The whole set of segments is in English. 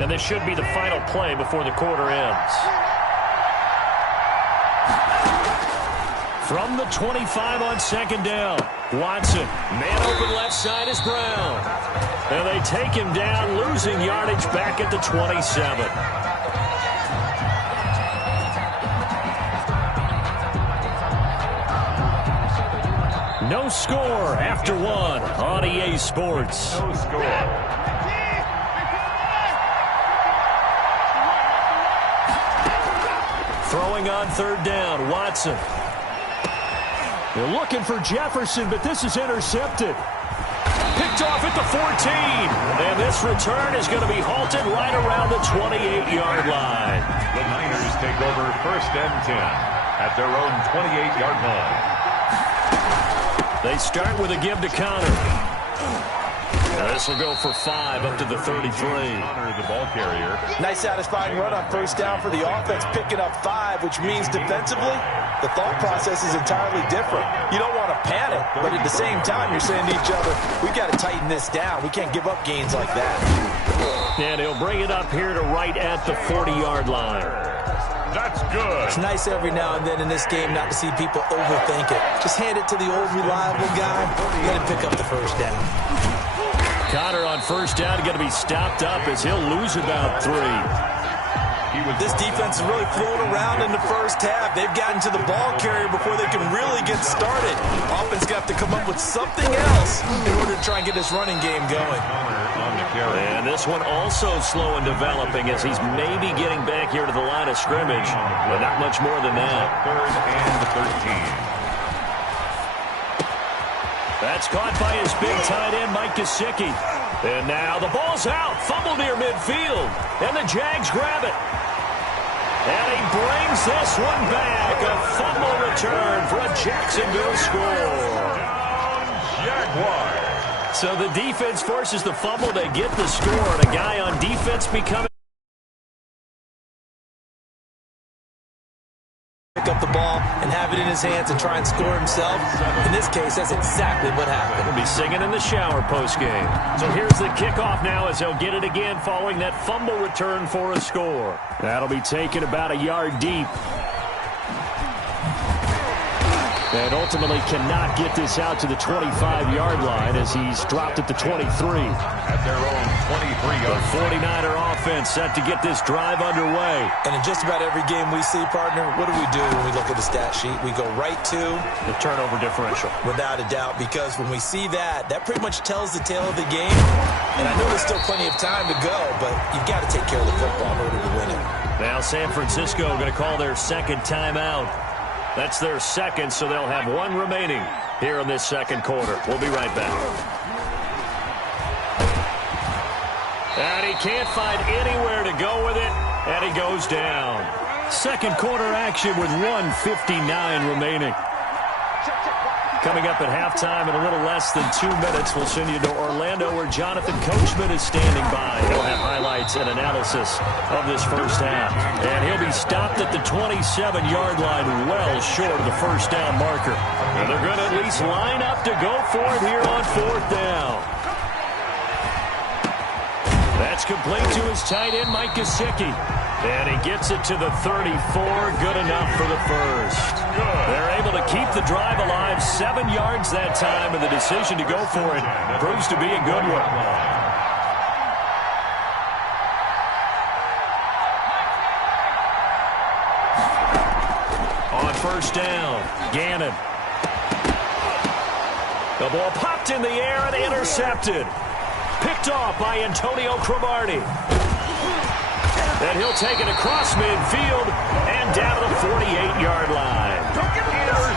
And this should be the final play before the quarter ends. From the 25 on second down, Watson. Man open left side is Brown. And they take him down, losing yardage back at the 27. No score after one on EA Sports. No score. Throwing on third down, Watson. They're looking for Jefferson, but this is intercepted. Picked off at the 14. And this return is going to be halted right around the 28-yard line. The Niners take over 1st and 10 at their own 28-yard line. They start with a give to Connor. This will go for 5 up to the 33. Connor, the ball carrier. Nice satisfying run on first down for the offense, picking up 5, which means defensively, the thought process is entirely different. You don't want to panic, but at the same time, you're saying to each other, we've got to tighten this down. We can't give up gains like that. And he'll bring it up here to right at the 40-yard line. That's good. It's nice every now and then in this game not to see people overthink it. Just hand it to the old reliable guy, let him pick up the first down. Connor on first down going to be stopped up as he'll lose about 3. This defense is really flown around in the first half. They've gotten to the ball carrier before they can really get started. Offense got to come up with something else in order to try and get this running game going. And this one also slow in developing as he's maybe getting back here to the line of scrimmage, but not much more than that. 3rd and 13. That's caught by his big tight end, Mike Gesicki. And now the ball's out. Fumble near midfield. And the Jags grab it. And he brings this one back. A fumble return for a Jacksonville score. Jaguars. So the defense forces the fumble. They get the score. And a guy on defense becoming... pick up the ball and have it in his hands and try and score himself. In this case, that's exactly what happened. He'll be singing in the shower postgame. So here's the kickoff now as they'll get it again following that fumble return for a score. That'll be taken about a yard deep. And ultimately cannot get this out to the 25-yard line as he's dropped at the 23. At their own 23-yard The 49er offense set to get this drive underway. And in just about every game we see, partner, what do we do when we look at the stat sheet? We go right to the turnover differential. Without a doubt, because when we see that, that pretty much tells the tale of the game. And I know there's still plenty of time to go, but you've got to take care of the football in order to win it. Now San Francisco going to call their second timeout. That's their second, so they'll have one remaining here in this second quarter. We'll be right back. And he can't find anywhere to go with it, and he goes down. Second quarter action with 1:59 remaining. Coming up at halftime in a little less than 2 minutes, we'll send you to Orlando where Jonathan Coachman is standing by. He'll have highlights and analysis of this first half. And he'll be stopped at the 27-yard line, well short of the first down marker. And they're going to at least line up to go for it here on 4th down. That's complete to his tight end, Mike Gesicki. And he gets it to the 34, good enough for the first. They're able to keep the drive alive, 7 yards that time, and the decision to go for it proves to be a good one. On first down, Gannon. The ball popped in the air and intercepted. Picked off by Antonio Cromartie. And he'll take it across midfield and down to the 48-yard line.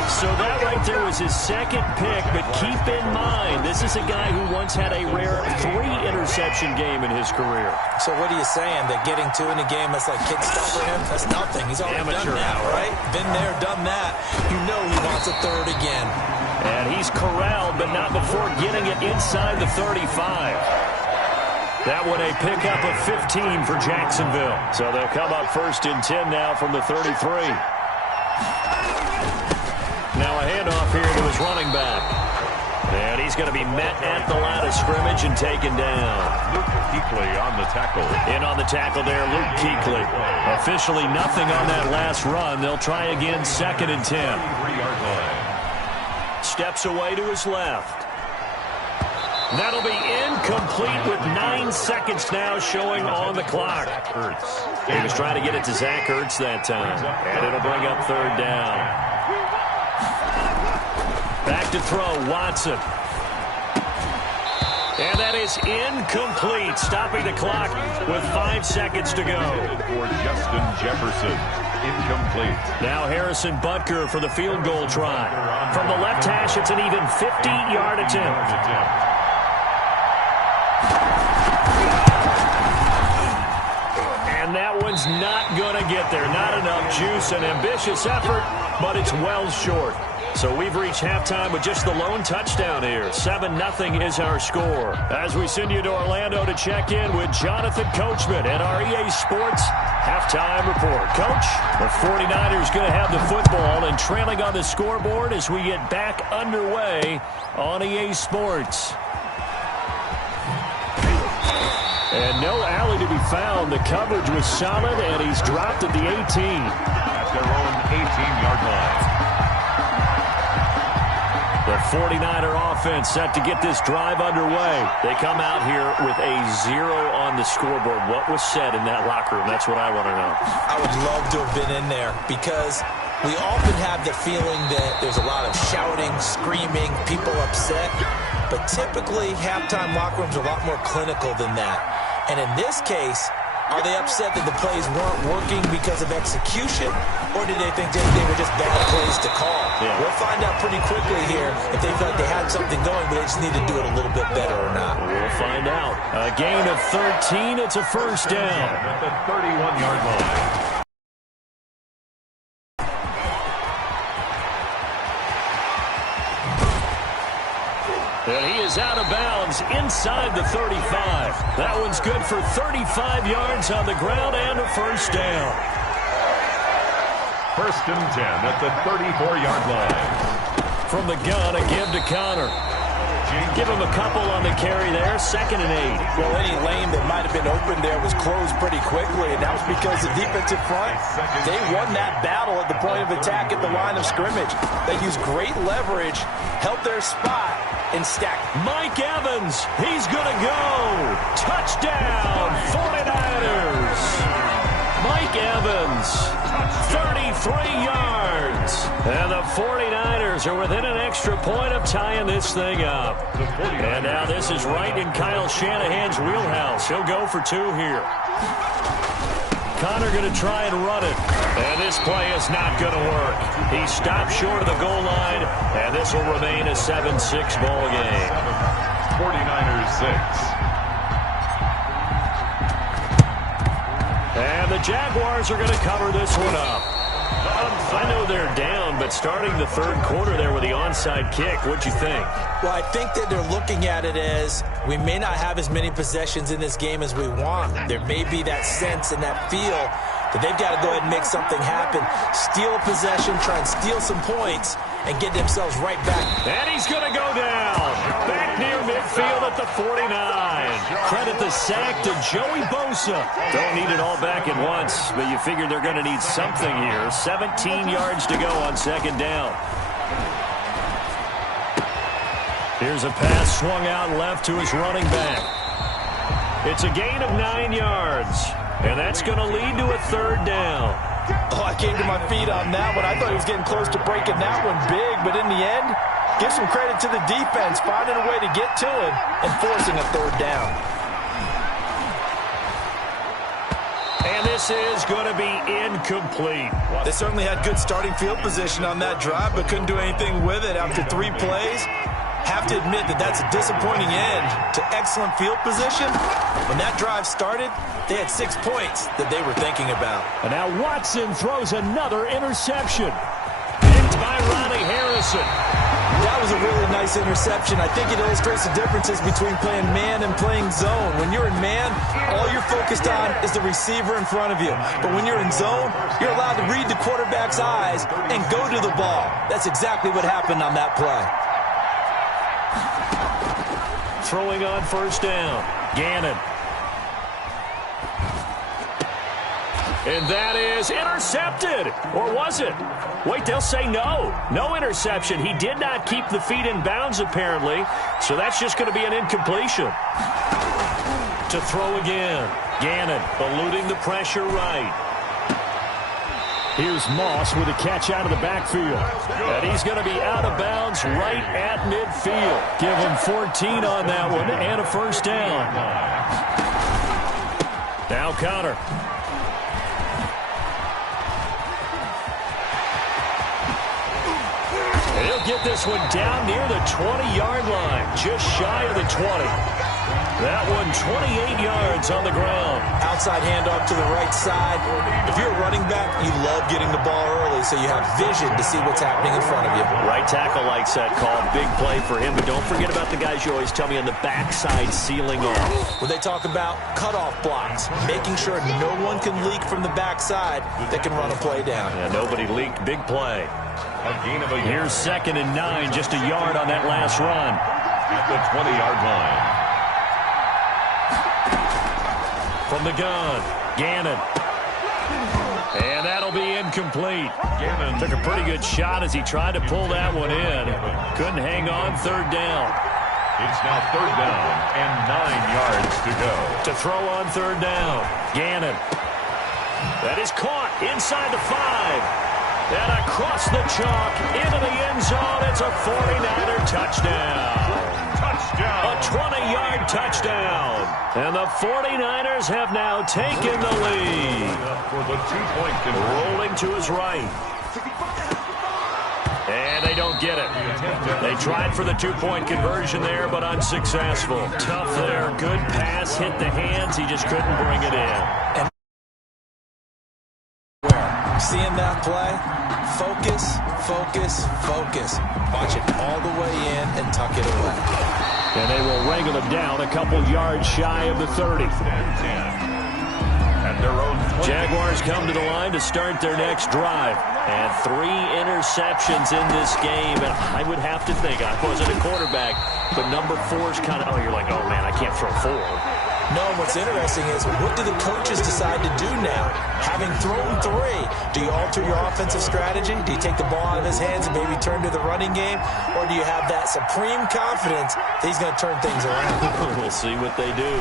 So that right there was his second pick, but keep in mind, this is a guy who once had a rare 3-interception game in his career. So what are you saying? That getting 2 in a game, that's like kid stuff for him? That's nothing. He's already done that, right? Been there, done that. You know he wants a 3rd again. And he's corralled, but not before getting it inside the 35. That one a pickup of 15 for Jacksonville. So they'll come up 1st and 10 now from the 33. Now a handoff here to his running back. And he's going to be met at the line of scrimmage and taken down. Luke Kuechly on the tackle. In on the tackle there, Luke Kuechly. Officially nothing on that last run. They'll try again, 2nd and 10. 3-yard line. Steps away to his left. That'll be incomplete with 9 seconds now showing on the clock. He was trying to get it to Zach Ertz that time. And it'll bring up 3rd down. Back to throw, Watson. And that is incomplete, stopping the clock with 5 seconds to go. For Justin Jefferson, incomplete. Now Harrison Butker for the field goal try. From the left hash, it's an even 50-yard attempt. And that one's not going to get there. Not enough juice, an ambitious effort, but it's well short. So we've reached halftime with just the lone touchdown here. 7-0 is our score. As we send you to Orlando to check in with Jonathan Coachman at our EA Sports Halftime Report. Coach, the 49ers going to have the football and trailing on the scoreboard as we get back underway on EA Sports. And no alley to be found. The coverage was solid, and he's dropped at the 18. At their own 18-yard line. The 49er offense set to get this drive underway. They come out here with a 0 on the scoreboard. What was said in that locker room? That's what I want to know. I would love to have been in there because we often have the feeling that there's a lot of shouting, screaming, people upset. But typically, halftime locker rooms are a lot more clinical than that. And in this case, are they upset that the plays weren't working because of execution, or did they think they were just bad plays to call? Yeah. We'll find out pretty quickly here if they feel like they had something going, but they just need to do it a little bit better or not. We'll find out. A gain of 13. It's a 1st down. At the 31-yard line. And he is out of bounds inside the 35. That one's good for 35 yards on the ground and a 1st down. 1st and 10 at the 34-yard line. From the gun, a give to Connor. Give him a couple on the carry there, 2nd and 8. Well, any lane that might have been open there was closed pretty quickly, and that was because the defensive front, they won that battle at the point of attack at the line of scrimmage. They used great leverage, held their spot, and stacked. Mike Evans, he's going to go. Touchdown, 49ers. Mike Evans, 33 yards. And the 49ers are within an extra point of tying this thing up. And now this is right in Kyle Shanahan's wheelhouse. He'll go for 2 here. Connor going to try and run it. And this play is not going to work. He stopped short of the goal line, and this will remain a 7-6 ball game. 49ers 6. And the Jaguars are going to cover this one up. I know they're down, but starting the 3rd quarter there with the onside kick, what'd you think? Well, I think that they're looking at it as we may not have as many possessions in this game as we want. There may be that sense and that feel that they've got to go ahead and make something happen. Steal a possession, try and steal some points, and get themselves right back. And he's going to go down. Back near midfield at the 49. Credit the sack to Joey Bosa. Don't need it all back at once, but you figure they're going to need something here. 17 yards to go on 2nd down. Here's a pass swung out left to his running back. It's a gain of 9 yards, and that's going to lead to a 3rd down. Oh, I came to my feet on that one. I thought he was getting close to breaking that one big, but in the end, give some credit to the defense, finding a way to get to him and forcing a 3rd down. And this is going to be incomplete. They certainly had good starting field position on that drive, but couldn't do anything with it after 3 plays. Have to admit that that's a disappointing end to excellent field position. When that drive started, they had 6 points that they were thinking about. And now Watson throws another interception. Picked by Ronnie Harrison. That was a really nice interception. I think it illustrates the differences between playing man and playing zone. When you're in man, all you're focused on is the receiver in front of you. But when you're in zone, you're allowed to read the quarterback's eyes and go to the ball. That's exactly what happened on that play. throwing on first down. Gannon. And that is intercepted. Or was it? Wait, they'll say no. No interception. He did not keep the feet in bounds, apparently. So that's just going to be an incompletion. To throw again. Gannon eluding the pressure right. Here's Moss with a catch out of the backfield. And he's going to be out of bounds right at midfield. Give him 14 on that one and a first down. Now Connor. And he'll get this one down near the 20-yard line, just shy of the 20. That one 28 yards on the ground. Outside handoff to the right side. If you're a running back, you love getting the ball early so you have vision to see what's happening in front of you. Right tackle likes that call. Big play for him. But don't forget about the guys you always tell me on the backside sealing off. When they talk about cutoff blocks, making sure no one can leak from the backside that can run a play down. Yeah, nobody leaked. Big play. Here's 2nd and 9, just a yard on that last run. At the 20-yard line. From the gun, Gannon. And that'll be incomplete. Gannon took a pretty good shot as he tried to pull that one in. Couldn't hang on, 3rd down. It's now 3rd down and 9 yards to go. To throw on 3rd down, Gannon. That is caught inside the 5. And across the chalk into the end zone. It's a 49er touchdown. A 20-yard touchdown. And the 49ers have now taken the lead. For the 2-point conversion. Rolling to his right. And they don't get it. They tried for the 2-point conversion there, but unsuccessful. Tough there. Good pass. Hit the hands. He just couldn't bring it in. Seeing that play, focus, focus, focus. Watch it all the way in and tuck it away. And they will wrangle him down a couple yards shy of the 30. At their own 20. Jaguars come to the line to start their next drive. And 3 interceptions in this game. And I would have to think, I wasn't a quarterback, but number 4 is kind of, you're like, oh, man, I can't throw 4. No, what's interesting is what do the coaches decide to do now? Having thrown 3, do you alter your offensive strategy? Do you take the ball out of his hands and maybe turn to the running game? Or do you have that supreme confidence that he's going to turn things around? We'll see what they do.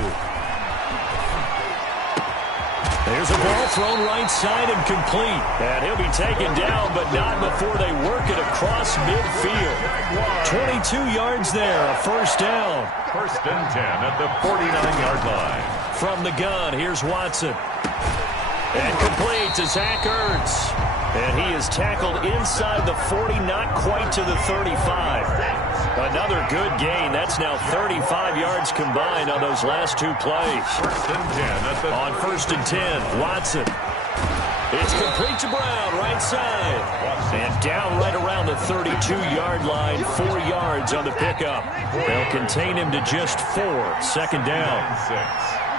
There's a ball thrown right side and complete. And he'll be taken down, but not before they work it across midfield. 22 yards there, a first down. 1st and 10 at the 49-yard line. From the gun, here's Watson. And complete to Zach Ertz. And he is tackled inside the 40, not quite to the 35. Another good gain. That's now 35 yards combined on those last 2 plays. 1st and 10 at the on 1st and 10, Watson. It's complete to Brown, right side. And down right around the 32-yard line, 4 yards on the pickup. They'll contain him to just 4. 2nd down. 6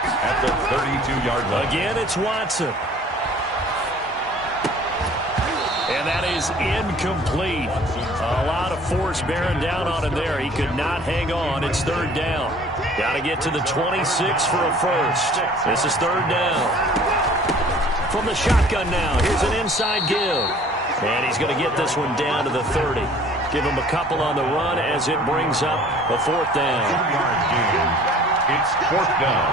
at the 32-yard line. Again, it's Watson. And that is incomplete. A lot of force bearing down on him there. He could not hang on. It's 3rd down. Got to get to the 26 for a first. This is 3rd down. From the shotgun now, here's an inside give. And he's going to get this one down to the 30. Give him a couple on the run as it brings up a 4th down. 2-yard gain. It's 4th down.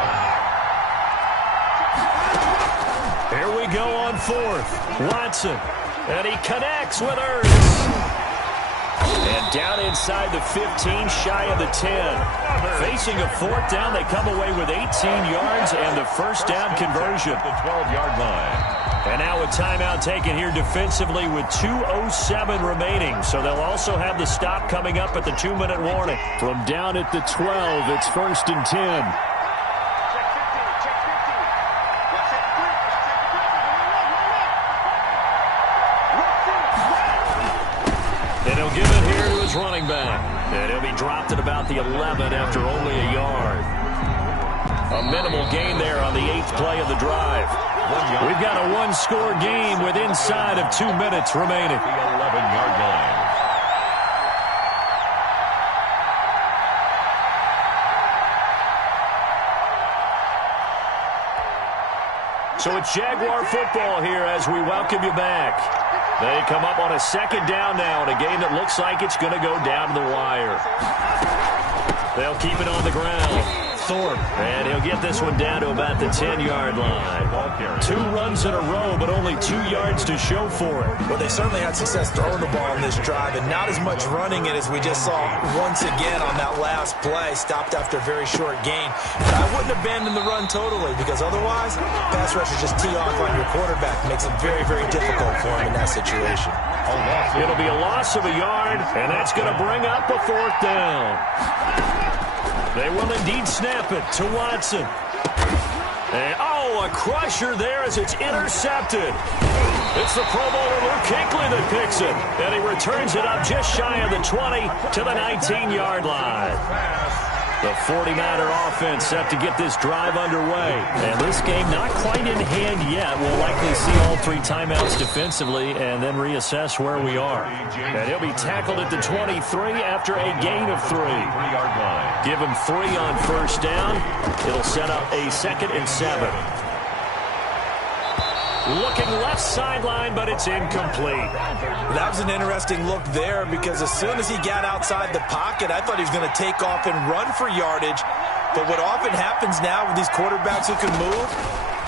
Here we go on 4th. Watson. And he connects with Ertz. And down inside the 15, shy of the 10. Facing a 4th down, they come away with 18 yards and the first down conversion. The 12-yard line. And now a timeout taken here defensively with 2:07 remaining. So they'll also have the stop coming up at the 2-minute warning. From down at the 12, it's 1st and 10. And he'll give it here to his running back. And he'll be dropped at about the 11 after only a yard. A minimal gain there on the 8th play of the drive. We've got a 1-score game with inside of 2 minutes remaining. The 11-yard line. So it's Jaguar football here as we welcome you back. They come up on a second down now in a game that looks like it's going to go down to the wire. They'll keep it on the ground. Thorpe, and he'll get this one down to about the 10-yard line. 2 runs in a row, but only 2 yards to show for it. Well, they certainly had success throwing the ball in this drive, and not as much running it as we just saw once again on that last play. Stopped after a very short gain. But I wouldn't abandon the run totally, because otherwise, pass rushers just tee off on your quarterback. Makes it very, very difficult for him in that situation. It'll be a loss of a yard, and that's going to bring up a 4th down. They will indeed snap it to Watson. And, a crusher there as it's intercepted. It's the Pro Bowler Luke Kuechly that picks it. And he returns it up just shy of the 20 to the 19-yard line. The 49er offense set to get this drive underway. And this game not quite in hand yet. We'll likely see all 3 timeouts defensively and then reassess where we are. And he'll be tackled at the 23 after a gain of 3. Give him 3 on 1st down. It'll set up a 2nd and 7. Looking left sideline, but it's incomplete. That was an interesting look there because as soon as he got outside the pocket, I thought he was going to take off and run for yardage. But what often happens now with these quarterbacks who can move,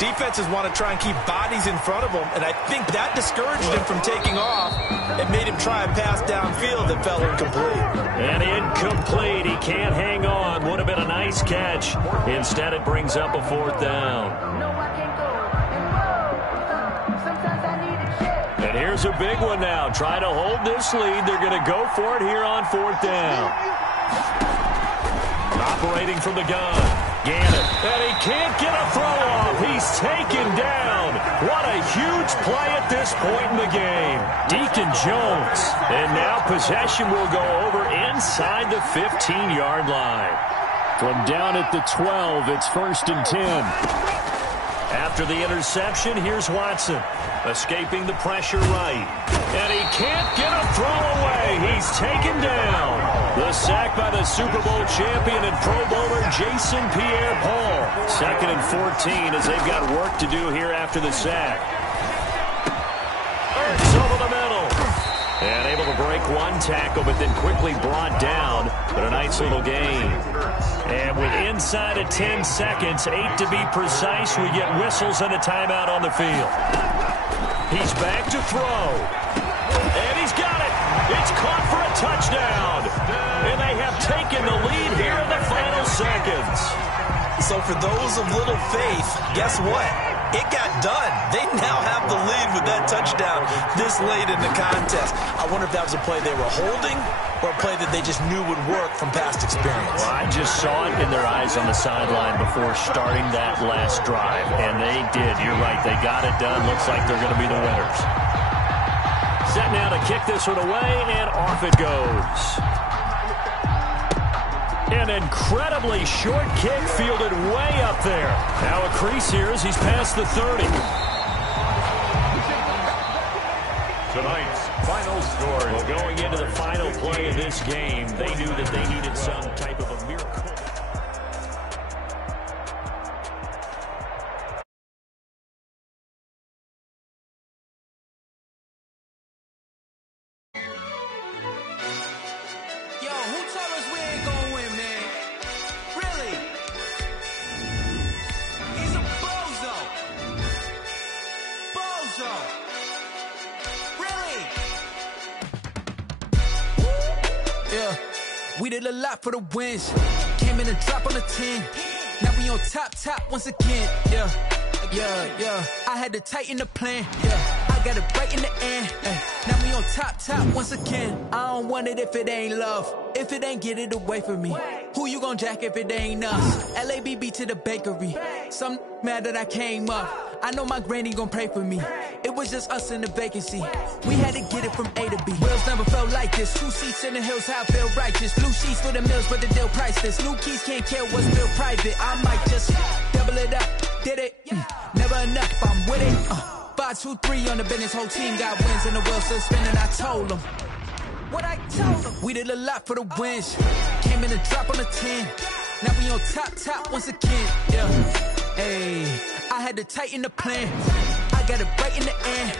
defenses want to try and keep bodies in front of them, and I think that discouraged him from taking off and made him try a pass downfield that fell incomplete. And incomplete. He can't hang on. Would have been a nice catch. Instead, it brings up a 4th down. And here's a big one now. Try to hold this lead. They're going to go for it here on 4th down. Operating from the gun. Gannon. And he can't get a throw off. He's taken down. What a huge play at this point in the game. Deacon Jones. And now possession will go over inside the 15-yard line. From down at the 12, it's 1st and 10. After the interception, here's Watson. Escaping the pressure right. And he can't get a throw away. He's taken down. The sack by the Super Bowl champion and Pro Bowler Jason Pierre-Paul. 2nd and 14 as they've got work to do here after the sack. Ertz over the middle. And able to break 1 tackle, but then quickly brought down. But a nice little gain. And with inside of 10 seconds, 8 to be precise, we get whistles and a timeout on the field. He's back to throw. And he's got it. It's caught for a touchdown. And they have taken the lead here in the final seconds. So for those of little faith, guess what? It got done. They now have the lead with that touchdown this late in the contest. I wonder if that was a play they were holding or a play that they just knew would work from past experience. Well, I just saw it in their eyes on the sideline before starting that last drive, and they did. You're right. They got it done. Looks like they're going to be the winners. Set now to kick this one away, and off it goes. An incredibly short kick fielded way up there. Now a crease here as he's past the 30. Tonight's final score. Well, going into the final play of this game, they knew that they needed some type of a miracle. We did a lot for the wins. Came in a drop on the 10. Now we on top once again. Yeah. I had to tighten the plan. Yeah. I got it right in the end. Now we on top once again. I don't want it if it ain't love. If it ain't, get it away from me. Who you gon' jack if it ain't us? LABB to the bakery. Some mad that I came up. I know my granny gon' pray for me. It was just us in the vacancy. We had to get it from A to B. Wheels never felt like this. 2 seats in the hills, how I feel righteous. Blue sheets for the mills, but the deal priceless. New keys can't care what's built private. I might just double it up. Did it? Never enough, I'm with it. 5, 2, 3 on the business. Whole team got wins and the wheels still spinning. I told them what I told them. We did a lot for the wins. Came in a drop on the 10. Now we on top once again. Yeah. Hey, I had had to tighten the plan. I got it right in the end.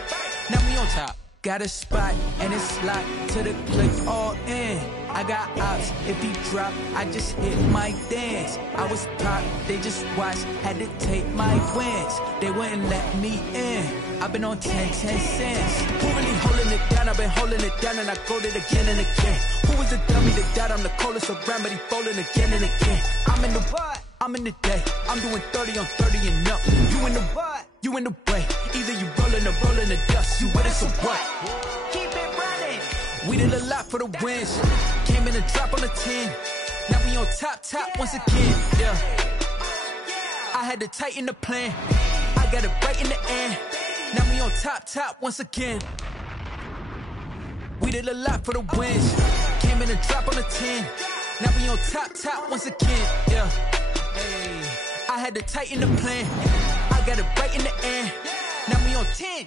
Now we on top. Got a spot and it's locked to the click all in. I got ops, if he drop, I just hit my dance. I was top, they just watched, had to take my wins. They wouldn't let me in. I've been on 10 cents. Who really holding it down? I've been holding it down and I go it again and again. Who was the dummy that died? I'm the coldest around, but he folding again and again. I'm in the what? I'm in the day. I'm doing 30 on 30 and up. You in the what? You in the way. Either you rolling or rolling the dust. You with it, so what? Keep it running. We did a lot for the wins. Came in and drop on the 10. Now we on top once again. Yeah. I had to tighten the plan. I got it right in the end. Now we on top once again. We did a lot for the wins. Came in and drop on the 10. Now we on top once again. Yeah. Hey. I had to tighten the plan. I got it right in the end. Now we on 10.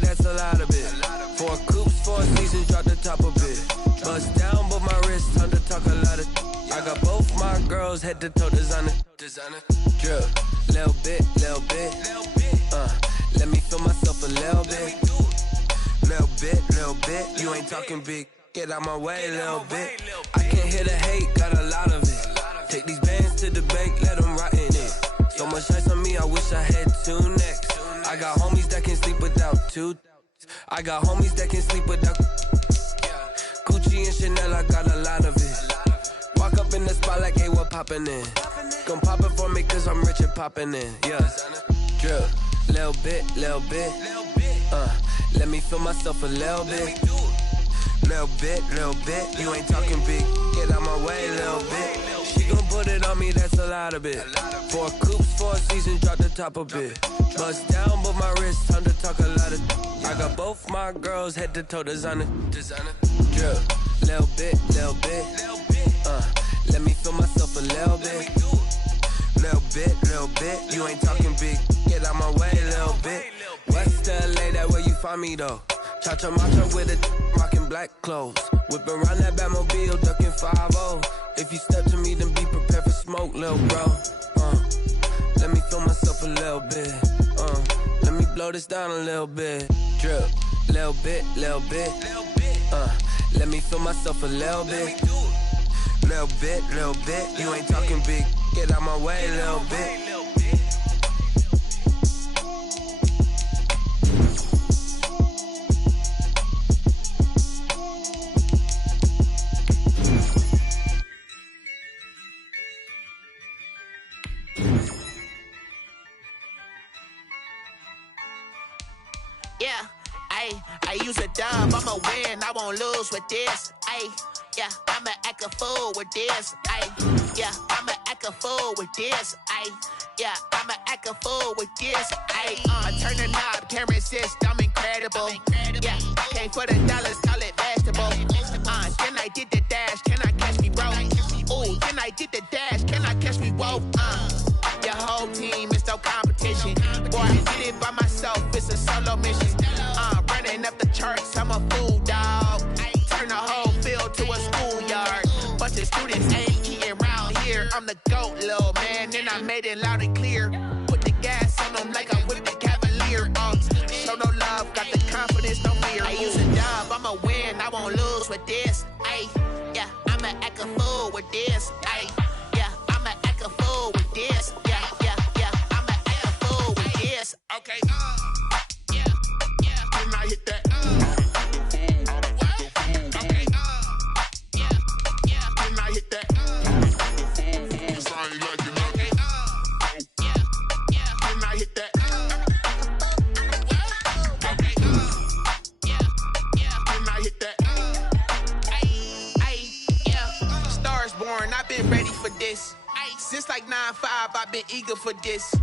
That's a lot of it. 4 coops, 4 seasons, drop the top of it. Bust down, but my wrist, time to talk a lot of. I got both my girls head to toe designer. Drip, little bit. Let me feel myself a little bit. Little bit. You ain't talking big. Get out my way, little bit. I can't hear the hate, got a lot of it. Take these bands to the bank, let them rot in it. So much ice on me, I wish I had 2 necks. I got homies that can sleep without 2. I got homies that can sleep without Gucci and Chanel, I got a lot of it. Walk up in the spot like, hey, what poppin' in? Gon' pop it for me cause I'm rich and poppin' in. Yeah, drip, little bit. Let me feel myself a little bit. Little bit. You ain't talking big. Get out my way, little bit. She gon' put it on me, that's a lot of it. 4 coops, 4 seasons, drop the top a bit. Bust down, but my wrist, time to talk a lot of. I got both my girls head to toe designer. Drip, little bit. Let me feel myself a little bit. Little bit. You ain't talking big. Get out my way, little bit. West LA, that where you find me though. Cha-cha macha with a rockin' black clothes. Whip around that Batmobile, ducking 5-0. If you step to me, then be prepared for smoke, little bro. Let me feel myself a little bit. Let me blow this down a little bit. Drip, little bit. Let me feel myself a little bit. Little bit. You ain't talking big. Get out my way, little bit. Yeah, I use a dub, I'ma win, I won't lose with this. Yeah, I'ma act a fool with this. Yeah, I'ma act a fool with this. Yeah, I'ma act a fool with this. I turn the knob, can't resist, I'm incredible. Yeah, came for the dollars, call it vegetable. Then I did the dash, can I catch me, bro? Ooh, then I did the dash, can I catch me, whoa? Your whole team is no competition. Boy, I did it by myself, it's a solo mission. Running up the charts, I'm a fool, dog. Turn the whole field to a schoolyard. Bunch of students ain't eating round here. I'm the GOAT, little man, and I made it loud and clear. Put the gas on them like I'm with the Cavalier. Show no love, got the confidence, no fear. I use a dub, I'ma win, I won't lose with this. Yeah, I'ma act a fool with this. Yeah, I'ma act a fool with this. Yeah, I'ma act a fool with this. Okay, yeah, when I hit that. 9-5, I've been eager for this.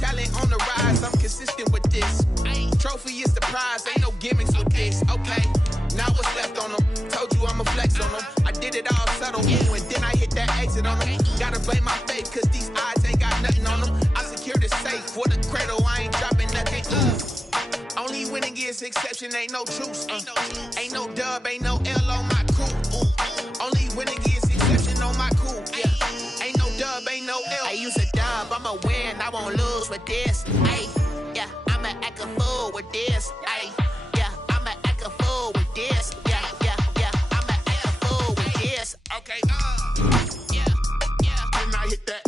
Talent on the rise, I'm consistent with this. Trophy is the prize, ain't no gimmicks with this. Okay, now what's left on them? Told you I'ma flex on them. I did it all subtle, and then I hit that exit on them. Gotta blame my faith, cause these eyes ain't got nothing on them. I secured the safe for the cradle, I ain't dropping nothing. Only winning is exception, ain't no truce. Ain't no dub, ain't no L on my crew. Only winning is exception on my crew. Yeah. Ain't no dub, ain't no L. I use a dub, I'ma win, I won't lose with this. Ay, yeah, I'ma act a fool with this. Ay, yeah, I'ma act a fool with this. Yeah, yeah, yeah, I'ma act a fool with this. Okay, yeah, yeah, then I hit that.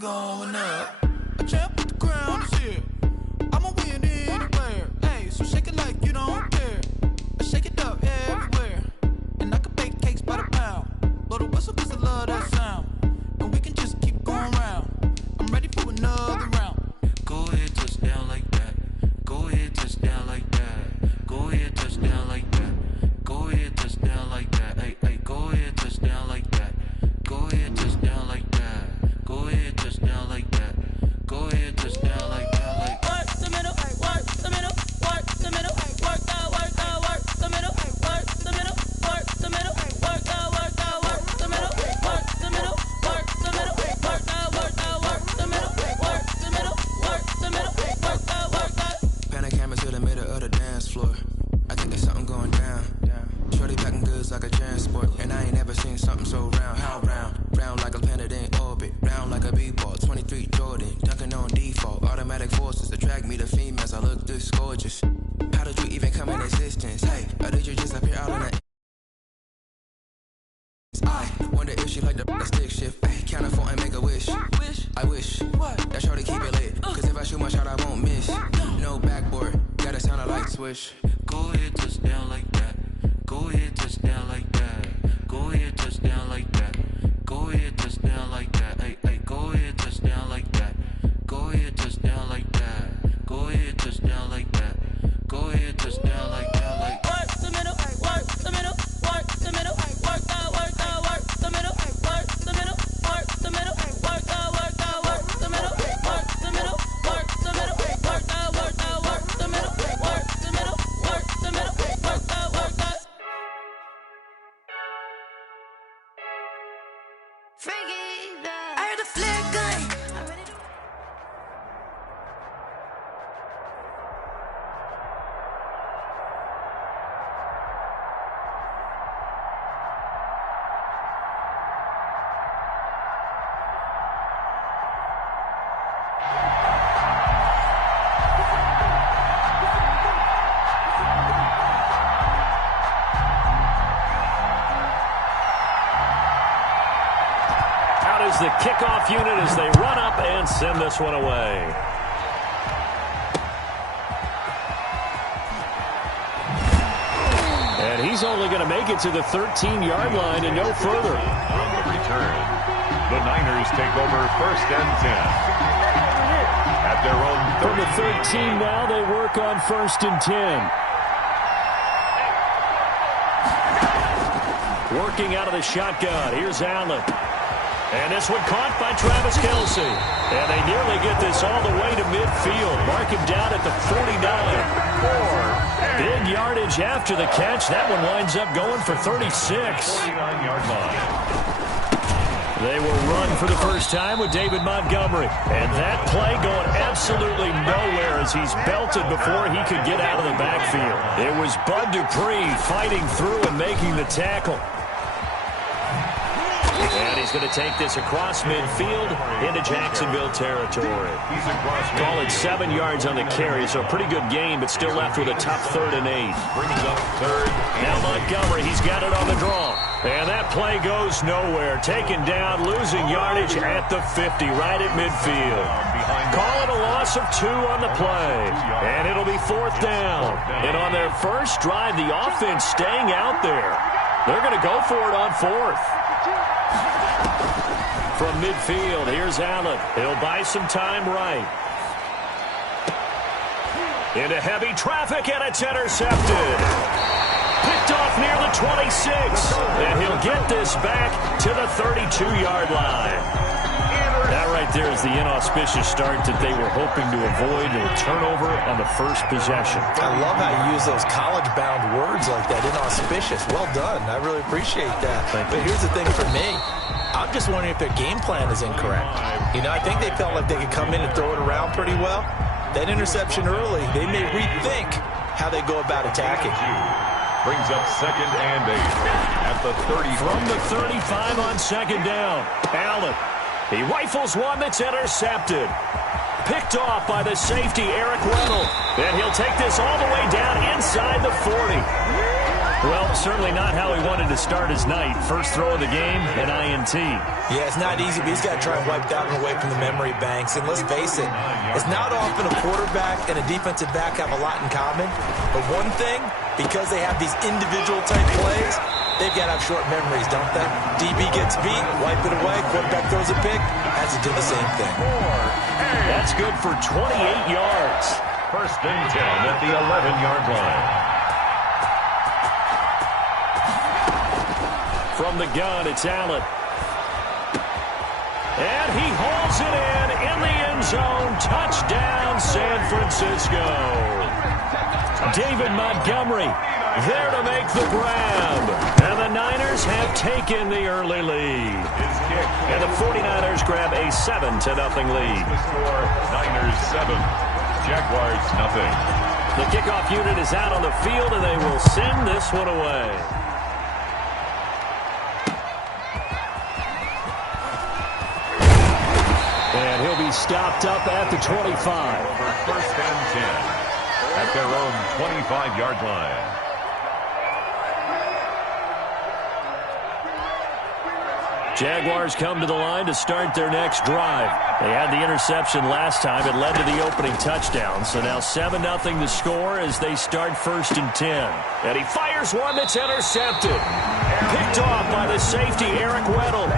Going up, a champ with the crown is here. I'ma win anywhere. Hey, so shake it like you don't care. I shake it up everywhere, and I can bake cakes by the pound. Blow the whistle 'cause I love that sound, and we can just keep going round. I'm ready for another round. Go ahead, touch down like that. Go ahead, touch down like that. Go ahead, touch down like that. Go ahead, touch down like that. Hey, hey, go ahead, touch down like that. Go ahead, touch down like that. Go ahead, touch down like that. Go ahead, touch down like that. Like work the middle, work the middle, work the middle, work the middle, work the middle, work the middle, work the middle, work the middle, work the middle, work the middle, work the middle, work the middle, work the middle, work the. Pan a camera to the middle of the dance floor. I think there's something going down. Shorty packing goods like a transport, and I ain't never seen something so round. How round? Round like a planet in orbit, round like a b-ball. 23 Jordan, dunking on default. Automatic forces attract me to females. I look this gorgeous. How did you even come in existence? Hey, or did you just appear out in the? I wonder if she like the stick shift. Hey, count it for and make a wish. I wish that shorty keep it lit. 'Cause if I shoot my shot, I won't miss. No backboard, gotta sound a light switch. Go ahead, touch down like that. Go ahead, touch down like that. Go ahead, touch down like that. Go ahead, touch down like that. Hey, hey, go ahead, touch down like that. Go ahead, touch down like that. Go ahead, touch down like that. Go ahead, touch down like that. Like work the middle, work the middle, work the middle, work the middle, work the middle, work the middle, work the middle, work the middle, work the middle, work the middle, work the middle, work the middle, work the middle, work the middle, work the. I heard a flare gun. The kickoff unit as they run up and send this one away. And he's only going to make it to the 13-yard line and no further. On the return, the Niners take over 1st and 10. At their own 30. From the 13 now, they work on 1st and 10. Working out of the shotgun. Here's Allen. And this one caught by Travis Kelce. And they nearly get this all the way to midfield. Mark him down at the 49. Big yardage after the catch. That one winds up going for 36. 49-yard line. They will run for the first time with David Montgomery. And that play going absolutely nowhere as he's belted before he could get out of the backfield. It was Bud Dupree fighting through and making the tackle. And he's going to take this across midfield into Jacksonville territory. Call it 7 yards on the carry, so a pretty good gain, but still left with a tough 3rd and 8. Brings up 3rd. Now Montgomery, he's got it on the draw. And that play goes nowhere. Taken down, losing yardage at the 50, right at midfield. Call it a loss of 2 on the play. And it'll be 4th down. And on their first drive, the offense staying out there. They're going to go for it on 4th. From midfield, here's Allen. He'll buy some time right. Into heavy traffic, and it's intercepted. Picked off near the 26. And he'll get this back to the 32-yard line. That right there is the inauspicious start that they were hoping to avoid. A turnover on the first possession. I love how you use those college-bound words like that, inauspicious. Well done. I really appreciate that. But here's the thing for me. I'm just wondering if their game plan is incorrect. You know, I think they felt like they could come in and throw it around pretty well. That interception early, they may rethink how they go about attacking. Brings up 2nd and 8 at the 30. From the 35 on 2nd down. Allen. He rifles one that's intercepted. Picked off by the safety, Eric Weddle. And he'll take this all the way down inside the 40. Well, certainly not how he wanted to start his night. First throw of the game, an INT. Yeah, it's not easy, but he's got to try and wipe that one away from the memory banks. And let's face it, it's not often a quarterback and a defensive back have a lot in common. But one thing, because they have these individual type plays, they've got to have short memories, don't they? DB gets beat, wipe it away, quarterback throws a pick, has to do the same thing. That's good for 28 yards. 1st and 10 at the 11-yard line. From the gun, it's Allen. And he hauls it in the end zone. Touchdown, San Francisco. David Montgomery there to make the grab. And the Niners have taken the early lead. And the 49ers grab a 7-0 lead. The score, Niners 7, Jaguars nothing. The kickoff unit is out on the field, and they will send this one away. And he'll be stopped up at the 25. 1st and 10 at their own 25-yard line. Jaguars come to the line to start their next drive. They had the interception last time. It led to the opening touchdown. So now 7-0 the score as they start 1st and 10. And he fires one that's intercepted. Picked off by the safety, Eric Weddle.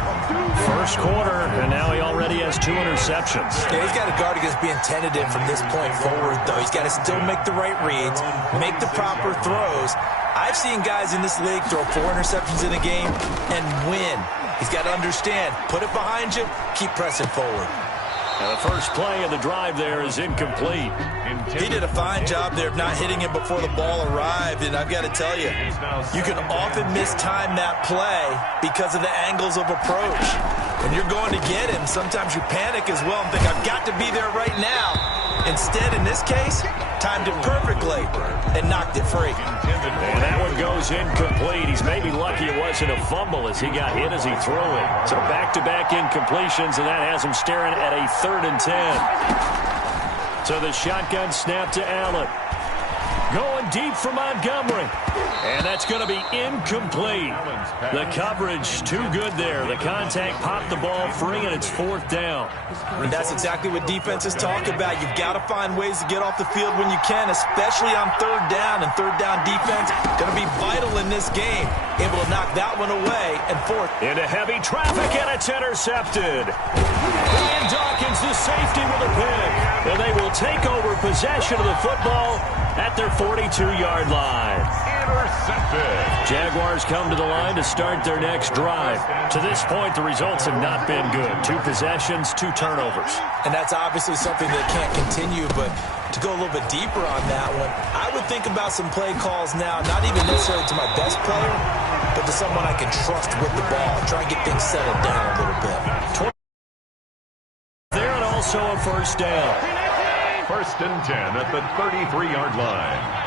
First quarter, and now he already has 2 interceptions. Yeah, he's got to guard against being tentative from this point forward, though. He's got to still make the right reads, make the proper throws. I've seen guys in this league throw 4 interceptions in a game and win. He's got to understand, put it behind you, keep pressing forward. And the first play of the drive there is incomplete. He did a fine job there of not hitting it before the ball arrived, and I've got to tell you, you can often mistime that play because of the angles of approach. When you're going to get him, sometimes you panic as well and think, I've got to be there right now. Instead, in this case, timed it perfectly and knocked it free. And that one goes incomplete. He's maybe lucky it wasn't a fumble as he got hit as he threw it. So back-to-back incompletions, and that has him staring at a 3rd and 10. So the shotgun snap to Allen. Going deep for Montgomery. And that's going to be incomplete. The coverage too good there. The contact popped the ball free, and it's 4th down. And that's exactly what defenses talk about. You've got to find ways to get off the field when you can, especially on 3rd down. And 3rd down defense going to be vital in this game. Able to knock that one away. And 4th. Into heavy traffic, and it's intercepted. Brian Dawkins, the safety, with a pick. And they will take over possession of the football at their 42-yard line. Intercepted. Jaguars come to the line to start their next drive. To this point, the results have not been good. 2 possessions, 2 turnovers. And that's obviously something that can't continue, but to go a little bit deeper on that one, I would think about some play calls now, not even necessarily to my best player, but to someone I can trust with the ball. Try and get things settled down a little bit. There and also a first down. 1st and 10 at the 33-yard line.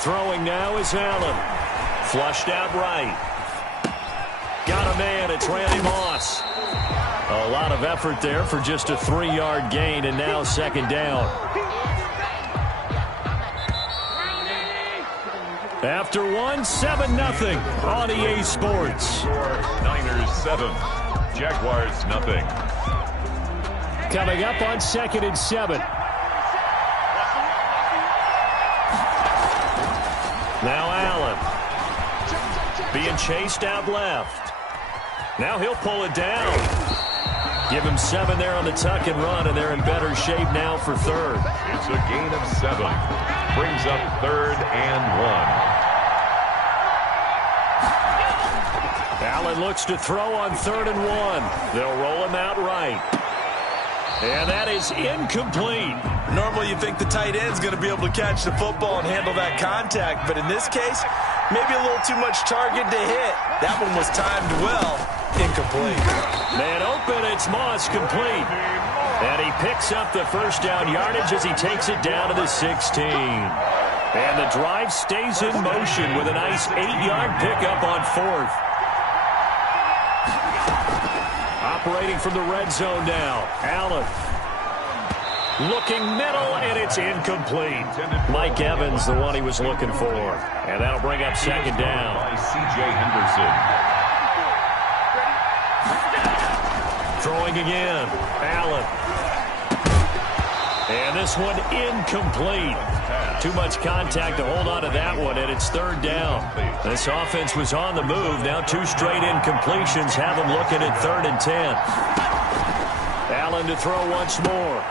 Throwing now is Allen. Flushed out right. Got a man. It's Randy Moss. A lot of effort there for just a 3-yard gain, and now 2nd down. After 7-0 on EA Sports. Niners 7, Jaguars 0. Coming up on 2nd and 7. Now Allen. Being chased out left. Now he'll pull it down. Give him 7 there on the tuck and run, and they're in better shape now for 3rd. It's a gain of 7. Brings up 3rd and 1. Allen looks to throw on 3rd and 1. They'll roll him out right. And that is incomplete. Normally you think the tight end's going to be able to catch the football and handle that contact, but in this case, maybe a little too much target to hit. That one was timed well. Incomplete. Man open, it's Moss, complete. And he picks up the first down yardage as he takes it down to the 16. And the drive stays in motion with a nice 8-yard pickup on 4th. Operating from the red zone now. Allen. Looking middle, and it's incomplete. Mike Evans, the one he was looking for. And that'll bring up 2nd down. By C.J. Henderson. Throwing again. Allen. And this one incomplete. Too much contact to hold on to that one, and it's 3rd down. This offense was on the move. Now 2 straight incompletions have them looking at 3rd and 10. Allen to throw once more.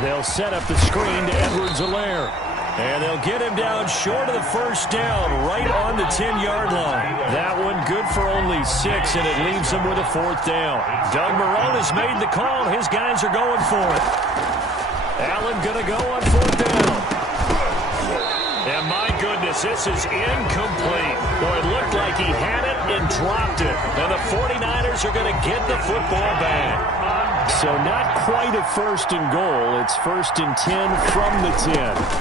They'll set up the screen to Edwards-Helaire. And they'll get him down short of the first down, right on the 10-yard line. That one good for only 6, and it leaves them with a 4th down. Doug Marrone has made the call. His guys are going for it. Allen going to go on 4th down. And my goodness, this is incomplete. Boy, it looked like he had it and dropped it. And the 49ers are going to get the football back. So not quite a 1st and goal. It's 1st and 10 from the 10.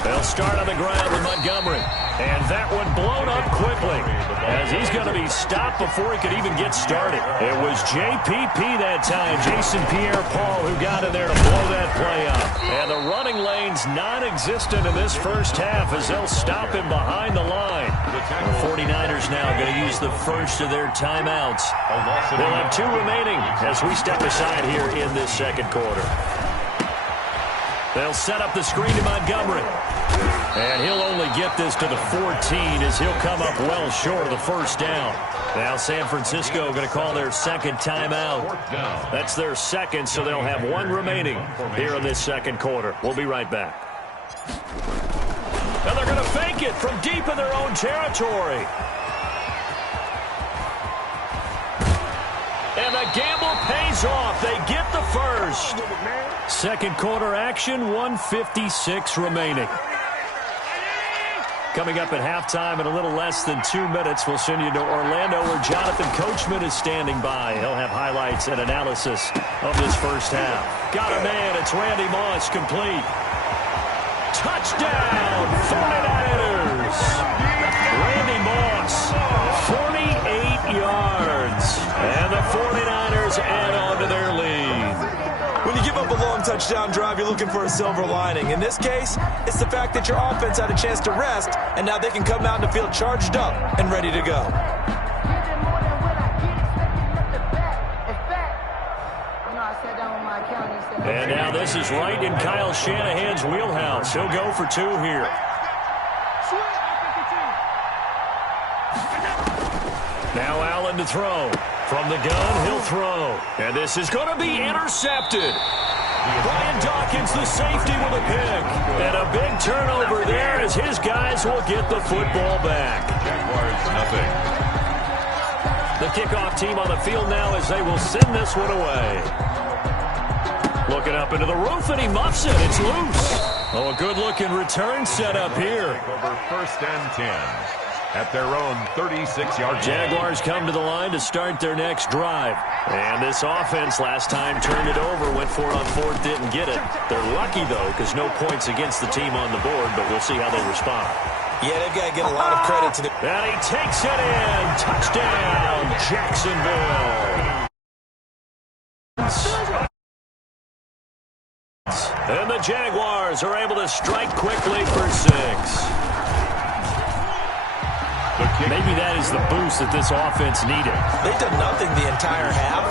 They'll start on the ground with Montgomery. And that one blown up quickly as he's going to be stopped before he could even get started. It was JPP that time, Jason Pierre-Paul, who got in there to blow that play up. And the running lane's non-existent in this first half as they'll stop him behind the line. The 49ers now going to use the first of their timeouts. They'll have 2 remaining as we step aside here in this 2nd quarter. They'll set up the screen to Montgomery. And he'll only get this to the 14 as he'll come up well short of the first down. Now San Francisco going to call their 2nd timeout. That's their 2nd, so they'll have 1 remaining here in this 2nd quarter. We'll be right back. And they're going to fake it from deep in their own territory. And the gamble pays off. They get the first. 2nd quarter action, 1:56 remaining. Coming up at halftime in a little less than 2 minutes, we'll send you to Orlando where Jonathan Coachman is standing by. He'll have highlights and analysis of this first half. Got a man. It's Randy Moss, complete. Touchdown, 49ers. Randy Moss, 48 yards. And the 49ers add on to their lead. When you give up a long touchdown drive, you're looking for a silver lining. In this case, it's the fact that your offense had a chance to rest, and now they can come out in the field charged up and ready to go. And now this is right in Kyle Shanahan's wheelhouse. He'll go for 2 here. Now Allen to throw. From the gun, he'll throw. And this is going to be intercepted. Brian Dawkins, the safety, with a pick. And a big turnover there as his guys will get the football back. Jaguars, nothing. The kickoff team on the field now as they will send this one away. Looking up into the roof, and he muffs it. It's loose. Oh, a good-looking return set up here. Take over 1st and 10 at their own 36-yard line. Jaguars come to the line to start their next drive. And this offense last time turned it over, went for it on 4th, didn't get it. They're lucky, though, because no points against the team on the board, but we'll see how they respond. Yeah, they've got to get a lot of credit to the... And he takes it in. Touchdown, Jacksonville. And the Jaguars are able to strike quickly for 6. Maybe that is the boost that this offense needed. They've done nothing the entire half,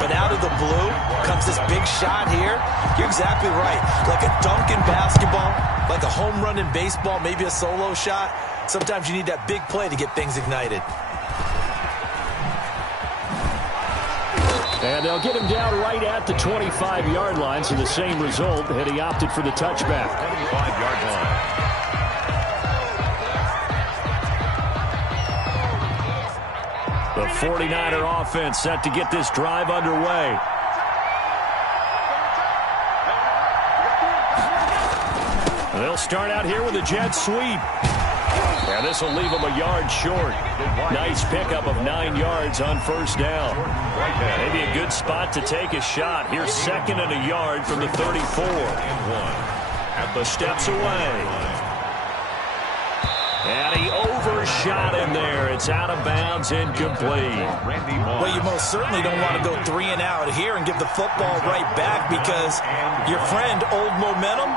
but out of the blue comes this big shot here. You're exactly right. Like a dunk in basketball, like a home run in baseball, maybe a solo shot. Sometimes you need that big play to get things ignited. And they'll get him down right at the 25-yard line, so the same result had he opted for the touchback. 25-yard line. The 49er offense set to get this drive underway. They'll start out here with a jet sweep. And this will leave them a yard short. Nice pickup of 9 yards on 1st down. Maybe a good spot to take a shot. Here's 2nd and a yard from the 34. At the steps away. And he overshot him there. It's out of bounds, incomplete. Well, you most certainly don't want to go 3 and out here and give the football right back because your friend, Old Momentum,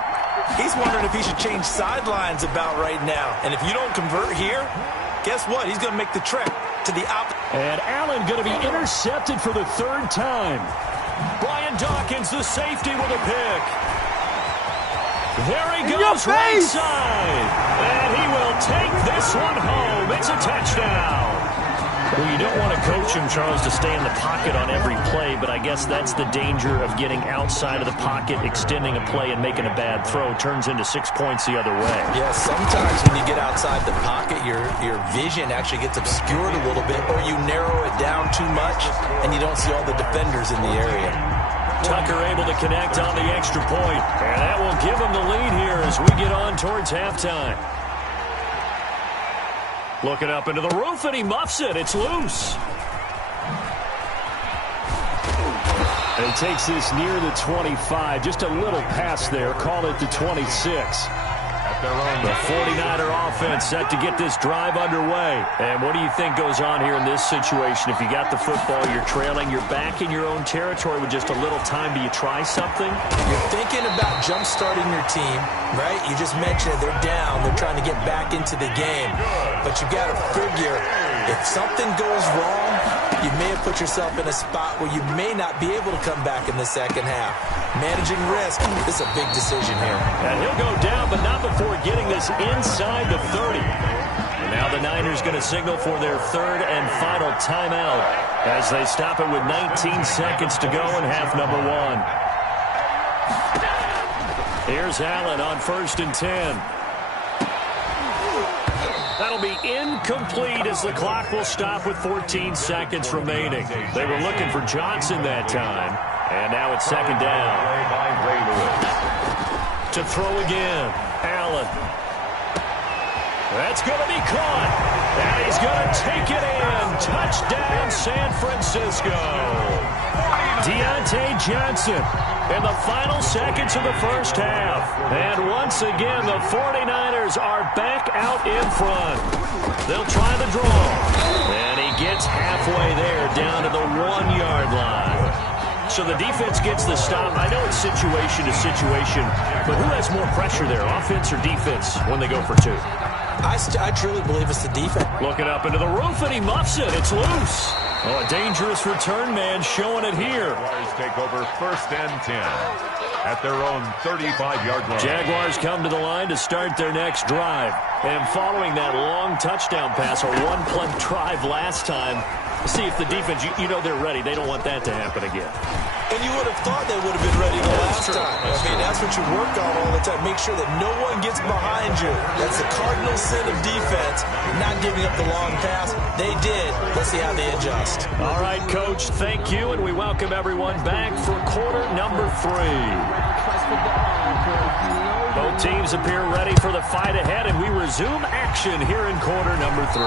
he's wondering if he should change sidelines about right now. And if you don't convert here, guess what? He's going to make the trek to the opposite. And Allen going to be intercepted for the 3rd time. Brian Dawkins, the safety, with a pick. There he goes, right side. And he will take this one home. It's a touchdown. Well, you don't want to coach him, Charles, to stay in the pocket on every play, but I guess that's the danger of getting outside of the pocket, extending a play, and making a bad throw. Turns into 6 points the other way. Yeah, sometimes when you get outside the pocket, your vision actually gets obscured a little bit, or you narrow it down too much, and you don't see all the defenders in the area. Tucker able to connect on the extra point, and that will give him the lead here as we get on towards halftime. Looking up into the roof, and he muffs it. It's loose. And he takes this near the 25. Just a little pass there. Call it the 26. The 49er offense set to get this drive underway. And what do you think goes on here in this situation? If you got the football, you're trailing, you're back in your own territory with just a little time. Do you try something? You're thinking about jump-starting your team, right? You just mentioned it. They're down. They're trying to get back into the game. But you got to figure, if something goes wrong, you may have put yourself in a spot where you may not be able to come back in the 2nd half. Managing risk, this is a big decision here. And he'll go down, but not before getting this inside the 30. And now the Niners going to signal for their 3rd and final timeout as they stop it with 19 seconds to go in half number 1. Here's Allen on 1st and 10. That'll be incomplete as the clock will stop with 14 seconds remaining. They were looking for Johnson that time. And now it's 2nd down. To throw again. Allen. That's going to be caught. And he's going to take it in. Touchdown, San Francisco. Deontay Johnson in the final seconds of the 1st half. And once again, the 49ers are back out in front. They'll try the draw. And he gets halfway there down to the 1-yard line. So the defense gets the stop. I know it's situation to situation, but who has more pressure there, offense or defense, when they go for 2? I truly believe it's the defense. Looking up into the roof, and he muffs it. It's loose. Oh, a dangerous return man showing it here. Jaguars take over 1st and 10 at their own 35-yard line. Jaguars come to the line to start their next drive. And following that long touchdown pass, a one-play drive last time, see if the defense, you know they're ready. They don't want that to happen again. And you would have thought they would have been ready the last time. I mean, that's what you work on all the time. Make sure that no one gets behind you. That's the cardinal sin of defense, not giving up the long pass. They did. Let's see how they adjust. All right, Coach, thank you, and we welcome everyone back for quarter number 3. Both teams appear ready for the fight ahead, and we resume action here in quarter number 3.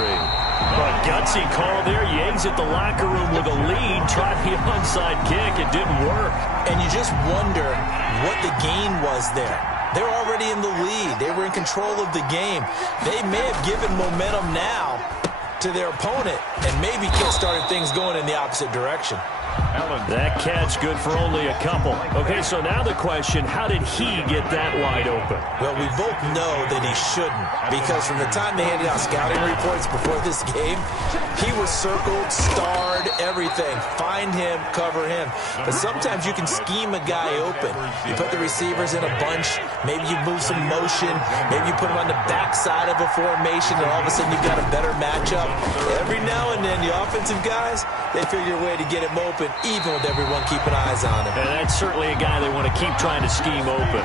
But gutsy call there. Yates at the locker room with a lead. Tried the onside kick. It didn't work. And you just wonder what the gain was there. They're already in the lead. They were in control of the game. They may have given momentum now to their opponent and maybe kick-started things going in the opposite direction. That catch good for only a couple. Okay, so now the question, how did he get that wide open? Well, we both know that he shouldn't, because from the time they handed out scouting reports before this game, he was circled, starred, everything. Find him, cover him. But sometimes you can scheme a guy open. You put the receivers in a bunch, maybe you move some motion, maybe you put him on the backside of a formation, and all of a sudden you've got a better matchup. Every now and then, the offensive guys, they figure a way to get him open, even with everyone keeping eyes on him. And that's certainly a guy they want to keep trying to scheme open.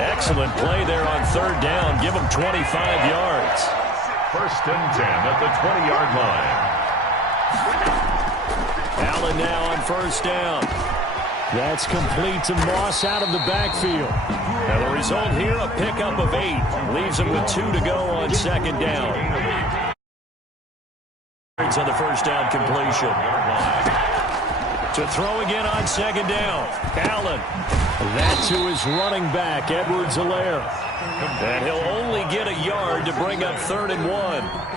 Excellent play there on third down. Give him 25 yards. First and 10 at the 20-yard line. Allen now on first down. That's complete to Moss out of the backfield. Now the result here, a pickup of 8. Leaves him with 2 to go on second down. On the first down completion. To throw again on second down. Allen. That to his running back, Edwards-Helaire. And he'll only get a yard to bring up 3rd and 1.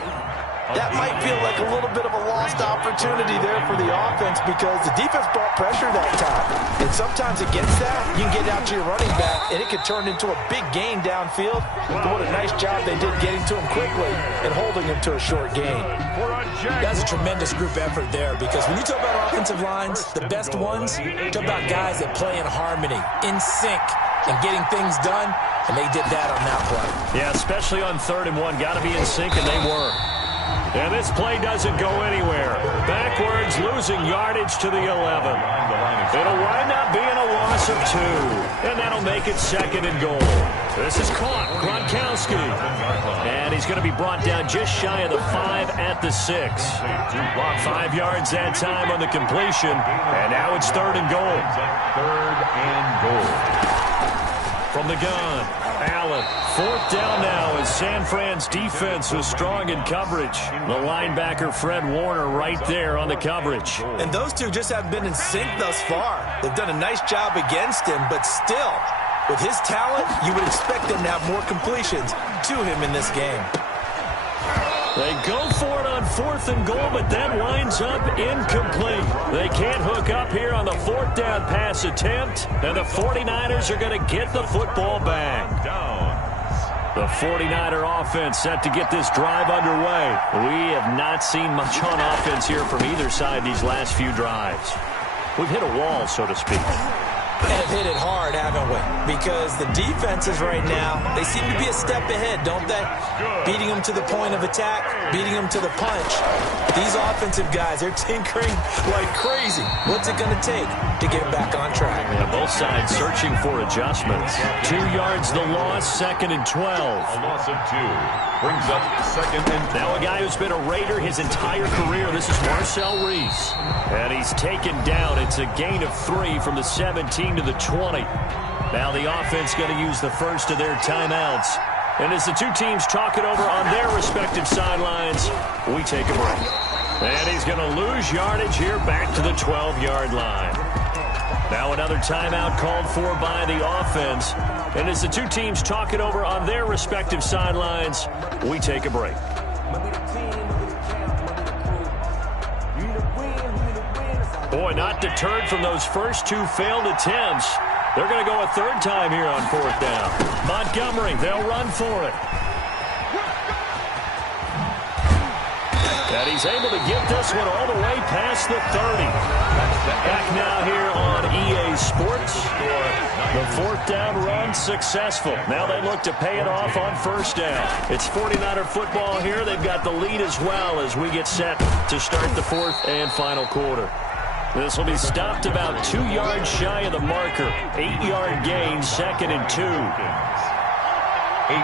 That might feel like a little bit of a lost opportunity there for the offense because the defense brought pressure that time. And sometimes against that, you can get out to your running back, and it could turn into a big gain downfield. But what a nice job they did getting to him quickly and holding him to a short gain. That's a tremendous group effort there because when you talk about offensive lines, the best ones, you talk about guys that play in harmony, in sync, and getting things done, and they did that on that play. Yeah, especially on 3rd and 1. Got to be in sync, and they were. And this play doesn't go anywhere. Backwards, losing yardage to the 11. It'll wind up being a loss of 2. And that'll make it 2nd and goal. This is caught. Gronkowski. And he's going to be brought down just shy of the 5 at the 6. 5 yards that time on the completion. And now it's 3rd and goal. 3rd and goal. From the gun, Allen. 4th down now as San Fran's defense was strong in coverage. The linebacker, Fred Warner, right there on the coverage. And those two just haven't been in sync thus far. They've done a nice job against him, but still, with his talent, you would expect them to have more completions to him in this game. They go for it on 4th and goal, but that winds up incomplete. They can't hook up here on the 4th down pass attempt, and the 49ers are going to get the football back. The 49er offense set to get this drive underway. We have not seen much on offense here from either side these last few drives. We've hit a wall, so to speak. And have hit it hard, haven't we? Because the defenses right now, they seem to be a step ahead, don't they? Beating them to the point of attack, beating them to the punch. These offensive guys, they're tinkering like crazy. What's it going to take to get back on track? Yeah, both sides searching for adjustments. 2 yards the loss, 2nd and 12. A loss of 2 brings up 2nd and 12. Now a guy who's been a Raider his entire career. This is Marcel Reese. And he's taken down. It's a gain of 3 from the 17 to the 20. Now the offense going to use the first of their timeouts. And as the two teams talk it over on their respective sidelines, we take a break. And he's going to lose yardage here back to the 12-yard line. Now another timeout called for by the offense. And as the two teams talk it over on their respective sidelines, we take a break. Boy, not deterred from those first 2 failed attempts. They're going to go a 3rd time here on 4th down. Montgomery, they'll run for it. And he's able to get this one all the way past the 30. Back now here on EA Sports. The 4th down run successful. Now they look to pay it off on 1st down. It's 49er football here. They've got the lead as well as we get set to start the 4th and final quarter. This will be stopped about 2 yards shy of the marker. 8-yard gain, 2nd and 2. 8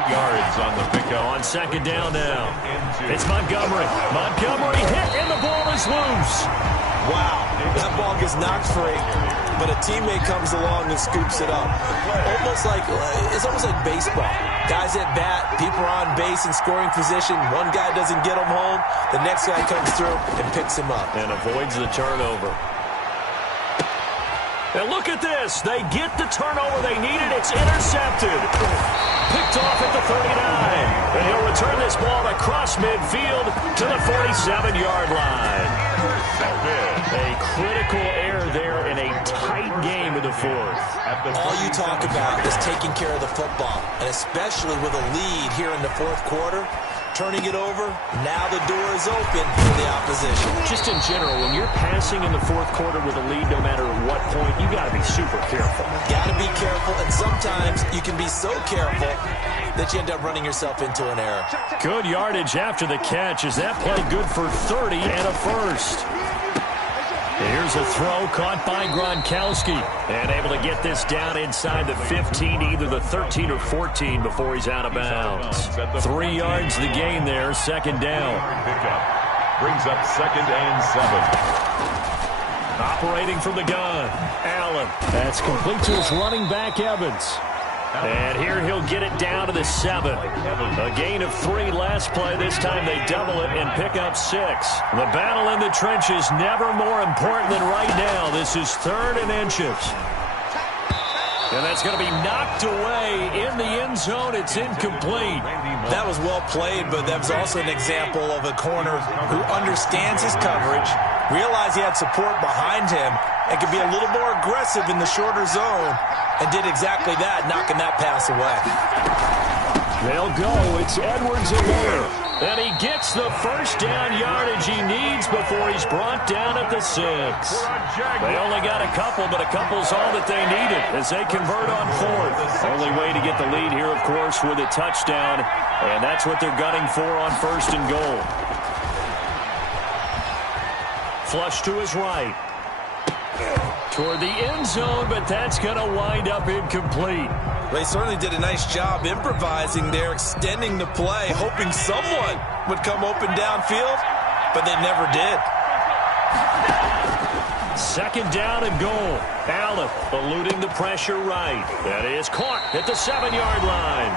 yards on the pickup. On 2nd down now. It's Montgomery. Montgomery hit, and the ball is loose. Wow, that ball gets knocked free, but a teammate comes along and scoops it up. It's almost like baseball. Guys at bat, people are on base in scoring position. One guy doesn't get him home. The next guy comes through and picks him up. And avoids the turnover. And look at this. They get the turnover they needed. It's intercepted. Picked off at the 39. And he'll return this ball across midfield to the 47-yard line. A critical error there in a tight game in the fourth. All you talk about is taking care of the football, and especially with a lead here in the fourth quarter. Turning it over, now the door is open for the opposition. Just in general, when you're passing in the fourth quarter with a lead, no matter what point, you got to be super careful. Got to be careful, and sometimes you can be so careful that you end up running yourself into an error. Good yardage after the catch. Is that play good for 30 and a first? Here's a throw caught by Gronkowski. And able to get this down inside the 15, either the 13 or 14 before he's out of bounds. 3 yards the gain there, 2nd down. Brings up 2nd and 7. Operating from the gun, Allen. That's complete to his running back, Evans. And here he'll get it down to the 7. A gain of 3 last play. This time they double it and pick up 6. The battle in the trenches never more important than right now. This is 3rd and inches. And that's going to be knocked away in the end zone. It's incomplete. That was well played, but that was also an example of a corner who understands his coverage, realized he had support behind him, and could be a little more aggressive in the shorter zone, and did exactly that, knocking that pass away. They'll go. It's Edwards and Miller. And he gets the first down yardage he needs before he's brought down at the 6. They only got a couple, but a couple's all that they needed as they convert on 4th. Only way to get the lead here, of course, with a touchdown. And that's what they're gunning for on 1st and goal. Flush to his right. Toward the end zone, but that's going to wind up incomplete. They certainly did a nice job improvising there, extending the play, hoping someone would come open downfield, but they never did. 2nd down and goal. Allen eluding the pressure right. That is caught at the 7-yard line.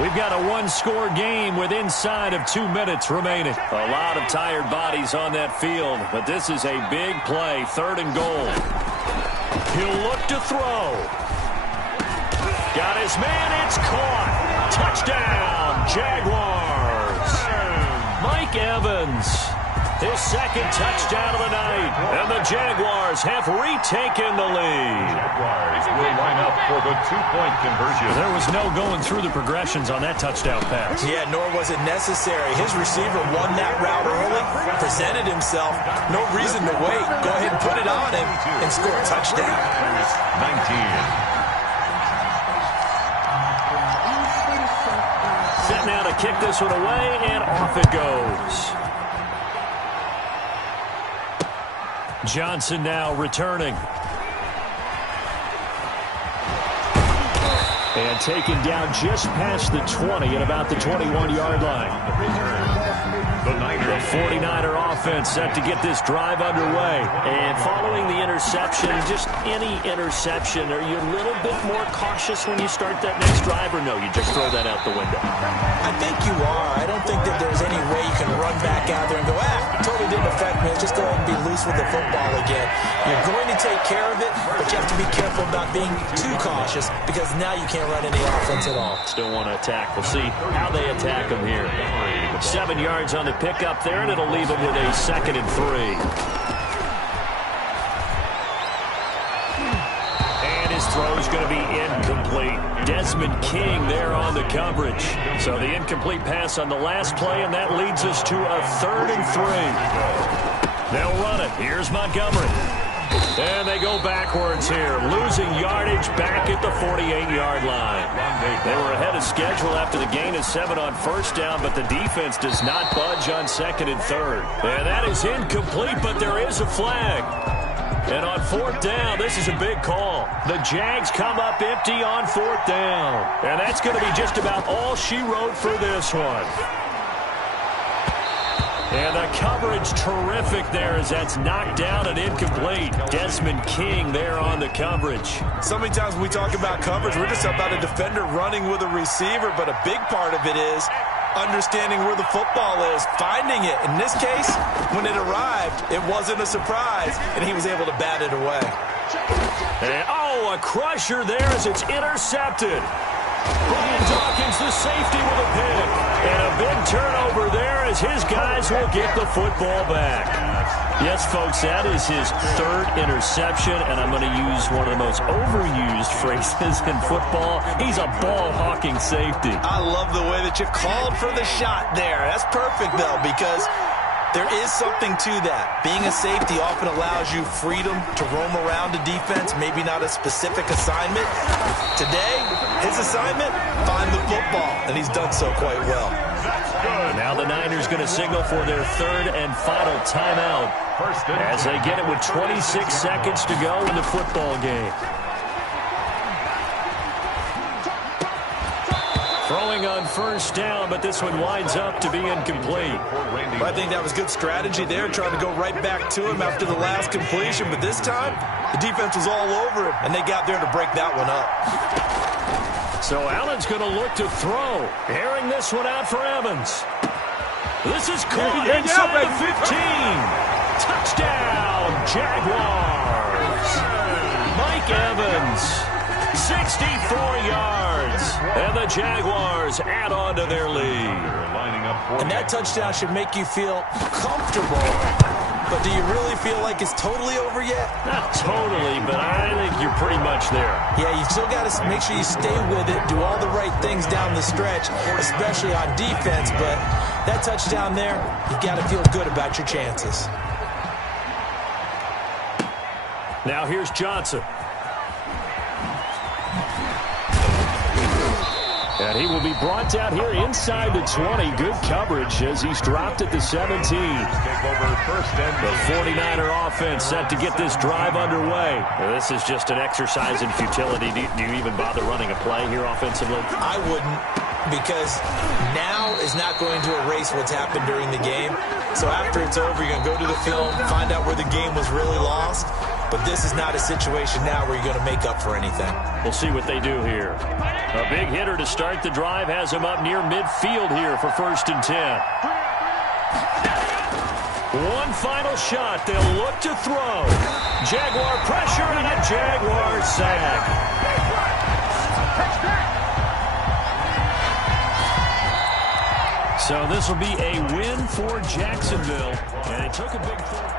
We've got a 1-score game with inside of 2 minutes remaining. A lot of tired bodies on that field, but this is a big play. 3rd and goal. He'll look to throw. Got his man. It's caught. Touchdown, Jaguars. Mike Evans. His 2nd touchdown of the night. And the Jaguars have retaken the lead. Jaguars will line up for the 2-point conversion. There was no going through the progressions on that touchdown pass. Yeah, nor was it necessary. His receiver won that route early, presented himself. No reason to wait. Go ahead and put it on him and score a touchdown. 19. Set now to kick this one away, and off it goes. Johnson now returning. And taken down just past the 20 at about the 21-yard line. The 49er offense set to get this drive underway. And following the interception, just any interception, are you a little bit more cautious when you start that next drive, or no, you just throw that out the window? I think you are. I don't think that there's any way you can run back out there and go, totally didn't affect me. Let's just go ahead and be loose with the football again. You're going to take care of it, but you have to be careful about being too cautious because now you can't run any offense at all. Still want to attack. We'll see how they attack him here. 7 yards on the pickup there, and it'll leave him with a 2nd and 3. And his throw is going to be incomplete. Desmond King there on the coverage. So the incomplete pass on the last play, and that leads us to a 3rd and 3. They'll run it. Here's Montgomery. And they go backwards here, losing yardage back at the 48-yard line. They were ahead of schedule after the gain of 7 on 1st down, but the defense does not budge on 2nd and 3rd. And that is incomplete, but there is a flag. And on fourth down, this is a big call. The Jags come up empty on fourth down. And that's going to be just about all she wrote for this one. And the coverage terrific there as that's knocked down and incomplete. Desmond King there on the coverage. So many times when we talk about coverage, we're just about a defender running with a receiver, but a big part of it is understanding where the football is, finding it. In this case, when it arrived, it wasn't a surprise, and he was able to bat it away. And, oh, a crusher there as it's intercepted. Brian Dawkins, the safety with a pick. And a big turnover there as his guys will get the football back. Yes, folks, that is his third interception, and I'm going to use one of the most overused phrases in football. He's a ball-hawking safety. I love the way that you called for the shot there. That's perfect, though, because there is something to that. Being a safety often allows you freedom to roam around a defense, maybe not a specific assignment. Today, his assignment, find the football, and he's done so quite well. Now the Niners going to signal for their third and final timeout as they get it with 26 seconds to go in the football game. Throwing on first down, but this one winds up to be incomplete. Well, I think that was good strategy there, trying to go right back to him after the last completion. But this time, the defense was all over him, and they got there to break that one up. So Allen's going to look to throw. Airing this one out for Evans. This is caught inside the 15. Touchdown, Jaguars. Mike Evans, 64 yards. And the Jaguars add on to their lead. And that touchdown should make you feel comfortable. But do you really feel like it's totally over yet? Not totally, but I think you're pretty much there. Yeah, you still got to make sure you stay with it, do all the right things down the stretch, especially on defense. But that touchdown there, you got to feel good about your chances. Now here's Johnson. And he will be brought down here inside the 20. Good coverage as he's dropped at the 17. The 49er offense set to get this drive underway. This is just an exercise in futility. Do you even bother running a play here offensively? I wouldn't, because now is not going to erase what's happened during the game. So after it's over, you're going to go to the film, find out where the game was really lost. But this is not a situation now where you're going to make up for anything. We'll see what they do here. A big hitter to start the drive has him up near midfield here for 1st and 10. One final shot. They'll look to throw. Jaguar pressure and a Jaguar sack. So this will be a win for Jacksonville. And it took a big throw.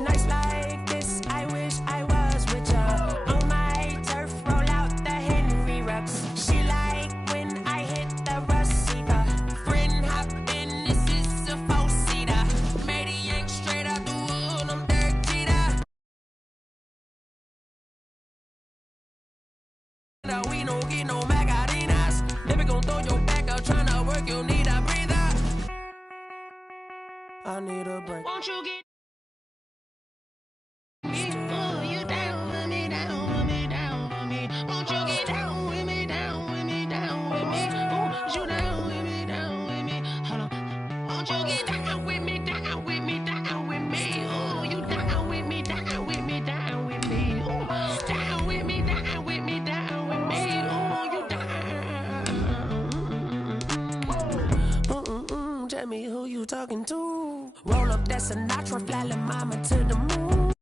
Nights like this, I wish I was with ya. On my turf, roll out the Henry Rux. She like when I hit the receiver. Friend hop in, this is a four-seater. Made a yank straight out the wood, I'm Derek Jeter. No, we don't get no Magarinas. Never gon' throw your back up, tryna work, you need a breather. I need a break. Won't you get down with me. talking to. Roll up that Sinatra, fly la mama to the moon.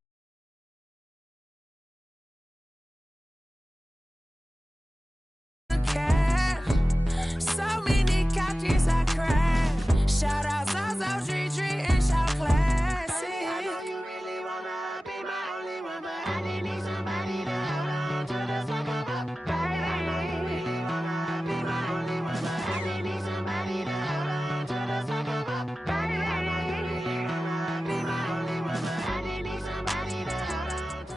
So many couches I cried. Shout out South Street and shout classic. I know you really wanna be my only one, but I didn't need somebody to hold on to the second up. Baby, I know you really wanna be my only one, but I didn't need somebody to hold on to the second up. Baby, I know you really wanna be my only one, but I didn't need somebody to hold on to.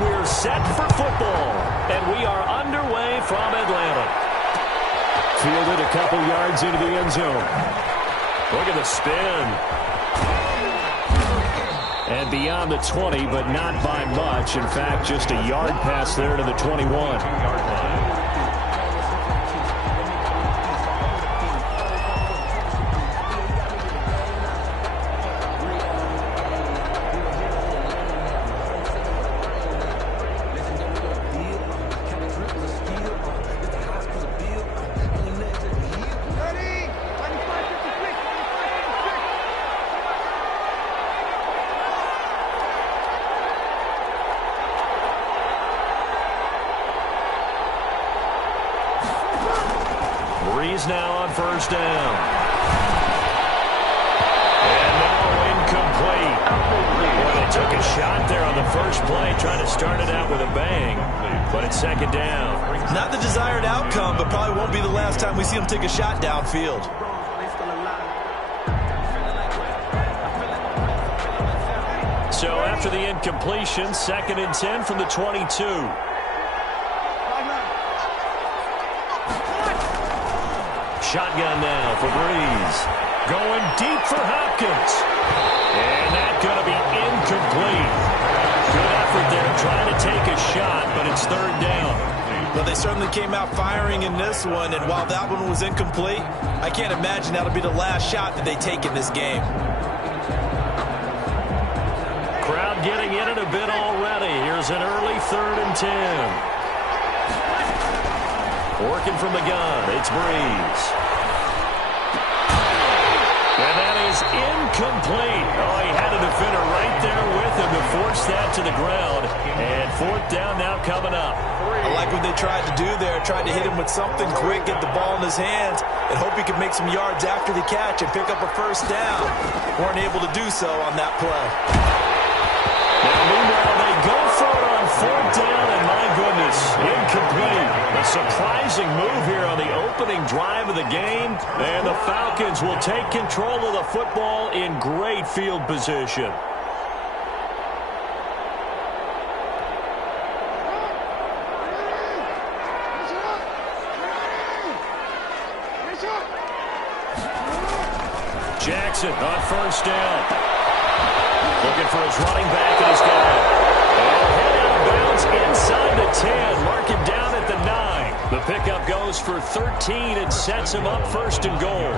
We're set for football, and we are underway from Atlanta. Fielded a couple yards into the end zone. Look at the spin. And beyond the 20, but not by much. In fact, just a yard pass there to the 21. Now on first down. And now incomplete. Boy, they took a shot there on the first play, trying to start it out with a bang, but it's second down. Not the desired outcome, but probably won't be the last time we see them take a shot downfield. So after the incompletion, 2nd and 10 from the 22. Shotgun now for Breeze. Going deep for Hopkins. And that's going to be incomplete. Good effort there trying to take a shot, but it's third down. Well, they certainly came out firing in this one, and while that one was incomplete, I can't imagine that'll be the last shot that they take in this game. Crowd getting in it a bit already. Here's an early 3rd and 10. Working from the gun, it's Breeze. And that is incomplete. Oh, he had a defender right there with him to force that to the ground. And 4th down now coming up. I like what they tried to do there. Tried to hit him with something quick, get the ball in his hands, and hope he could make some yards after the catch and pick up a first down. Weren't able to do so on that play. Now, meanwhile, they go for it on 4th down, and my goodness, incomplete. A surprising move here on the opening drive of the game, and the Falcons will take control of the football in great field position. Jackson on first down. Looking for his running back, and he's got it. And head out of bounds inside the 10. Mark him down at the 9. The pickup goes for 13 and sets him up 1st and goal.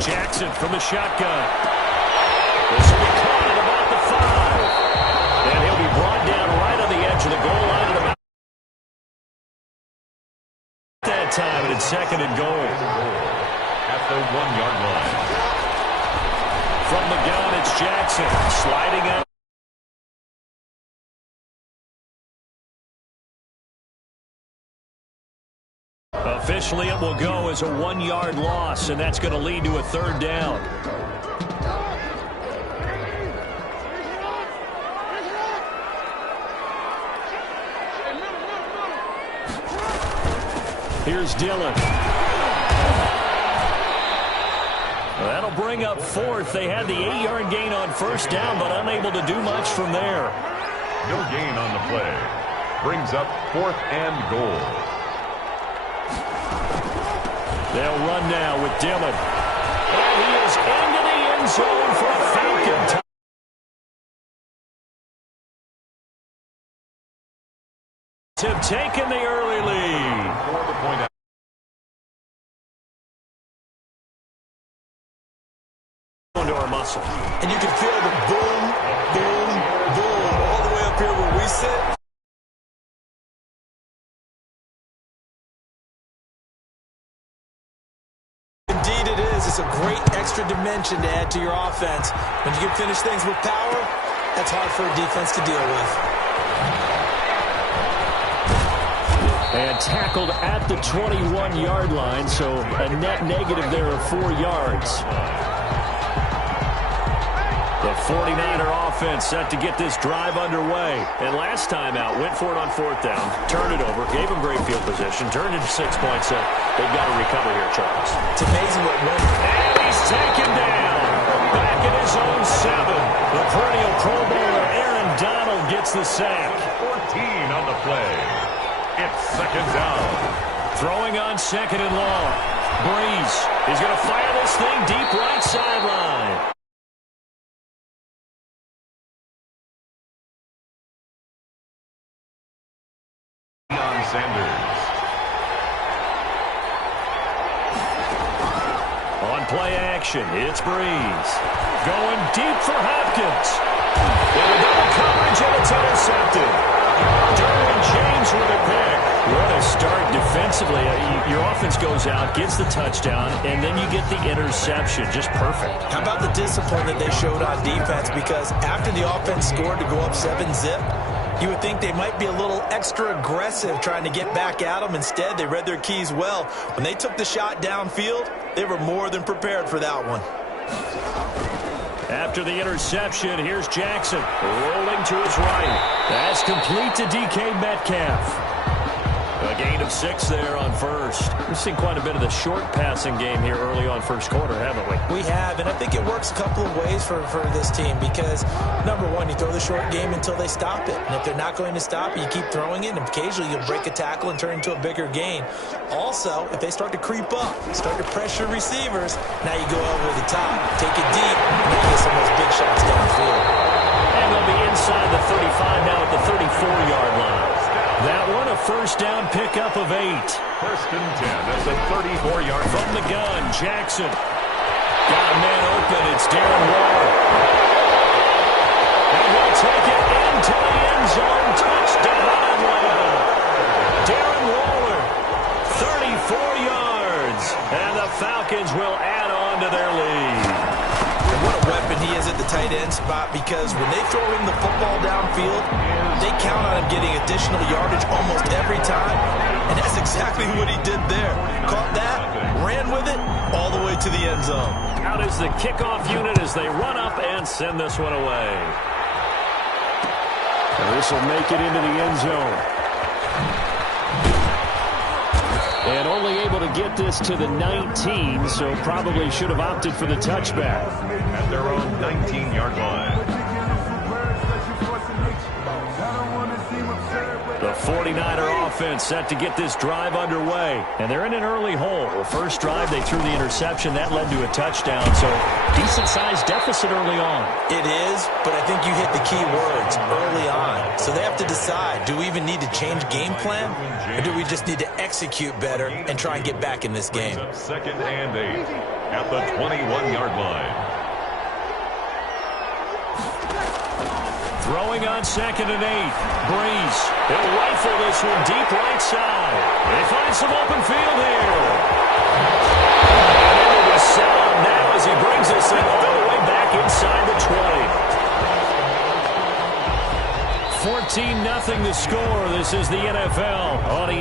Jackson from the shotgun. This will be caught at about the 5. And he'll be brought down right on the edge of the goal line at about that time, and it's 2nd and goal. At the 1-yard line. From the gun, it's Jackson sliding out. Officially, it will go as a 1-yard loss, and that's going to lead to a 3rd down. Here's Dillon. That'll bring up 4th. They had the 8-yard gain on first down, but unable to do much from there. No gain on the play. Brings up 4th and goal. They'll run now with Dillon. And he is into the end zone for a Falcon touchdown. Have taken the early lead. For the point out. Into our muscle. And you can feel the boom, boom, boom all the way up here where we sit. Indeed it is. It's a great extra dimension to add to your offense. When you can finish things with power, that's hard for a defense to deal with. And tackled at the 21-yard line, so a net negative there of 4 yards. The 49er offense set to get this drive underway. And last time out, went for it on 4th down, turned it over, gave them great field position, turned into 6 points. They've got to recover here, Charles. It's amazing what went. And he's taken down. Back in his own 7. The perennial Pro Bowler Aaron Donald gets the sack. 14 on the play. It's 2nd down. Throwing on 2nd and long. Breeze is going to fire this thing deep right sideline. Sanders. On play action, it's Breeze. Going deep for Hopkins. In a double coverage, and it's intercepted. Derwin James with a pick. What a start defensively. Your offense goes out, gets the touchdown, and then you get the interception. Just perfect. How about the discipline that they showed on defense? Because after the offense scored to go up 7-zip, you would think they might be a little extra aggressive trying to get back at them. Instead, they read their keys well. When they took the shot downfield, they were more than prepared for that one. After the interception, here's Jackson rolling to his right. That's complete to DK Metcalf. A gain of 6 there on first. We've seen quite a bit of the short passing game here early on first quarter, haven't we? We have, and I think it works a couple of ways for this team because, number one, you throw the short game until they stop it. And if they're not going to stop it, you keep throwing it, and occasionally you'll break a tackle and turn into a bigger gain. Also, if they start to creep up, start to pressure receivers, now you go over the top, take it deep, and you get some of those big shots downfield. And they'll be inside the 35 now at the 34-yard line. That one, a first down pickup of 8. 1st and 10. That's a 34-yard from the gun. Jackson got a man open. It's Darren Waller. And he'll take it into the end zone. Touchdown Atlanta. Darren Waller, 34 yards. And the Falcons will add on to their lead. What a weapon he is at the tight end spot, because when they throw him the football downfield, they count on him getting additional yardage almost every time, and that's exactly what he did there. Caught that, ran with it, all the way to the end zone. Out is the kickoff unit as they run up and send this one away. And this will make it into the end zone. And only able to get this to the 19, so probably should have opted for the touchback. At their own 19-yard line. The 49er offense set to get this drive underway. And they're in an early hole. First drive, they threw the interception. That led to a touchdown. So decent-sized deficit early on. It is, but I think you hit the key words early on. So they have to decide, do we even need to change game plan? Or do we just need to execute better and try and get back in this game? 2nd and 8 at the 21-yard line. Throwing on 2nd and 8. Breeze. He'll rifle this one deep right side. They find some open field here. And into the setup now as he brings this thing all the way back inside the 20. 14-0 the score. This is the NFL on the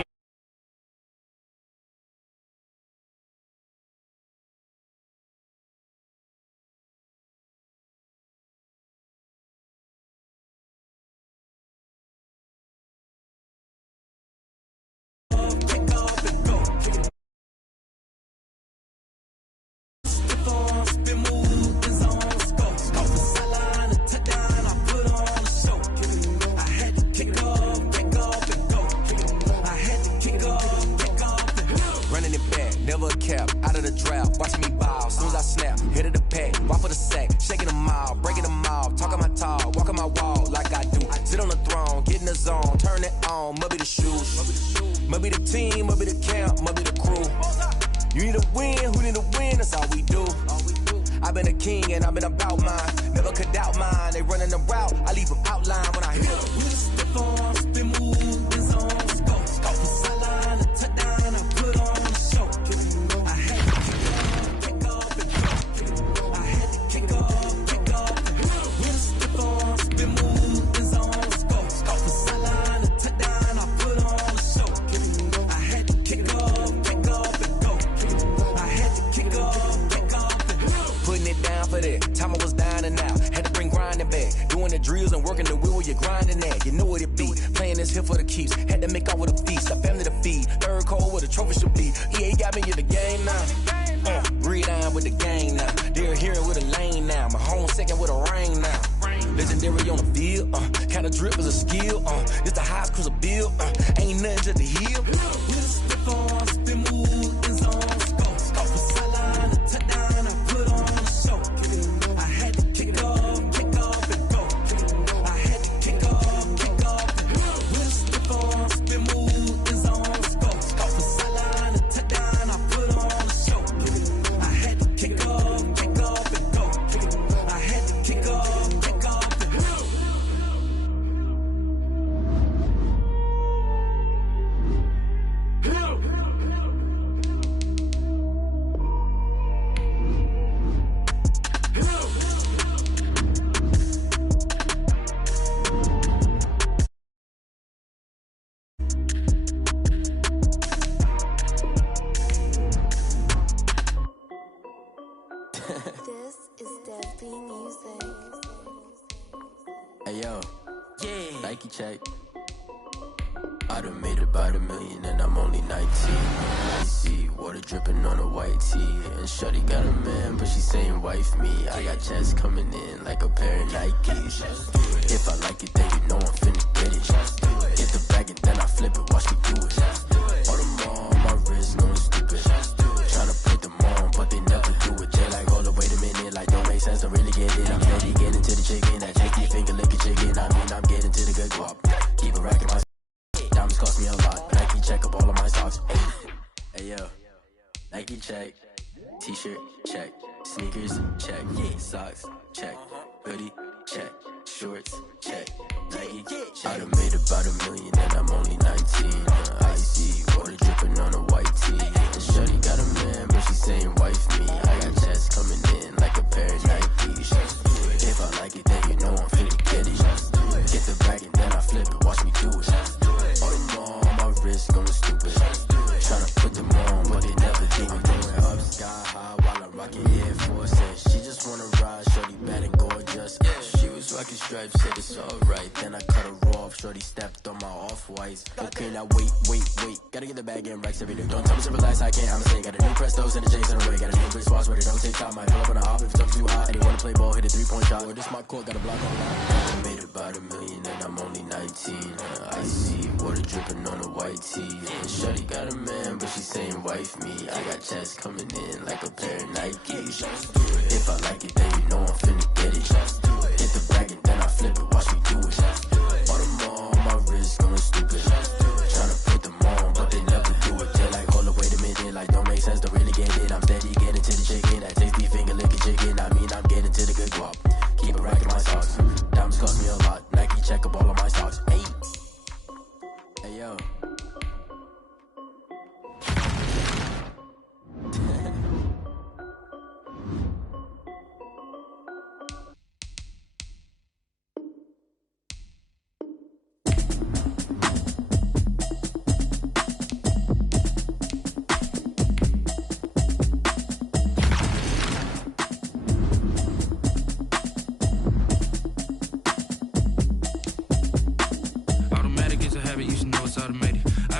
be the team, I'll be the camp, I'll be the crew. You need a win, who need a win, that's all we do. I've been a king and I've been about mine. Never could doubt mine, they running the route, I leave them outline when I hit them. We just step on, spin move, in zone, let's go. Go from sideline to touchdown, I put on a show. I had to kick off and go. I had to kick off and go. We just step on, spin move, in zone, let's go. Go from sideline to touchdown, I put on a show. I had to kick off and go. I had to kick off and go. Putting it down for that. Time I was down and out. Had to bring grinding back. Doing the drills and working the wheel where you're grinding at. You know what it be. Playing this here for the keeps. Had to make off with a feast. A family to feed. Third cold where the trophy should be. EA got me in the game now. Breathe down with the gang now. They're here with a lane now. My home second with a rain now. Legendary on the field. Kinda drip is a skill. This the highest cruiser bill. Ain't nothing to the hill. We just step on, spin move, in zone, go. Go from sideline to touchdown, I put on a show. I had to kick off and go. I had to kick off and go. We just step on, spin move, in zone, go. Go from sideline to touchdown, I put on a show. I had to kick off and go. I had to kick off and go. This is Deadly Music. Hey yo, yeah. Nike check. I done made about $1 million and I'm only 19. I see water dripping on a white tee. And shorty got a man, but she saying wife me. I got checks coming in like a pair of Nikes. If I like it, then you know I'm finna get it. Get the bag and then I flip it, watch me do it. All them on my wrist, no stupid. Tryna put them on, but they never do it. They like, hold up, wait a minute, like don't make sense to really get it. I'm steady getting to the chicken, that cheeky finger licking chicken. I mean, I'm getting to the good guap. Keep it racking my diamonds cost me a lot. Nike check up all of my socks. Hey yo, Nike check. T-shirt check. Sneakers check. Socks check. Hoodie check. Shorts check. Nike check. I done made about $1 million and I'm only 19. Icy water dripping on a white tee. And shorty got a man, but she saying wife me. I got checks coming in like a pair of Nikes. If I like it, then you know I'm finna get it. Get the bag and then I flip it, watch me do it. All them on my wrist going stupid. Tryna put them on, but they never think I'm going up sky high while I'm rocking Air Forces. She just wanna ride, shorty bad and gorgeous. She was rocking stripes, said it's alright. Then I cut her off, shorty stepped on my off-whites. Okay, now wait. Gotta get the bag and racks every day. Don't tell me to relax, I can't, I'ma say. Got a new Prestos and a J's in the way. Got a new big spots where they don't take time. Might pull up on a hop if it's up too high. And they wanna play ball, hit a 3-point shot. Or this my court, got a block on line. I made about $1 million and I'm only 19. I see water dripping on a white tee. And shorty got a man, but she saying wife me. I got checks coming in like a pair of Nikes. If I like it, then you know I'm finna get it. Get the bag and then I flip it, watch me do it. All them on my wrist going stupid. Tryna put them on, but they never do it. They like, hold up, wait a minute, like don't make sense to really get it. I'm steady getting to the chicken, that tasty finger licking chicken. I mean, I'm getting to the good guap. Keep it racking my socks. Diamonds cost me a lot. Nike check up all of my socks. Hey yo.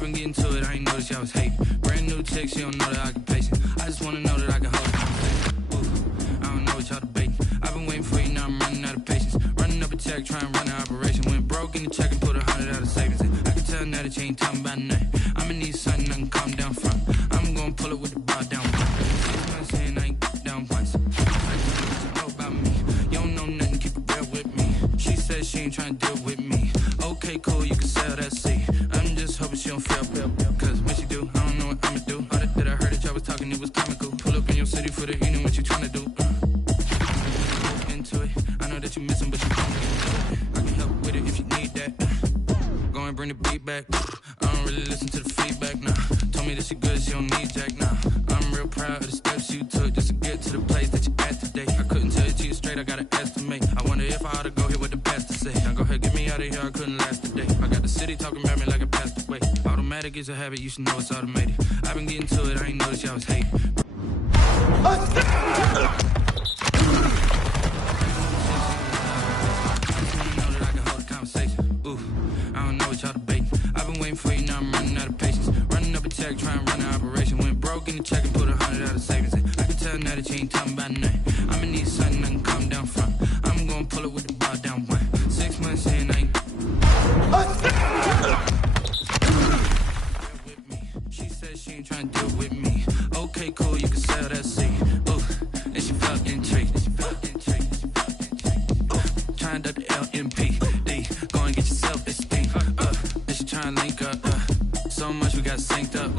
Into it, I ain't noticed y'all was hating. Brand new chick, she don't know the occupation. I just wanna know that I can hold it. I don't know what y'all debating. I've been waiting for you, now I'm running out of patience. Running up a check, trying to run an operation. Went broke in the check and put 100 out of savings. I can tell now that you ain't talking about nothing. I'ma need something I can calm down from. I'm gonna pull it with the bar down. 6 months in, I ain't down once. I all about me. You don't know nothing, keep it real with me. She says she ain't trying to deal with me. Okay, cool, you can sell that seat. I'm just hoping she don't fail, cause into it. I know that you miss him, but you gon' get into it. I can help with it if you need that. Go and bring the beat back. I don't really listen to the feedback, nah. Told me that she good, she don't need jack, nah. I'm real proud of the steps you took just to get to the place that you at today. I couldn't tell it to you straight, I gotta estimate. I wonder if I ought to go here with the pastor say. Now go ahead, get me out of here, I couldn't last a day. I got the city talking about me like a passed away. Automatic is a habit, you should know it's automated. I've been getting to it, I ain't noticed y'all was hating. I don't know what y'all debating. I've been waiting for you, now I'm running out of patience. Running up a check, trying to run an operation. Went broke in the check and put 100 out of savings in. I can tell now that you ain't talking about nothing. I'ma need something I can calm down from. I'm gonna pull it with the bar down one. 6 months in, I ain't with me. She said she ain't trying to deal with me. Okay, cool, you can sell that seat. Ooh, and she felt intrigued. Trying to duck the LMPD. Go and get your self-esteem. And she trying to link up. So much we got synced up.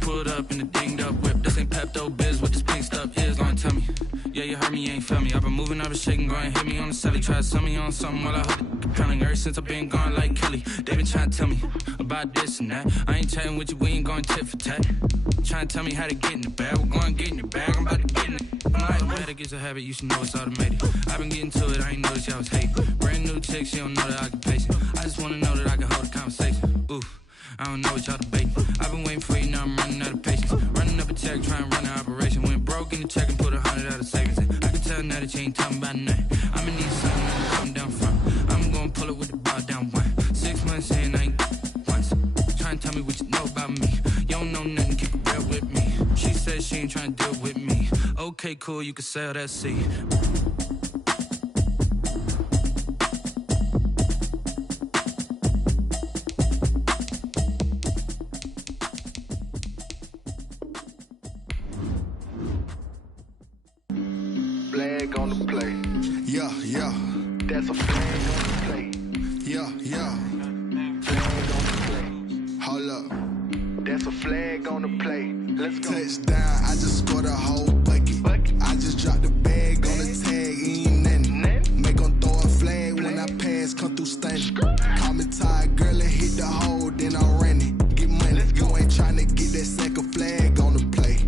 Pulled up in the dinged up whip. This ain't Pepto-Biz, what this pink stuff is. Gonna tell me. Yeah, you heard me, you ain't felt me. I've been moving, I've been shaking, go and hit me on the celly. Try to sell me on something while I hold it compelling. Ever since I've been gone like Kelly. They been trying to tell me about this and that. I ain't chatting with you, we ain't going tit for tat. Trying to tell me how to get in the bag. We're going to get in the bag, I'm about to get in it. Automatic is a habit, you should know it's automated. I've been getting to it, I ain't noticed y'all was hating. Brand new chick, she don't know the occupation. I just wanna know that I can hold a conversation. Ooh, I don't know what y'all debating. I've been waiting for you, now I'm running out of patience. Running up a check, trying to run an operation. Went broke in the check and put 100 out of savings in. I can tell now that you ain't talking about nothing. I'ma need something I can come down from. I'm gonna pull it with the bar down one. 6 months in, I ain't once. Trying to tell me what you know about me. You don't know nothing, keep it real with me. She said she ain't trying to deal with me. Okay, cool, you can sell that seed. Flag on the play. Yeah, yeah. That's a flag on the play. Yeah, yeah. Flag on the play. Hold up. That's a flag on the play. Let's go. Touchdown, I just scored a whole bucket. I just dropped the bag on the tag, ain't nothing. Make them throw a flag when I pass, come through stunning. Call me tired, girl, and hit the hole, then I'm running. Get money, you ain't tryna get that second flag on the play.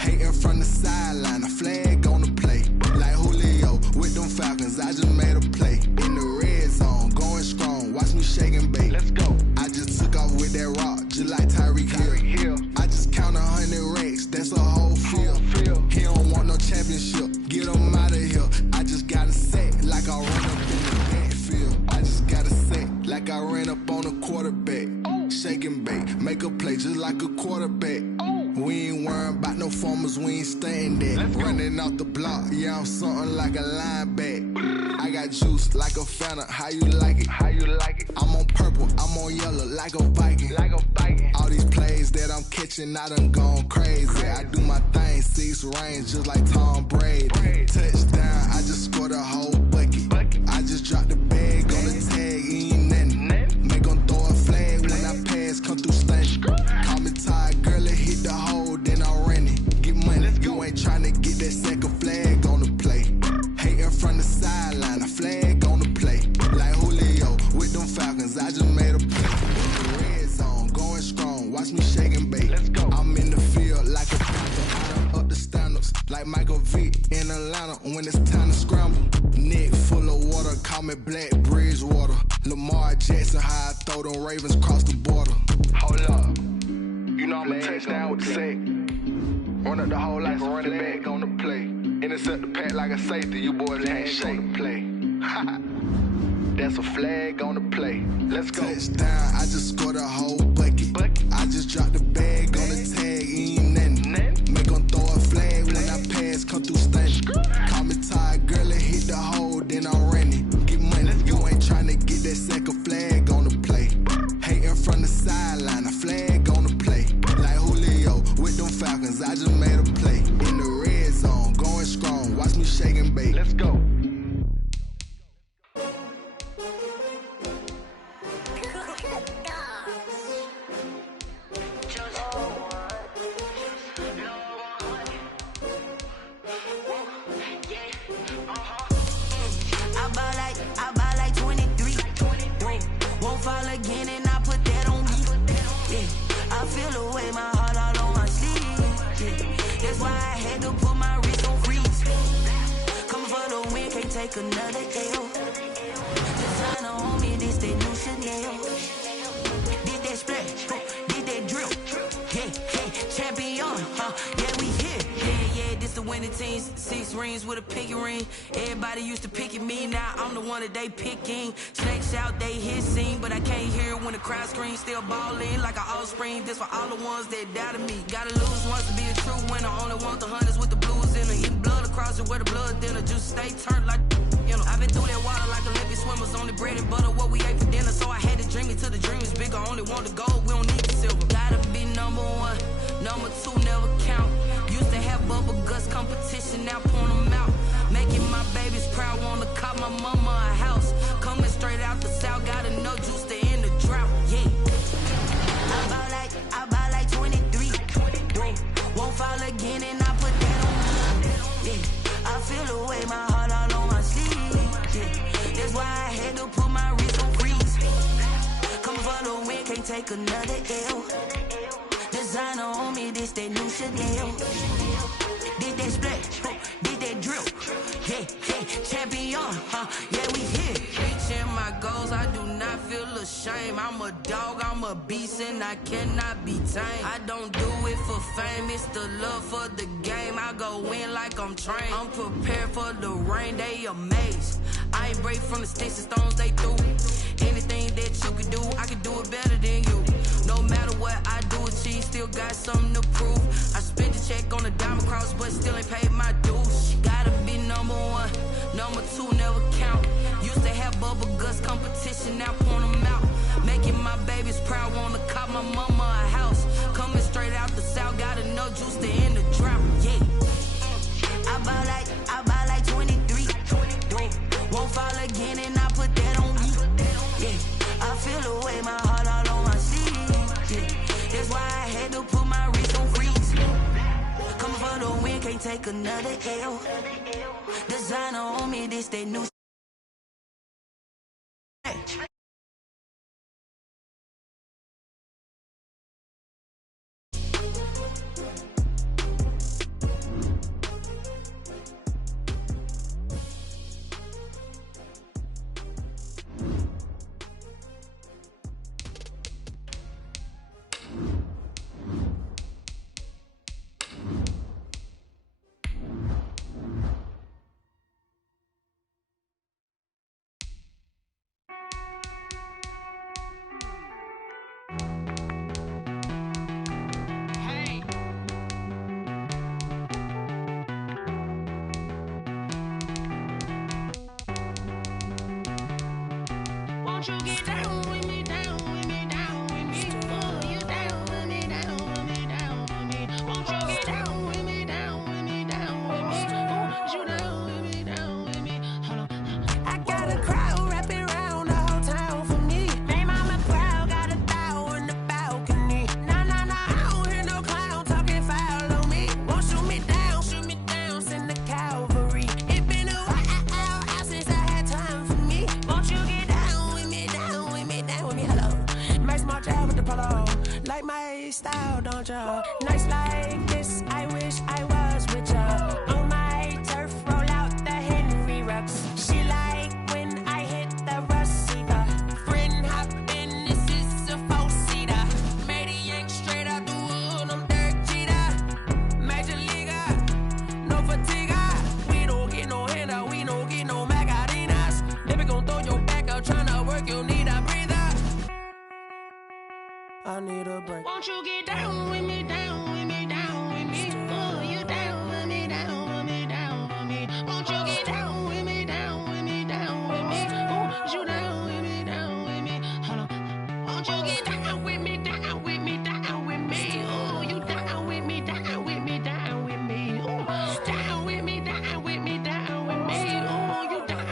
Hating from the sideline, a flag on the play. Like Julio with them Falcons, I just made a play. In the red zone, going strong, watch me shake and bake. Let's go. I just took off with that rock, just like Tyreek Hill. I just count 100 racks, that's a whole field. He don't want no championship, get him out of here. I just got a set, like I run up in the backfield. I just got a set, like I ran up on a quarterback. Shake and bake, make a play just like a quarterback. We ain't worrying about no formers, we ain't staying there. Running off the block, yeah, I'm something like a lineback. I got juice like a Fanta, how you like it? How you like it? I'm on purple, I'm on yellow, like a Viking. Like a Viking. All these plays that I'm catching, I done gone crazy. I do my thing, 6 range, just like Tom Brady. Touchdown, I just scored a whole bucket. I just dropped the bag on the tag, ain't nothing. Make them throw a flag when I pass, come through stunning. Call me tired, girl, and hit the hole, then I'm running. Get money, you ain't tryna get that second flag on the play. Hating from the sideline, a flag on the play. Like Julio with them Falcons, I just made a play. In the red zone, going strong, watch me shake and bake. Let's go. I'm in the field like a panther, I done up the stand-ups. Like Michael Vick in Atlanta when it's time to scramble. Neck full of water, call me Black Bridgewater. Lamar Jackson, how I throw them Ravens cross the border. Hold up. You know I'm a touchdown with the sack. Run up the hole like a running back on the play. Intercept the pack like a safety. You boys ain't shake the play. That's a flag on the play. Let's go. Touchdown, I just scored a whole bucket. I just dropped the bag on the tag, ain't nothing. Make them throw a flag when I pass, come through stunning. Call me tired, girl, and hit the hole, then I'm running. Get money, you ain't tryna get that second flag on the play. Hating from the sideline, a flag on the play. Like Julio with them Falcons, I just made a play. In the red zone, going strong, watch me shake and bake. Let's go. take another L. Designer on me, this that new Chanel. Did that splash, did that drill. Yeah, champion, yeah, we here. Yeah, this the winning team. 6 rings with a pinky ring. Everybody used to pick at me, now I'm the one that they picking. Snakes out, they hit scene, but I can't hear it when the crowd screams. Still ballin' like an offspring. This for all the ones that doubted me. Gotta lose once to be a true winner. Only want the hunters with the blues in her. Eating blood across it where the blood dinner. Just stay turned like, you know. I've been through that water like Olympic swimmers. Only bread and butter, what we ate for dinner. So I had to dream it till the dream is bigger. Only want the gold, we don't need the silver. Gotta be number 1, number 2 never count. Used to have bubble guts competition, now point them out. Making my babies proud, wanna cop my mama a house. Coming straight out the south, gotta know juice to end the drought, yeah. I bought like 23. Won't fall again and I put that on me. Yeah, I feel the way, my heart all on my sleeve. Yeah, that's why I had to put my wrist on freeze. Come for the win, can't take another L. Designer on me, this that new Chanel. Did that splash, did that drill. Yeah, champion, yeah, we here. Reaching my goals, I do not feel ashamed. I'm a dog, I'm a beast, and I cannot be tamed. I don't do it for fame, it's the love for the game. I go in like I'm trained. I'm prepared for the rain, they amazed. I ain't break from the sticks and stones they threw. Anything that you could do, I could do it better than you. No matter what I do, achieve, still got something to prove. I spent the check on the diamond cross, but still ain't paid my dues. Gotta be number 1, number 2 never count. Used to have bubble guts competition, now point them out. Making my babies proud, wanna cop my mama a house. Coming straight out the south, gotta know juice to end the drought, yeah. I bought like 23. Won't fall again and I put that on me. Yeah, I feel the way, my heart all on my sleeve. Yeah, that's why I had to put my wrist on freeze. Coming for the win, can't take another L. Designer on me, this that new. Won't you get down with me, down with me, down with me? Oh, you down with me, down with me, down with me. Won't you get down with me, down with me, down with me? Oh, you down with me, down with me. Hold on. I got a crowd wrapping around the whole town for me. They mama proud, got a thou in the balcony. Nah, I don't hear no clown talking foul on me. Won't shoot me down, send the cavalry. It been a while since I had time for me. Won't you get down with me, down with me, down with me? Hello. Nice march out with the polo. Like my style, don't ya? Nights like this, I wish I was with ya. On my turf, roll out the Henry Rux. She like when I hit the receiver. Friend hop in, this is a 4-seater. Made a yank straight out the wood, I'm Derek Jeter. Major leaguer, no fatigue. We don't get no handout, we don't get no Macarinas. Never gon' throw your back out, tryna work, you need a breather. I need a break. Won't you get down with me, down with me, down with me? Oh, you down with me, down with me, down with me. Won't you get down with me, down with me, down with me? Oh, you down with me, down with me. Hold on. Won't you get down with me, down with me, down with me? Oh, you down with me, down with me, down with me. Oh, down with me, down with me, down with me. Oh, you down.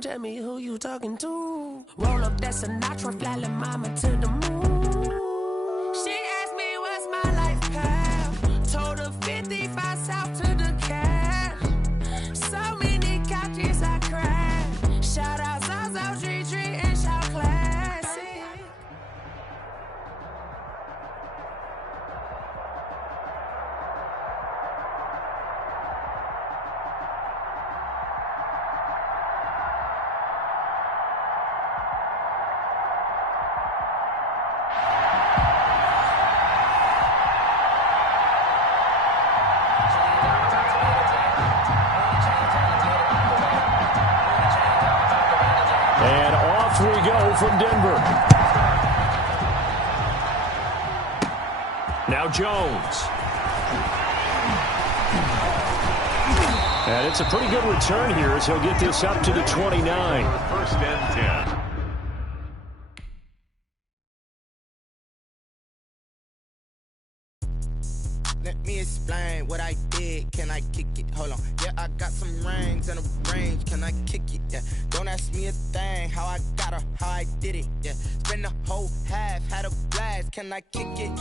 Tell me who you talking to. Roll up that Sinatra, fly la mama to the moon. She asked me what's my life path. Told her 55 south to the cash. So many couches I crashed. Shout out South Tree and shout classic. Off we go from Denver. Now Jones. And it's a pretty good return here as he'll get this up to the 29. First and 10. Let me explain what I did. Can I kick it? Hold on. Yeah, I got some rings and a range. Can I kick it? Yeah. Don't ask me a thing. How I got her, how I did it. Yeah. Spend the whole half, had a blast. Can I kick it?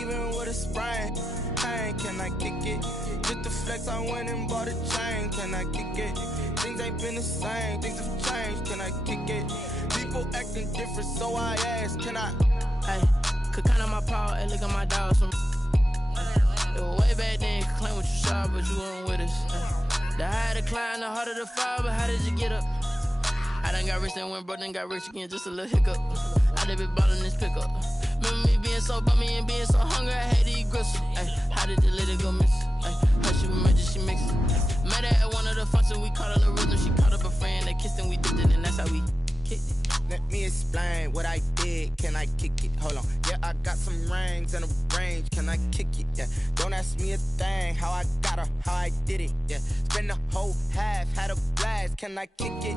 Even with a sprain. Pain, can I kick it? Just the flex, I went and bought a chain. Can I kick it? Things ain't been the same. Things have changed. Can I kick it? People acting different, so I ask. Can I? Hey, could count on my power and look at my dogs from. It was way back then, you could claim what you saw, but you weren't with us. The higher the climb, the harder the fall, but how did you get up? I done got rich, then went broke, then got rich again, just a little hiccup. I done been bottling this pickup. Remember me being so bummy and being so hungry, I had to eat gristle. Ay, how did the little go miss? How she was magic, she mixed it. Met her at one of the functions, we caught her the rhythm. She caught up a friend, they kissed and we dipped it, and that's how we kicked it. Let me explain what I did. Can I kick it? Hold on. Yeah, I got some rings and a range. Can I kick it? Yeah. Don't ask me a thing. How I got her, how I did it. Yeah. Spend the whole half, had a blast. Can I kick it?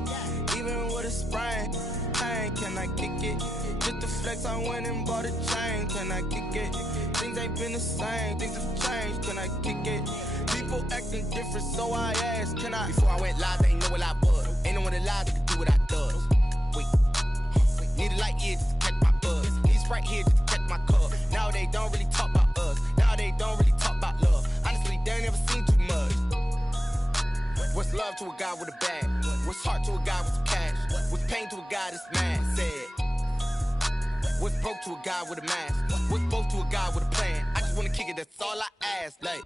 Even with a sprain. Pain, can I kick it? Just the flex, I went and bought a chain. Can I kick it? Things ain't been the same. Things have changed. Can I kick it? People acting different, so I asked. Can I? Before I went live, they ain't know what I was. Ain't no one alive that could do what I does. Need a light here just to catch my buzz. Need Sprite here just to catch my cup. Now they don't really talk about us. Now they don't really talk about love. Honestly, they ain't never seen too much. What's love to a guy with a bag? What's heart to a guy with some cash? What's pain to a guy that's mad? Said. What's broke to a guy with a mask? What's broke to a guy with a plan? I just wanna kick it, that's all I ask. Like,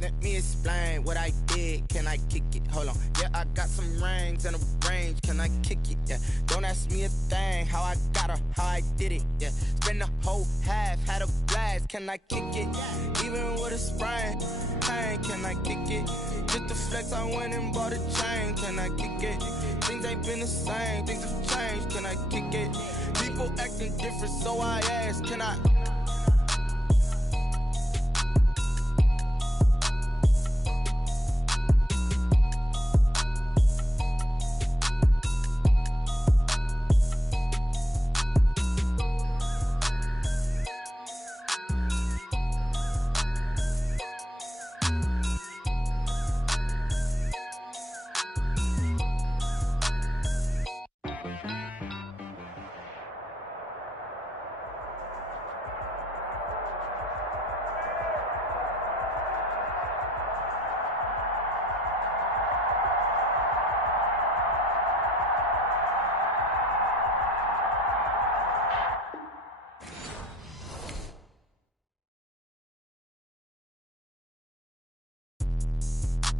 let me explain what I did. Can I kick it? Hold on. Yeah, I got some rings and a range. Can I kick it? Yeah. Don't ask me a thing. How I got her, how I did it. Yeah. Spend the whole half, had a blast. Can I kick it? Even with a sprain. Pain, can I kick it? Just the flex, I went and bought a chain. Can I kick it? Things ain't been the same. Things have changed. Can I kick it? People acting different, so I ask. Can I?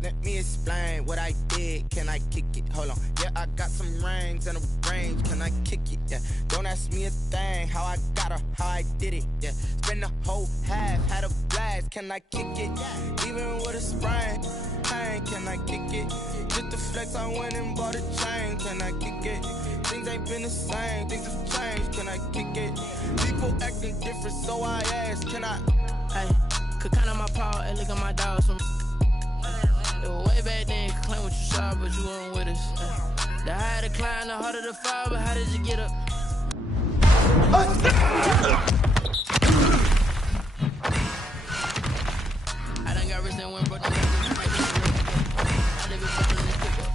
Let me explain what I did. Can I kick it? Hold on. Yeah, I got some rings and a range. Can I kick it? Yeah. Don't ask me a thing. How I got her, how I did it. Yeah. Spend the whole half, had a blast. Can I kick it? Even with a sprain. Pain, can I kick it? Just the flex, I went and bought a chain. Can I kick it? Things ain't been the same. Things have changed. Can I kick it? People acting different, so I ask. Can I? Hey, could count on my power and look at my dogs from. It was way back then, you could claim what you saw, but you weren't with us. The higher the climb, the harder the fall, but how did you get up? I done got rich and went broke, then got rich. I done been bottling this pickup.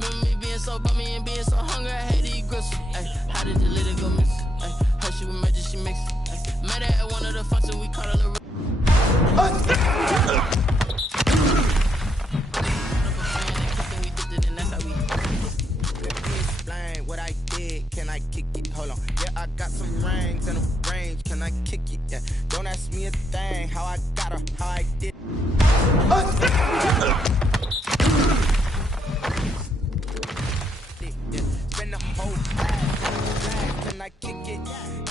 Remember me being so bummy and being so hungry, I had to eat gristle. Ay, how did the little go miss? Ay, how she was magic, she mixed it. Met her at one of the functions, we caught her the. Can I kick it? Hold on. Yeah, I got some rings and a range. Can I kick it? Yeah. Don't ask me a thing. How I got her, how I did. Yeah. Spend the whole time. Can I kick it?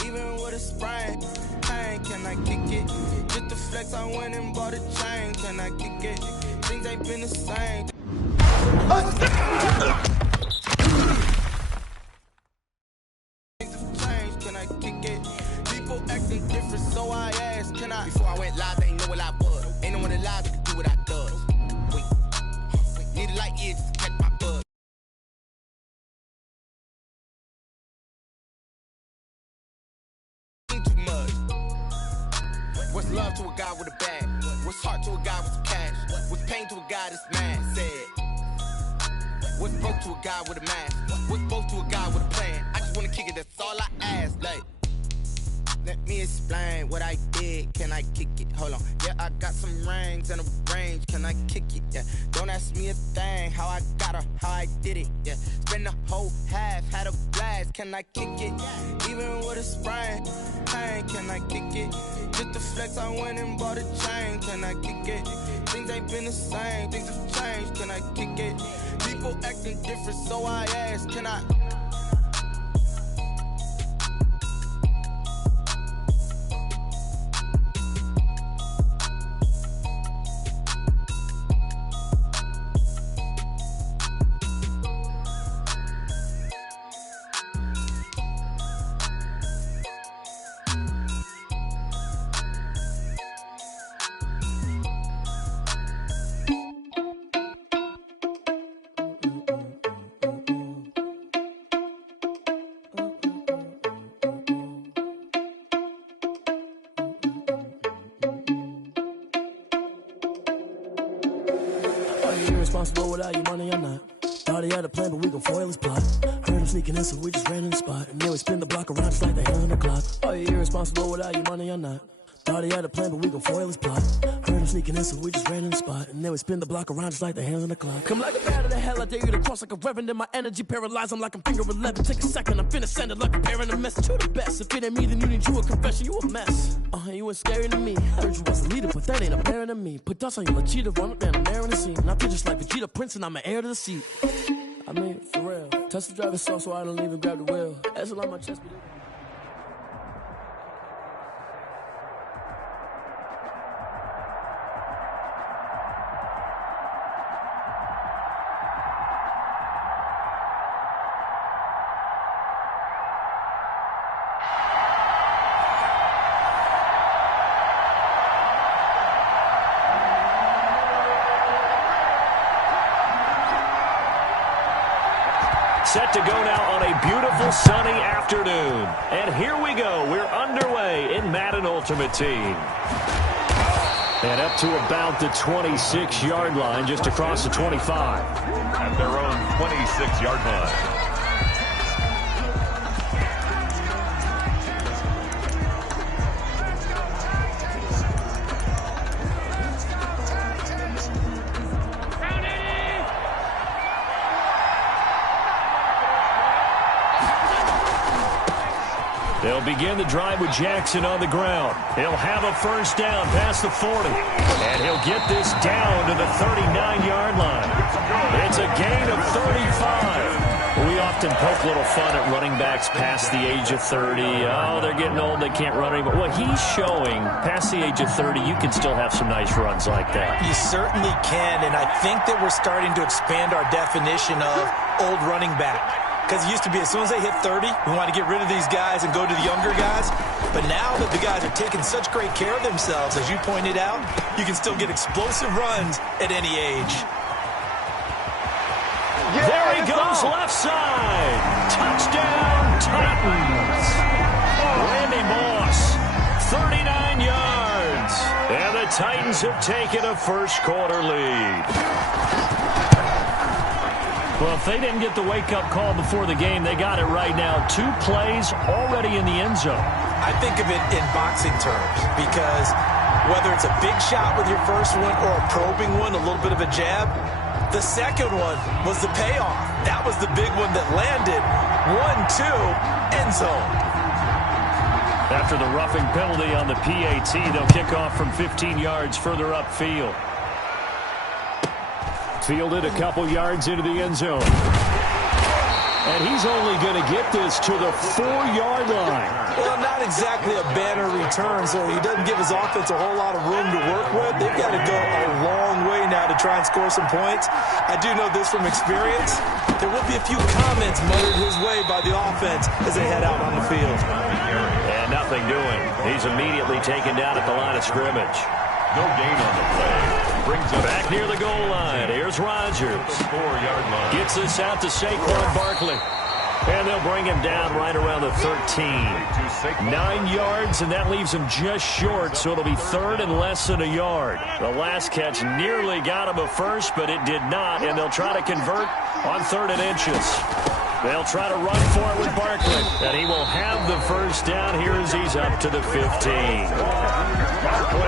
Even with a sprain. Pain, can I kick it? Just the flex, I went and bought a chain. Can I kick it? Things ain't been the same. guy with a bag? What's heart to a guy with some cash? What's pain to a guy that's mad? Said. What's broke to a guy with a mask? What's broke to a guy with a plan? I just wanna kick it, that's all I ask. Like, let me explain what I did. Can I kick it? Hold on. Yeah, I got some rings and a range. Can I kick it? Yeah. Don't ask me a thing. How I got her, how I did it. Yeah. Spend the whole half, had a blast. Can I kick it? Even with a sprain. Pain, can I kick it? Just the flex, I went and bought a chain. Can I kick it? Things ain't been the same. Things have changed. Can I kick it? People acting different, so I ask. Can I? Irresponsible without your money or not. Thought he had a plan, but we gon' foil his plot. Heard him sneaking in, so we just ran in the spot. And then we spin the block around just like the hands on the clock. Are you irresponsible without your money or not? Thought he had a plan, but we gon' foil his plot. Heard him sneaking in, so we just ran in the spot. And then we spin the block around just like the hands on the clock. Come like a bat of the hell, I dare you to cross like a reverend. In my energy paralyzed, I'm like I'm finger 11. Take a second, I'm finna send it like a parent a message to the best. If it ain't me, then you need you a confession, you a mess. You ain't scary to me. Heard you was a leader, but that ain't apparent to me. Put dust on you, like cheetah, run up down, I'm there in the scene. And I feel just like Vegeta Prince, and I'm an heir to the seat. I mean, for real. Touch the driver's soft, so I don't even grab the wheel. That's a lot on my chest, but Set to go now on a beautiful sunny afternoon. And here we go. We're underway in Madden Ultimate Team. And up to about the 26-yard line, just across the 25. At their own 26-yard line. They'll begin the drive with Jackson on the ground. He'll have a first down past the 40. And he'll get this down to the 39-yard line. It's a gain of 35. We often poke a little fun at running backs past the age of 30. Oh, they're getting old, they can't run anymore. Well, he's showing past the age of 30, you can still have some nice runs like that. You certainly can, and I think that we're starting to expand our definition of old running back. Because it used to be as soon as they hit 30, we want to get rid of these guys and go to the younger guys. But now that the guys are taking such great care of themselves, as you pointed out, you can still get explosive runs at any age. Yeah, there he goes, left side. Touchdown, Titans. Randy Moss, 39 yards. And the Titans have taken a first-quarter lead. Well, if they didn't get the wake-up call before the game, they got it right now. 2 plays already in the end zone. I think of it in boxing terms because whether it's a big shot with your first one or a probing one, a little bit of a jab, the second one was the payoff. That was the big one that landed. 1-2, end zone. After the roughing penalty on the PAT, they'll kick off from 15 yards further upfield. Fielded a couple yards into the end zone. And he's only going to get this to the 4-yard line. Well, not exactly a banner return, so he doesn't give his offense a whole lot of room to work with. They've got to go a long way now to try and score some points. I do know this from experience. There will be a few comments muttered his way by the offense as they head out on the field. And nothing doing. He's immediately taken down at the line of scrimmage. No gain on the play. Brings up back near the goal line. Here's Rodgers. 4-yard line. Gets this out to Saquon Barkley. And they'll bring him down right around the 13. 9 yards, and that leaves him just short, so it'll be third and less than a yard. The last catch nearly got him a first, but it did not, and they'll try to convert on 3rd and inches. They'll try to run for it with Barkley, and he will have the first down here as he's up to the 15.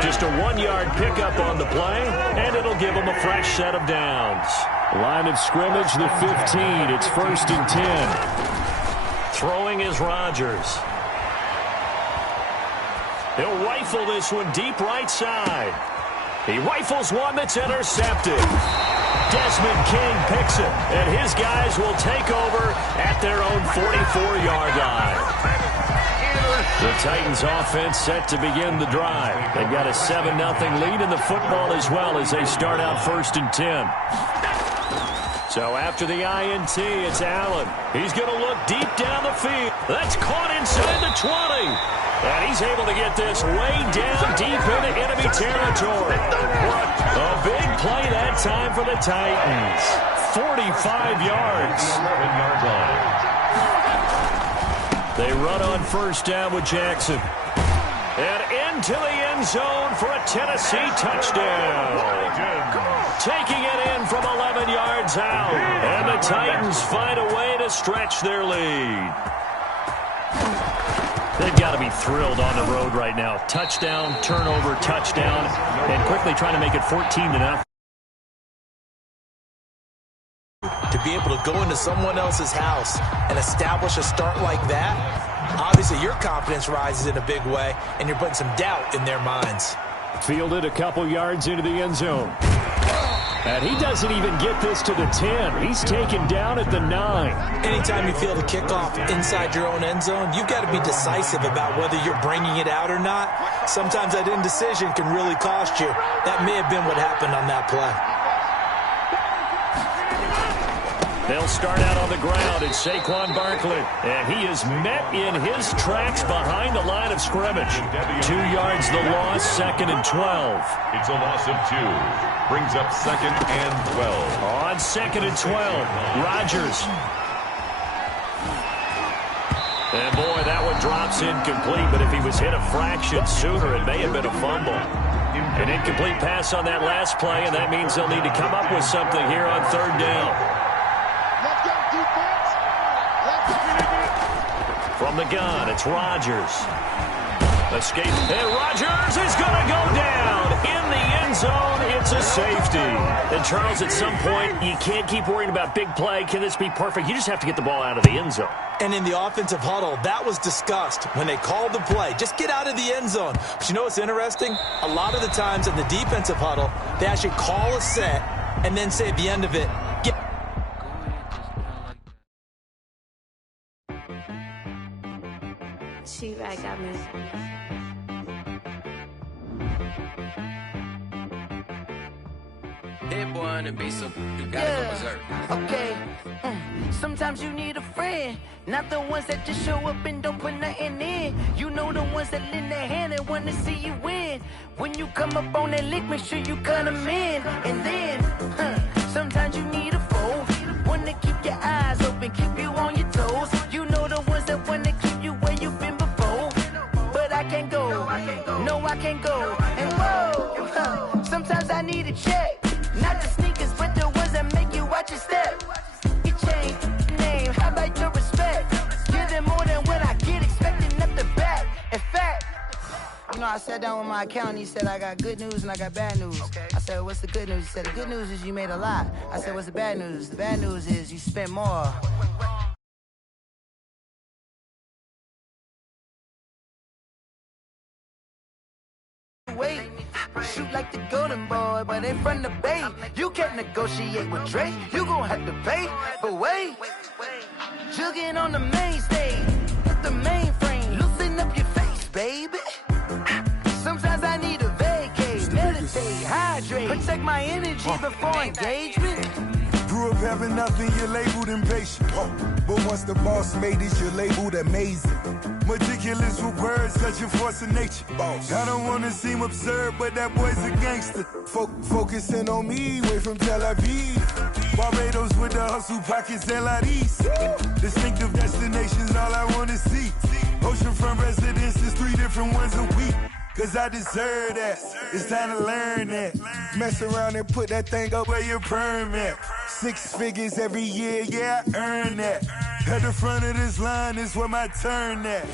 Just a 1-yard pickup on the play, and it'll give him a fresh set of downs. Line of scrimmage, the 15. It's 1st and 10. Throwing is Rodgers. He'll rifle this one deep right side. He rifles one that's intercepted. Desmond King picks it, and his guys will take over at their own 44-yard line. The Titans offense set to begin the drive. They've got a 7-0 lead in the football as well as they start out 1st and 10. So after the INT, it's Allen. He's going to look deep down the field. That's caught inside the 20. And he's able to get this way down deep into enemy territory. A big play that time for the Titans. 45 yards. They run on 1st down with Jackson. And into the end zone for a Tennessee touchdown. Taking it in from 11 yards out. And the Titans find a way to stretch their lead. They've got to be thrilled on the road right now. Touchdown, turnover, touchdown, and quickly trying to make it 14-0. To be able to go into someone else's house and establish a start like that, obviously your confidence rises in a big way, and you're putting some doubt in their minds. Fielded a couple yards into the end zone. And he doesn't even get this to the 10. He's taken down at the 9. Anytime you field a kickoff inside your own end zone, you've got to be decisive about whether you're bringing it out or not. Sometimes that indecision can really cost you. That may have been what happened on that play. They'll start out on the ground. It's Saquon Barkley. And he is met in his tracks behind the line of scrimmage. 2 yards the loss, 2nd and 12. It's a loss of 2. Brings up 2nd and 12. On 2nd and 12, Rodgers. And boy, that one drops incomplete, but if he was hit a fraction sooner, it may have been a fumble. An incomplete pass on that last play, and that means they'll need to come up with something here on 3rd down. From the gun, it's Rodgers. Escape, and Rodgers is going to go down in the end zone. It's a safety. And Charles, at some point, you can't keep worrying about big play. Can this be perfect? You just have to get the ball out of the end zone. And in the offensive huddle, that was discussed when they called the play. Just get out of the end zone. But you know what's interesting? A lot of the times in the defensive huddle, they actually call a set and then say at the end of it, get. She-Rag got me. Hit boy on the beat, so you gotta go berserk. Okay. Sometimes you need a friend, not the ones that just show up and don't put nothing in. You know the ones that lend their hand and want to see you win. When you come up on that lick, make sure you cut them in. And then, sometimes you need a foe, one to keep your eyes open, keep you on your toes. You know the ones that want to keep you where you've been before. But I can't go, no I can't go. And whoa, sometimes I need a check. Not the sneakers, but the ones that make you watch your step. You change name, how about your respect? Give them more than what I get, expecting up the back. In fact, you know, I sat down with my accountant, he said I got good news and I got bad news. I said, what's the good news? He said, the good news is you made a lot. I said, what's the bad news? The bad news is you spent more. Wait, shoot like the golden boy, but ain't from the bay. You can't negotiate with Drake, you gon' have to pay. But wait, jugging on the main stage, the mainframe, loosen up your face, baby. Sometimes I need a vacate, meditate, hydrate, protect my energy before engagement. Grew up having nothing, you're labeled impatient. But once the boss made it, you're labeled amazing. Meticulous with words, such a force of nature. I don't wanna seem absurd, but that boy's a gangster. Focusing on me, way from Tel Aviv. Barbados with the hustle pockets, LIDs. Distinctive destinations, all I want to see. Oceanfront residences, 3 different ones a week. Cause I deserve that. It's time to learn that. Mess around and put that thing up where your permit. 6 figures every year, yeah, I earn that. At the front of this line is where my turn at.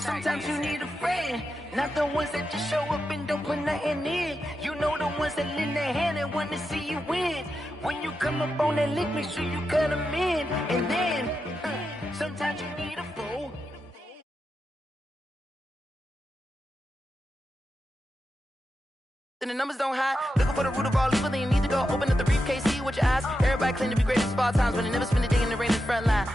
Sometimes you need a friend, not the ones that just show up and don't put nothing in. You know the ones that lend their hand and want to see you win. When you come up on that lick, make sure you cut them in. And then, sometimes you need a fool. And the numbers don't hide. Looking for the root of all evil, then you need to go open up the briefcase, see with your eyes. Everybody claim to be great at small times, but they never spend a day in the rain in the front line.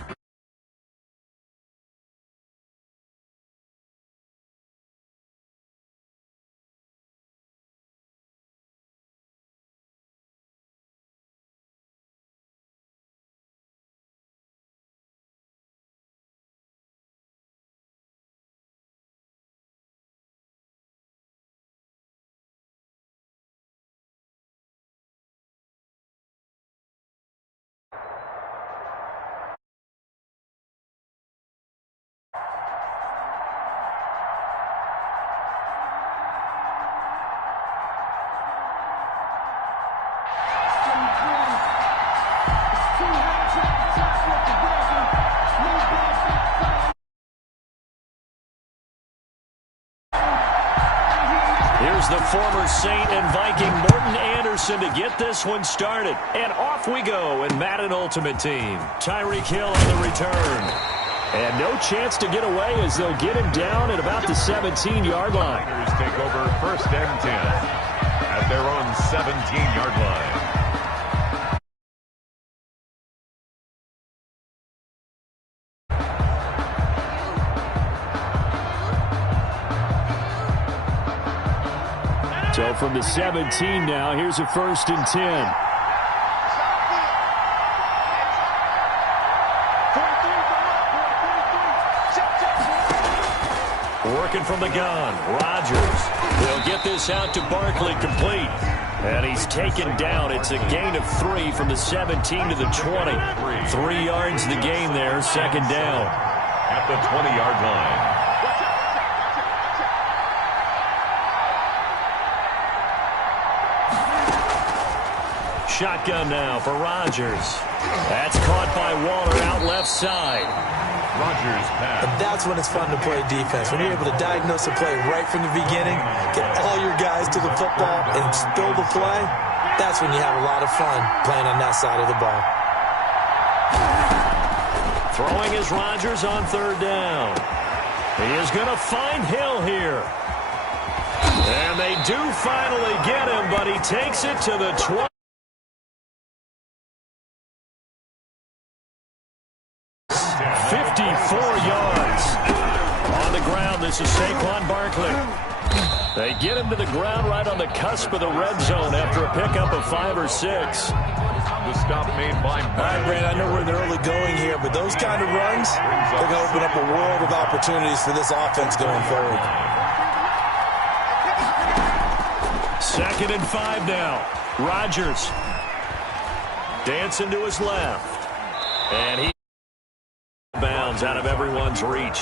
Here's the former Saint and Viking Morton Anderson to get this one started. And off we go in Madden Ultimate Team. Tyreek Hill on the return. And no chance to get away as they'll get him down at about the 17-yard line. Niners take over 1st and 10 at their own 17-yard line. So from the 17 now, here's a 1st and 10. Working from the gun, Rodgers. They'll get this out to Barkley, complete. And he's taken down. It's a gain of 3 from the 17 to the 20. 3 yards the gain there, 2nd down. At the 20-yard line. Shotgun now for Rodgers. That's caught by Waller out left side. Rodgers pass. And that's when it's fun to play defense. When you're able to diagnose a play right from the beginning, get all your guys to the football, and spill the play, that's when you have a lot of fun playing on that side of the ball. Throwing is Rodgers on 3rd down. He is going to find Hill here. And they do finally get him, but he takes it to the 20. 54 yards. On the ground, this is Saquon Barkley. They get him to the ground right on the cusp of the red zone after a pickup of 5 or 6. The stop made by All right, Brand, I know we're in the early going here, but those kind of runs, they're going to open up a world of opportunities for this offense going forward. 2nd and 5 now. Rodgers dancing to his left. And he bounds out of everyone's reach.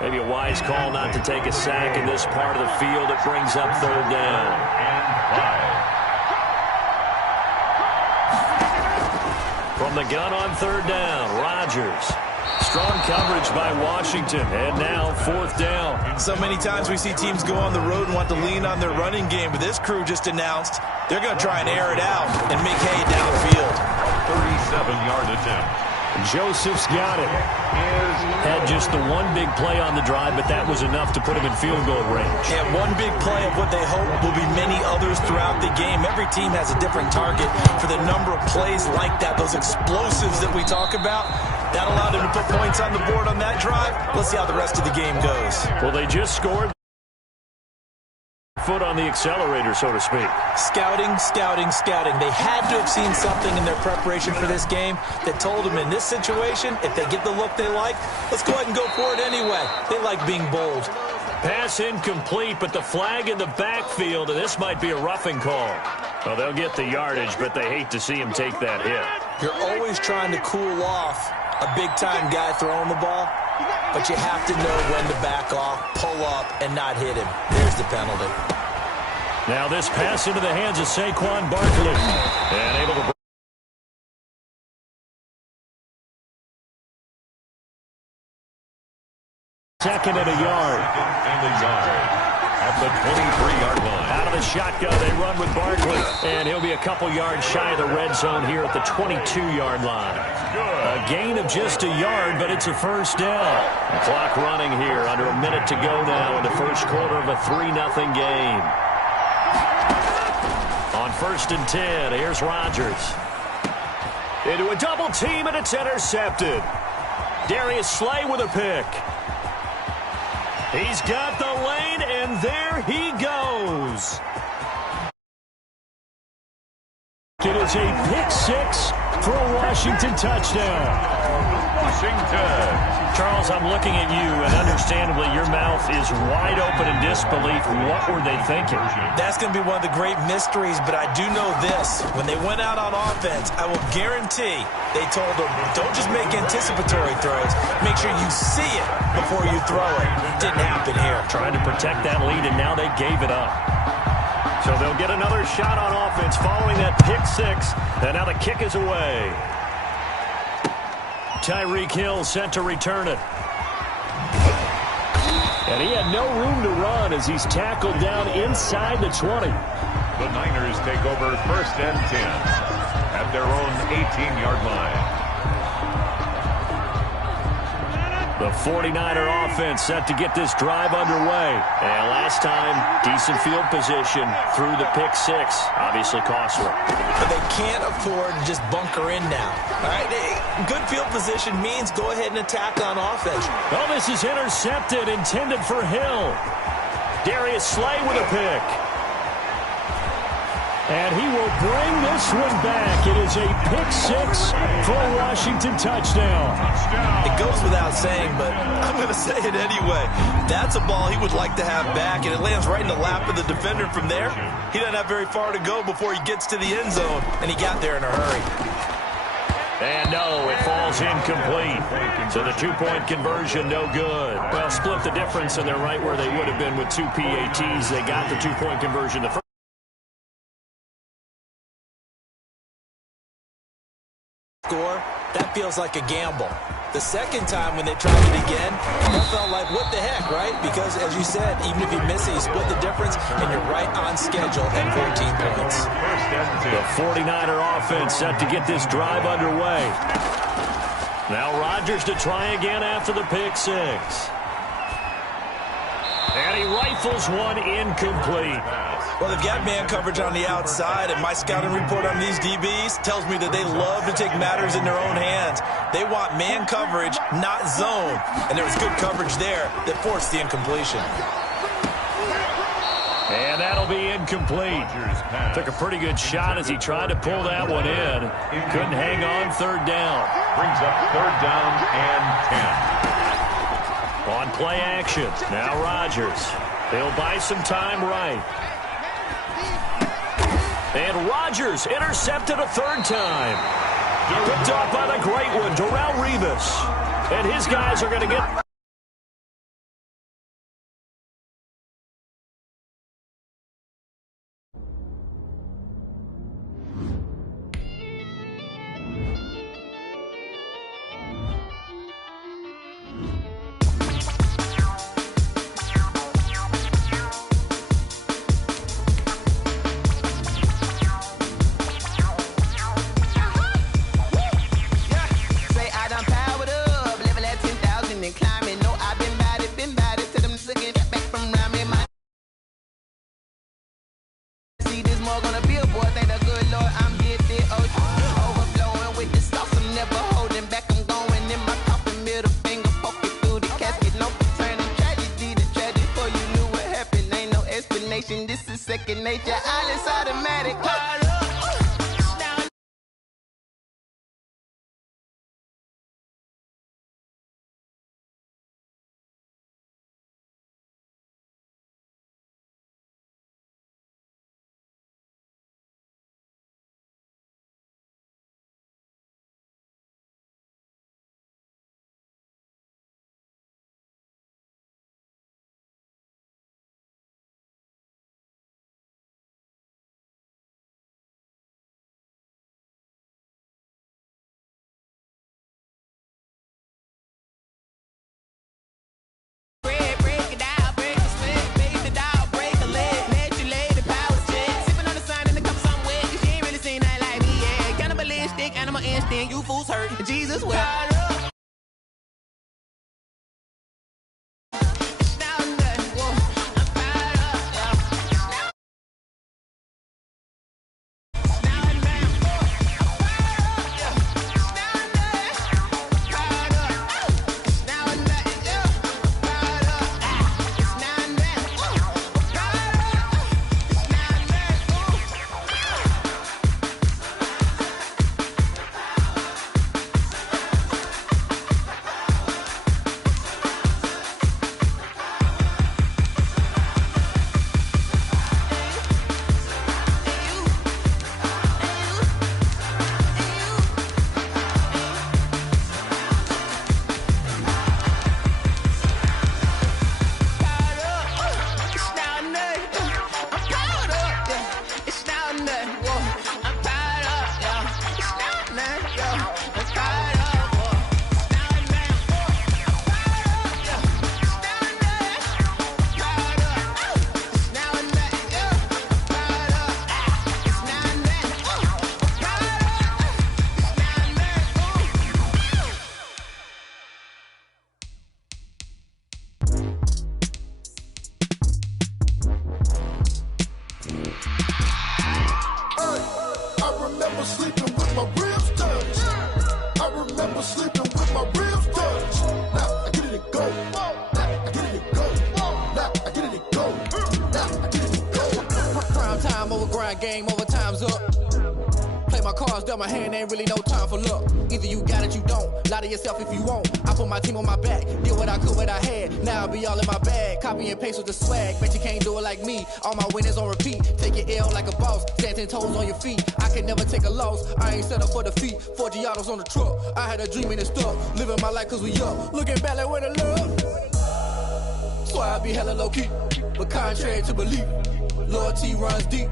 Maybe a wise call not to take a sack in this part of the field. It brings up 3rd down. From the gun on 3rd down, Rodgers. Strong coverage by Washington. And now 4th down. So many times we see teams go on the road and want to lean on their running game, but this crew just announced they're going to try and air it out and make hay downfield. 37-yard attempt. Joseph's got it. Had just the one big play on the drive, but that was enough to put him in field goal range. Yeah, one big play of what they hope will be many others throughout the game. Every team has a different target for the number of plays like that, those explosives that we talk about. That allowed them to put points on the board on that drive. Let's see how the rest of the game goes. Well, they just scored. Foot on the accelerator, so to speak. Scouting, scouting, scouting. They had to have seen something in their preparation for this game that told them in this situation, if they get the look they like, let's go ahead and go for it anyway. They like being bold. Pass incomplete, but the flag in the backfield, and this might be a roughing call. Well, they'll get the yardage, but they hate to see him take that hit. You're always trying to cool off a big-time guy throwing the ball, but you have to know when to back off, pull up, and not hit him. There's the penalty. Now this pass into the hands of Saquon Barkley. And able to... Second and a yard. At the 23-yard line. Out of the shotgun, they run with Barkley. And he'll be a couple yards shy of the red zone here at the 22-yard line. A gain of just a yard, but it's a first down. The clock running here. Under a minute to go now in the first quarter of a 3-0 game. On 1st and 10, here's Rodgers. Into a double team, and it's intercepted. Darius Slay with a pick. He's got the lane, and there he goes. It is a pick six for a Washington touchdown. Washington. Charles, I'm looking at you, and understandably, your mouth is wide open in disbelief. What were they thinking? That's going to be one of the great mysteries, but I do know this. When they went out on offense, I will guarantee they told them, don't just make anticipatory throws. Make sure you see it before you throw it. Didn't happen here. Trying to protect that lead, and now they gave it up. So they'll get another shot on offense following that pick six, and now the kick is away. Tyreek Hill set to return it. And he had no room to run as he's tackled down inside the 20. The Niners take over 1st and 10 at their own 18-yard line. The 49er offense set to get this drive underway. And last time, decent field position through the pick six. Obviously costly. But they can't afford to just bunker in now. All right, good field position means go ahead and attack on offense. Oh, this is intercepted, intended for Hill. Darius Slay with a pick. And he will bring this one back. It is a pick six for a Washington touchdown. It goes without saying, but I'm going to say it anyway. That's a ball he would like to have back, and it lands right in the lap of the defender from there. He doesn't have very far to go before he gets to the end zone, and he got there in a hurry. And no, it falls incomplete. So the two-point conversion, no good. Well, split the difference, and they're right where they would have been with 2 PATs. They got the two-point conversion the first. Score, that feels like a gamble. The second time when they tried it again, it felt like, what the heck, right? Because, as you said, even if you miss it, you split the difference, and you're right on schedule at 14 points. The 49er offense set to get this drive underway. Now Rodgers to try again after the pick six. And he rifles one incomplete. Well, they've got man coverage on the outside, and my scouting report on these DBs tells me that they love to take matters in their own hands. They want man coverage, not zone. And there was good coverage there that forced the incompletion. And that'll be incomplete. Took a pretty good shot as he tried to pull that one in. Couldn't hang on third down. Brings up 3rd down and 10. On play action, now Rodgers. He'll buy some time right. And Rodgers intercepted a third time. Picked off by the great one, Darrelle Revis. And his guys are going to get... Say I done powered up, level at 10,000 and climbing. big animal instinct, you fools hurt. Jesus will. Game over, time's up. Play my cards, dealt my hand, ain't really no time for luck. Either you got it, you don't. Lie to yourself if you won't. I put my team on my back, did what I could, what I had. Now I'll be all in my bag. Copy and paste with the swag. Bet you can't do it like me. All my winners on repeat. Take your L like a boss. Stand 10 toes on your feet. I can never take a loss. I ain't set up for defeat. 4 Giottos on the truck. I had a dream and it stuck. Living my life cause we up. Looking back like where the love. So I be hella low key. But contrary to belief, loyalty runs deep.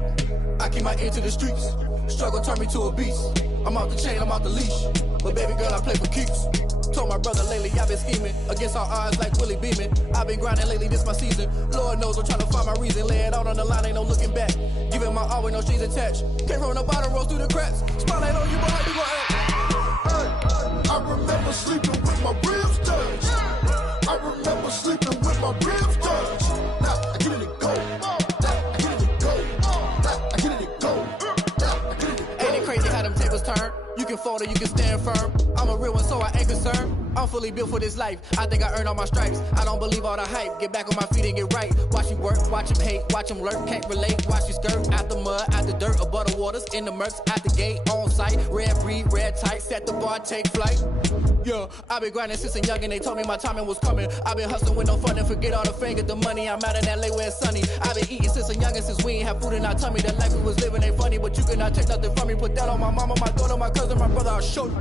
I keep my ear to the streets. Struggle turned me to a beast. I'm off the chain, I'm off the leash. But baby girl, I play for keeps. Told my brother lately, I've been scheming. Against all odds like Willie Beeman. I've been grinding lately, this my season. Lord knows I'm trying to find my reason. Lay it out on the line, ain't no looking back. Giving my all with no strings attached. Came from the bottom, rose through the cracks. Spotlight on you, boy, how you gon' act? I remember sleeping with my ribs touched. I remember sleeping with my ribs touched. Now I get it and go. Turn. You can fold or you can stand firm. I'm a real one, so I ain't concerned. I'm fully built for this life. I think I earned all my stripes. I don't believe all the hype. Get back on my feet and get right. Watch you work, watch him hate, watch him lurk. Can't relate, watch you skirt. Out the mud, out the dirt, above the waters, in the murks, out the gate, on site. Red breed, red tight, set the bar, take flight. Yeah, I've been grinding since a young and they told me my timing was coming. I've been hustling with no fun and forget all the fame, get the money. I'm out in LA where it's sunny. I've been eating since a youngin' since we ain't have food in our tummy. The life we was living ain't funny, but you cannot take nothing from me. Put that on my mama, my daughter, my cousin, my brother, I'll show you.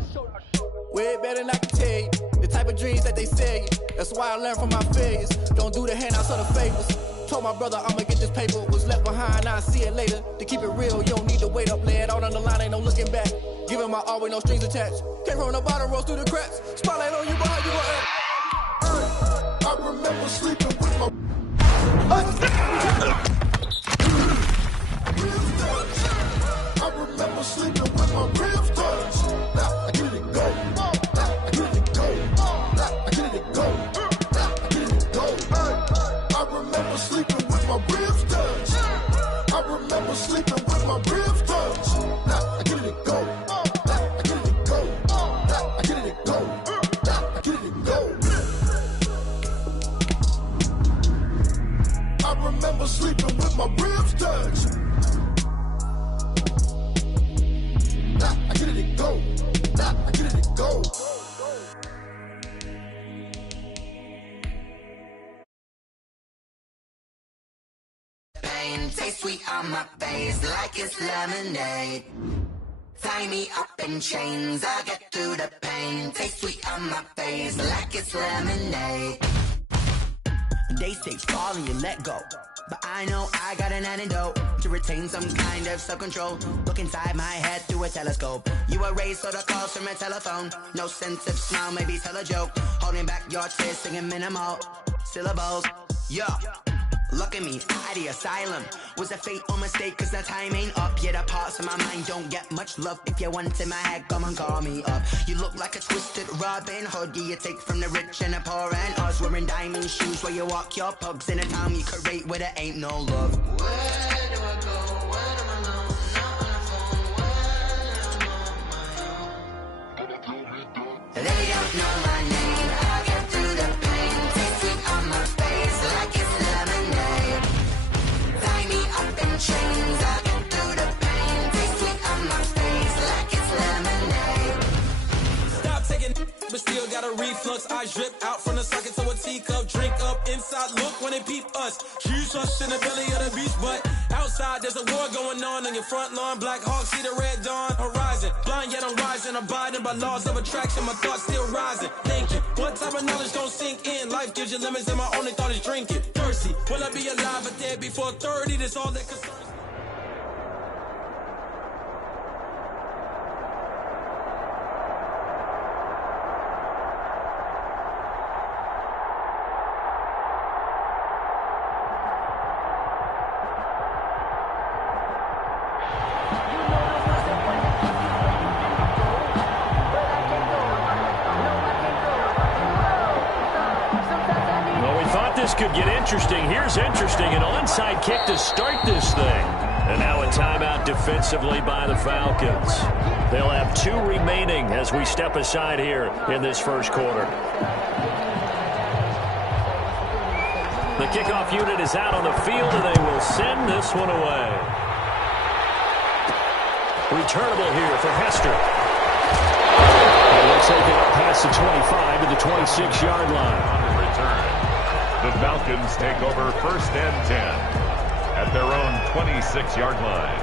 Way better than I can tell you. The type of dreams that they sell you. That's why I learned from my failures. Don't do the handouts or the favors. Told my brother I'ma get this paper. Was left behind, I'll see it later. To keep it real, you don't need to wait up. Lay it out on the line, ain't no looking back. Giving my all with no strings attached. Came from the bottom, rose through the cracks. Spotlight on you, boy, how you gon' act? I remember sleeping with my I remember sleeping with my ribs touched. Now I get it and go. Now I get it and go. Now I get it and go. Now I get it and go. I remember sleeping with my ribs touched. I remember sleeping with my ribs touched. Now I get it and go. Now I get it and go. Now I get it and go. Now I get it and go. I remember sleeping with my ribs touched. Nah, I get it and go. Nah, I get it and go. Pain tastes sweet on my face like it's lemonade. Tie me up in chains, I get through the pain. Tastes sweet on my face like it's lemonade. They say fall and you let go, but I know I got an antidote to retain some kind of self-control. Look inside my head through a telescope. You erase all the calls from a telephone. No sense of smile, maybe tell a joke. Holding back your tears, singing minimal syllables. Yeah, Look at me, out the asylum. Was a fate or mistake, cause the time ain't up. Yeah, the parts of my mind don't get much love. If you want in my head, come and call me up. You look like a twisted Robin Hood. Yeah, you take from the rich and the poor and us. Wearing diamond shoes where you walk your pugs in a town you create where there ain't no love. Where do I go? When am I alone? Not on the phone. When I'm on my own. They don't know my name. I get through the pain. Taste sweet on my face like it's lemonade. Tie me up in chains. I get through the pain. Taste sweet on my face like it's lemonade. Stop taking, but still got a reflux. I drip out from the socket to a teacup. Drink up inside. Look when they peep us. Shoes us in the belly of the beast, but outside there's a war going on your front lawn. Black Hawk see the red dawn horizon. Blind yet I'm rising, abiding by laws of attraction. My thoughts still rising, thinking what type of knowledge gon' sink in? Life gives you limits and my only thought is drinking. Thirsty, will I be alive or dead before 30? That's all that concerns me. This could get interesting. Here's interesting. An onside kick to start this thing. And now a timeout defensively by the Falcons. They'll have 2 remaining as we step aside here in this first quarter. The kickoff unit is out on the field, and they will send this one away. Returnable here for Hester. And they'll take it up past the 25 to the 26-yard line. Return. The Falcons take over 1st and 10 at their own 26-yard line.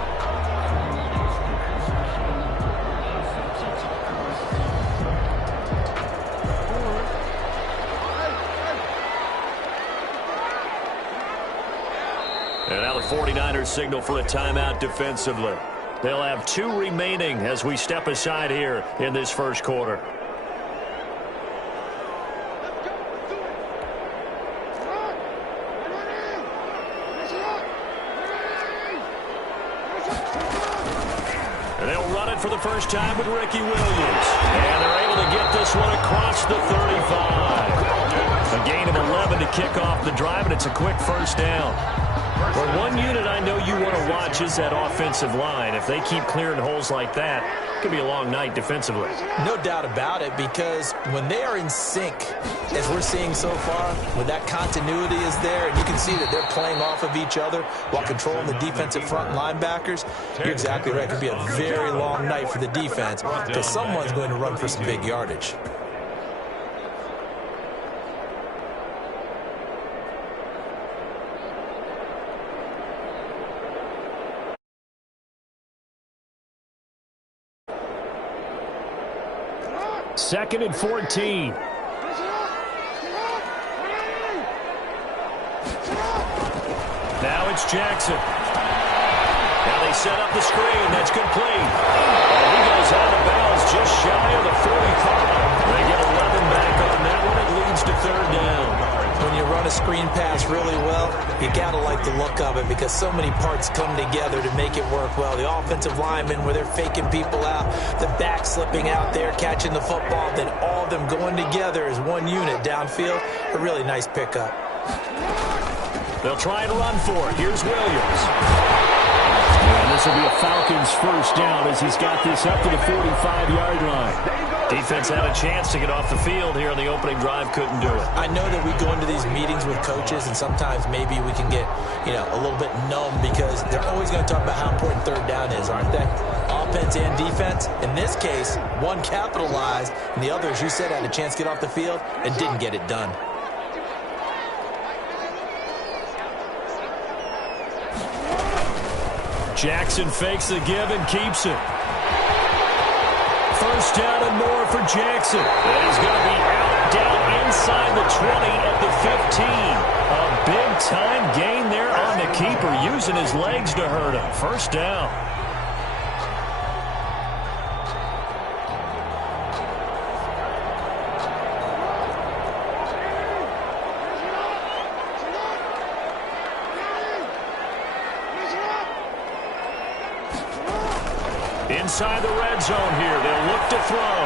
And now the 49ers signal for a timeout defensively. They'll have 2 remaining as we step aside here in this first quarter. For the first time with Ricky Williams. And they're able to get this one across the 35. A gain of 11 to kick off the drive, and it's a quick first down. Well, one unit I know you want to watch is that offensive line. If they keep clearing holes like that, it could be a long night defensively. No doubt about it, because when they are in sync, as we're seeing so far, when that continuity is there, and you can see that they're playing off of each other while controlling the defensive front linebackers, you're exactly right. It could be a very long night for the defense because someone's going to run for some big yardage. Second and 14. Now it's Jackson. Now they set up the screen. That's complete. And he goes out of bounds just shy of the 45. They get 11 back on that one. It leads to 3rd down. When you run a screen pass really well, you got to like the look of it because so many parts come together to make it work well. The offensive linemen, where they're faking people out, the back slipping out there, catching the football, then all of them going together as one unit downfield. A really nice pickup. They'll try and run for it. Here's Williams. And this will be a Falcons first down as he's got this up to the 45-yard line. Defense had a chance to get off the field here on the opening drive, couldn't do it. I know that we go into these meetings with coaches, and sometimes maybe we can get, a little bit numb because they're always going to talk about how important 3rd down is, aren't they? Offense and defense. In this case, one capitalized, and the other, as you said, had a chance to get off the field and didn't get it done. Jackson fakes the give and keeps it. First down and more for Jackson. And he's going to be out down inside the 20 at the 15. A big-time gain there on the keeper, using his legs to hurt him. First down. inside the red zone here. They'll look to throw.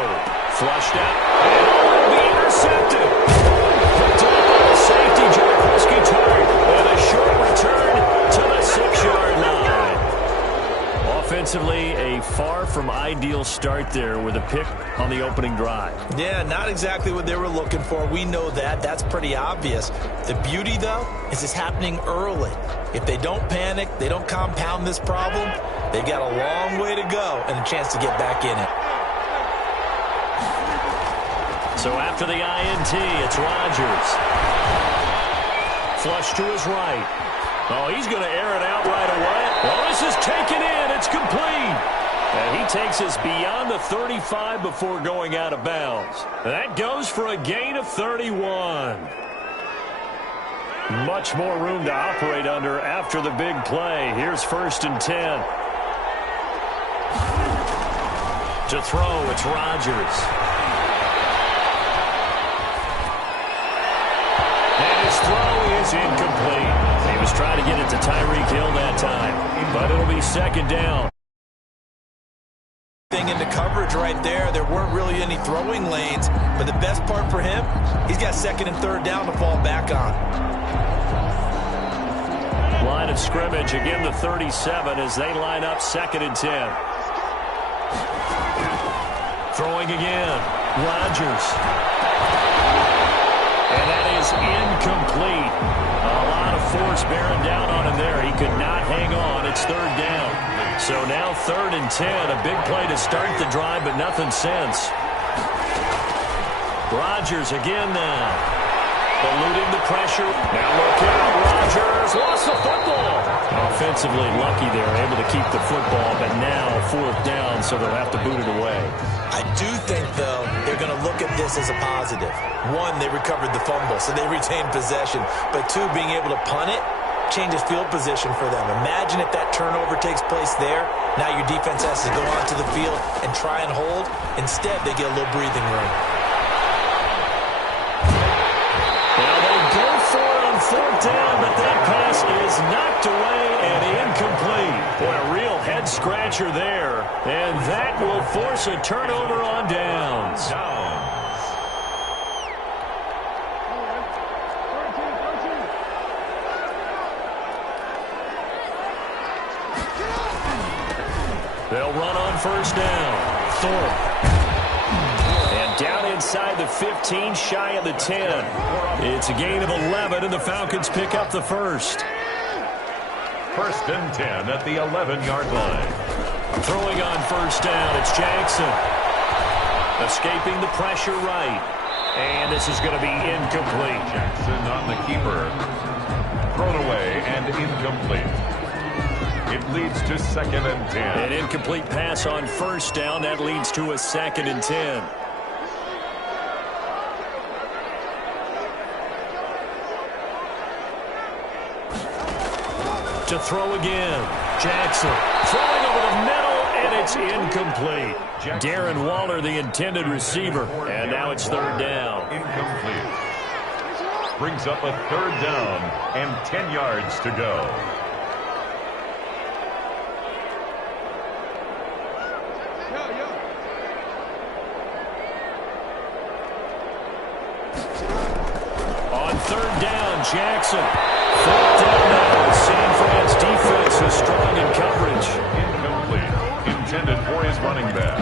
Flushed out. And will be intercepted. Picked up by the safety, Jaquiski Tartt. And a short return to the 6-yard line. Offensively, a far from ideal start there with a pick on the opening drive. Yeah, not exactly what they were looking for. We know that. That's pretty obvious. The beauty, though, is it's happening early. If they don't panic, they don't compound this problem, they've got a long way to go and a chance to get back in it. So after the INT, it's Rodgers. Flush to his right. Oh, he's going to air it out right away. Well, this is taken in. It's complete. And he takes us beyond the 35 before going out of bounds. That goes for a gain of 31. Much more room to operate under after the big play. Here's 1st and 10. To throw, it's Rodgers. And his throw is incomplete. He was trying to get it to Tyreek Hill that time, but it'll be 2nd down. Into coverage right there. There weren't really any throwing lanes, but the best part for him, he's got 2nd and 3rd down to fall back on. Line of scrimmage, again the 37 as they line up 2nd and 10. Throwing again, Rodgers. And that is incomplete. A lot of force bearing down on him there. He could not hang on. It's 3rd down. So now 3rd and 10. A big play to start the drive, but nothing since. Rodgers again now. Eluding the pressure. Now look out. Rodgers lost the football. Offensively lucky there, able to keep the football, but now 4th down, so they'll have to boot it away. I do think, though, they're going to look at this as a positive. 1, they recovered the fumble, so they retained possession. But 2, being able to punt it changes field position for them. Imagine if that turnover takes place there. Now your defense has to go onto the field and try and hold. Instead, they get a little breathing room. Now they go for it on 4th down, but that pass is knocked away and incomplete. Boy, a real head-scratcher there. And that will force a turnover on downs. They'll run on 1st down. Thorpe. And down inside the 15, shy of the 10. It's a gain of 11, and the Falcons pick up the 1st. 1st and 10 at the 11-yard line. Throwing on 1st down, it's Jackson. Escaping the pressure right. And this is going to be incomplete. Jackson on the keeper. Thrown away and incomplete. It leads to 2nd and 10. An incomplete pass on 1st down. That leads to a 2nd and 10. To throw again. Jackson throwing over the middle, and it's incomplete. Darren Waller, the intended receiver. And now it's 3rd down. Incomplete. Brings up a 3rd down and 10 yards to go. On 3rd down, Jackson. 4th down now. San Fran's defense is strong in coverage. Incomplete. Intended for his running back.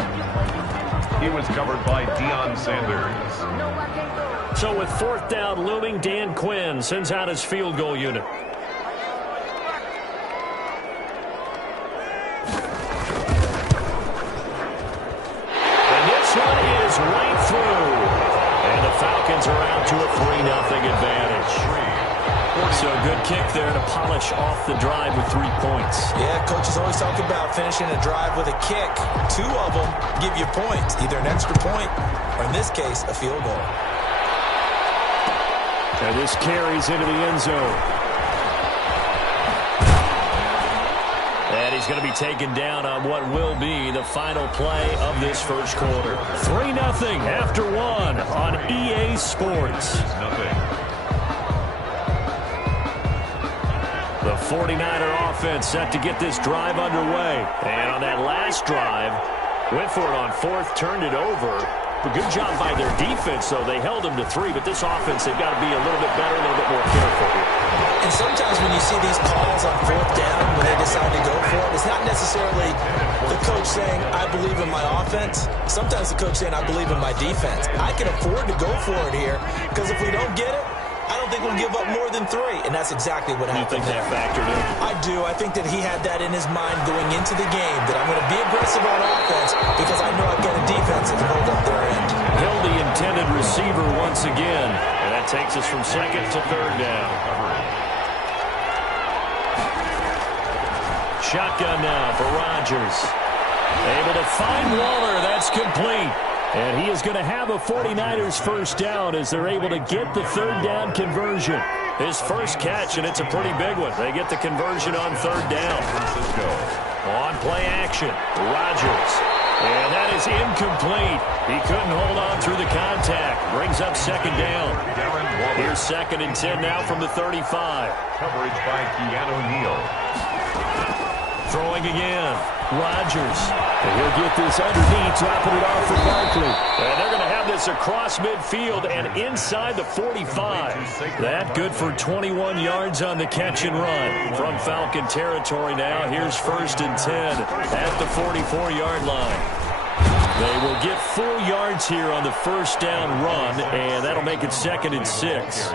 He was covered by Deion Sanders. So with 4th down looming, Dan Quinn sends out his field goal unit. And this one is right through. And the Falcons are out to a 3-0 advantage. So good kick there to polish off the drive with 3 points. Yeah, coaches always talk about finishing a drive with a kick. 2 of them give you points, either an extra point or, in this case, a field goal. And this carries into the end zone. And he's going to be taken down on what will be the final play of this 1st quarter. 3-0 after 1 on EA Sports. The 49er offense set to get this drive underway. And on that last drive, went for it on fourth, turned it over. A good job by their defense, though. They held them to 3, but this offense, they've got to be a little bit better, a little bit more careful here. And sometimes when you see these calls on fourth down, when they decide to go for it, it's not necessarily the coach saying, I believe in my offense. Sometimes the coach saying, I believe in my defense. I can afford to go for it here, because if we don't get it, I don't think we'll give up more than 3. And that's exactly what happened. You think that factored in? I do. I think that he had that in his mind going into the game, that I'm going to be aggressive on offense because I know I've got a defense that can hold up their end. Hill, the intended receiver once again. And that takes us from second to third down. Shotgun now for Rodgers. Able to find Waller. That's complete. And he is going to have a 49ers first down as they're able to get the third down conversion. His first catch, and it's a pretty big one. They get the conversion on third down. On play action, Rodgers. And that is incomplete. He couldn't hold on through the contact. Brings up second down. Here's 2nd and 10 now from the 35. Coverage by Keanu Neal. Throwing again. Rodgers. And he'll get this underneath, dropping it off for Barkley. And they're going to have this across midfield and inside the 45. That good for 21 yards on the catch and run. From Falcon territory now, here's 1st and 10 at the 44-yard line. They will get 4 yards here on the first down run, and that'll make it 2nd and 6.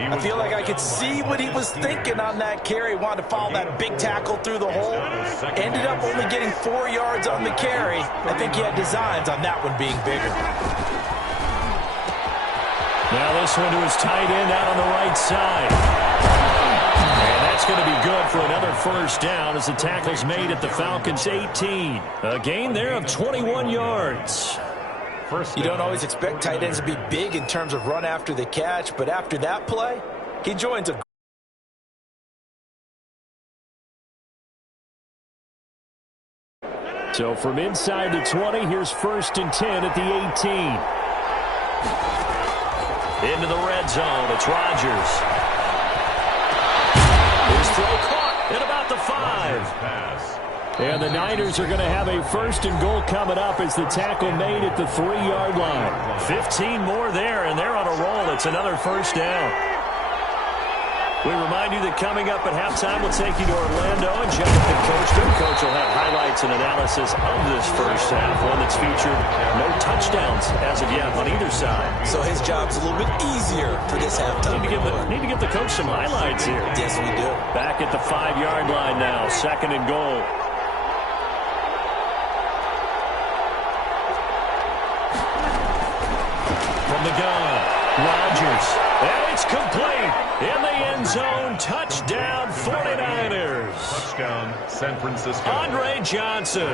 I feel like I could see what he was thinking on that carry. Wanted to follow that big tackle through the hole. Ended up only getting 4 yards on the carry. I think he had designs on that one being bigger. Now this one to his tight end out on the right side. And that's going to be good for another first down as the tackle's made at the Falcons' 18. A gain there of 21 yards. You don't always expect tight ends to be big in terms of run after the catch, but after that play, he joins a... So from inside the 20, here's 1st and 10 at the 18. Into the red zone, it's Rodgers. His throw caught at about the 5. And the Niners are going to have a 1st and goal coming up as the tackle made at the 3-yard line. 15 more there, and they're on a roll. It's another first down. We remind you that coming up at halftime, we'll take you to Orlando and check with the coach. The coach will have highlights and analysis of this first half, one that's featured no touchdowns as of yet on either side. So his job's a little bit easier for this halftime. Need to give the coach some highlights here. Yes, we do. Back at the 5-yard line now, 2nd and goal. From the gun, Rodgers, and it's complete in the end zone. Touchdown, 49ers. Touchdown, San Francisco. Andre Johnson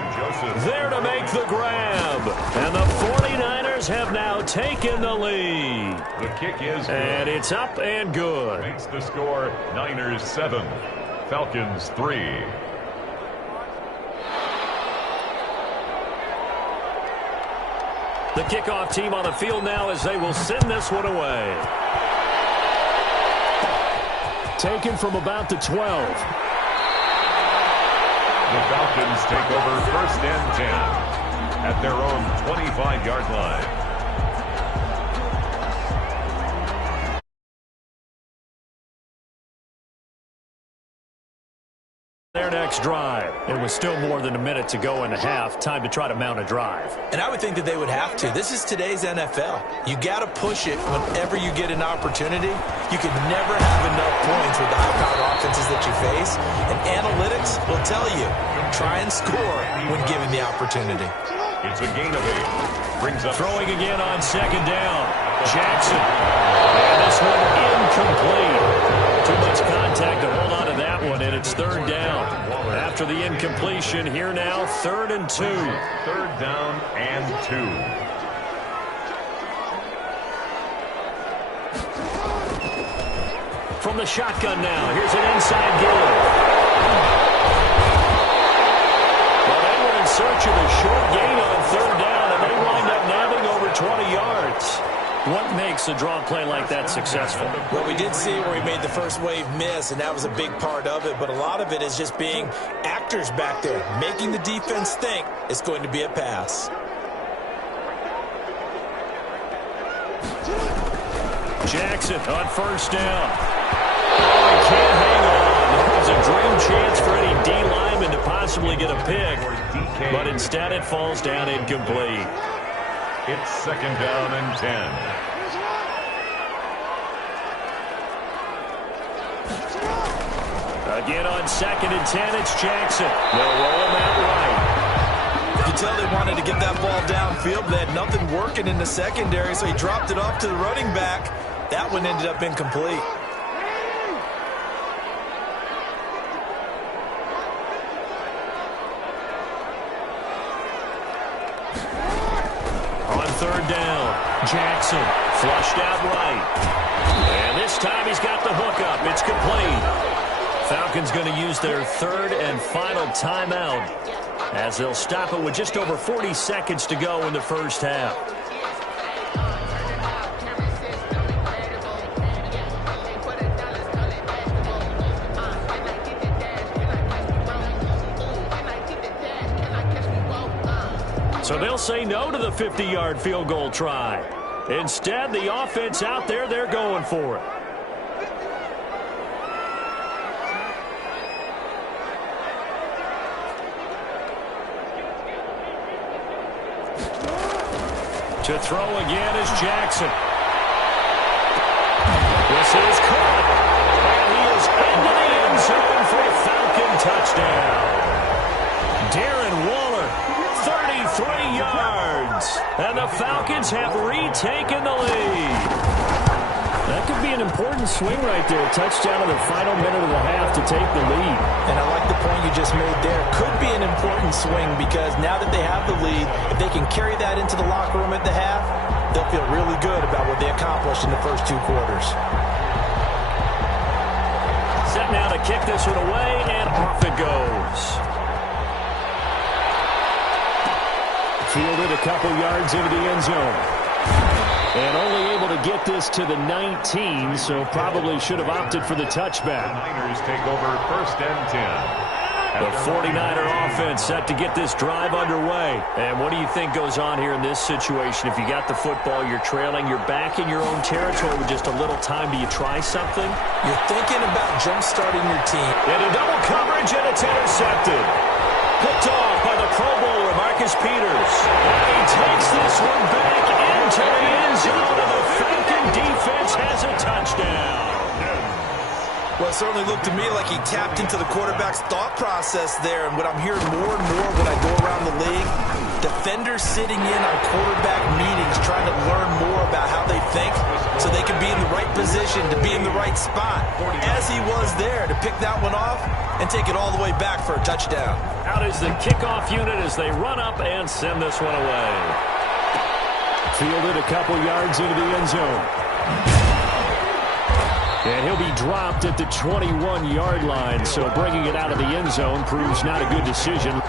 there to make the grab, and the 49ers have now taken the lead. The kick is good. And it's up and good. Makes the score Niners 7, Falcons 3. The kickoff team on the field now as they will send this one away. Taken from about the 12. The Falcons take over 1st and 10 at their own 25-yard line. Their next drive. It was still more than a minute to go in the half. Time to try to mount a drive. And I would think that they would have to. This is today's NFL. You got to push it whenever you get an opportunity. You can never have enough points with the high-powered offenses that you face. And analytics will tell you, try and score when given the opportunity. It's a gain of 8. Brings up throwing again on 2nd down. Jackson. And this one incomplete. Too much contact to hold on to that one, and it's 3rd down. After the incompletion, here now, 3rd and 2. 3rd down and 2. From the shotgun now, here's an inside give. Well, they were in search of a short gain on 3rd down, and they wind up nabbing over 20 yards. What makes a draw play like that successful? Well, we did see where he made the first wave miss, and that was a big part of it. But a lot of it is just being actors back there, making the defense think it's going to be a pass. Jackson on first down. Oh, he can't hang on. It was a dream chance for any D lineman to possibly get a pick, but instead it falls down incomplete. It's second down and 10. Again on second and 10, it's Jackson. They'll roll him out right. You could tell they wanted to get that ball downfield, but they had nothing working in the secondary, so he dropped it off to the running back. That one ended up incomplete. On third down, Jackson flushed out right. And this time he's got the hookup. It's complete. Falcons going to use their third and final timeout as they'll stop it with just over 40 seconds to go in the first half. So they'll say no to the 50-yard field goal try. Instead, the offense out there, they're going for it. To throw again is Jackson. This is caught. And he is into the end zone for a Falcon touchdown. Darren Waller, 33 yards. And the Falcons have retaken the lead. That could be an important swing right there. A touchdown in the final minute of the half to take the lead. And I like the point you just made there. Could be an important swing because now that they have the lead, if they can carry that into the locker room at the half, they'll feel really good about what they accomplished in the first two quarters. Set now to kick this one away, and off it goes. Fielded a couple yards into the end zone. And only able to get this to the 19, so probably should have opted for the touchback. The Niners take over first and 10. The 49er offense set to get this drive underway. And what do you think goes on here in this situation? If you got the football, you're trailing, you're back in your own territory with just a little time. Do you try something? You're thinking about jump-starting your team. Into double coverage, and it's intercepted. Picked off by the Pro Bowler, Marcus Peters. And he takes this one back into the end zone, and the Falcon defense has a touchdown. Well, it certainly looked to me like he tapped into the quarterback's thought process there. And what I'm hearing more and more when I go around the league, defenders sitting in on quarterback meetings trying to learn more about how they think so they can be in the right position to be in the right spot, as he was there to pick that one off and take it all the way back for a touchdown. Out is the kickoff unit as they run up and send this one away. Fielded a couple yards into the end zone. And he'll be dropped at the 21-yard line, so bringing it out of the end zone proves not a good decision.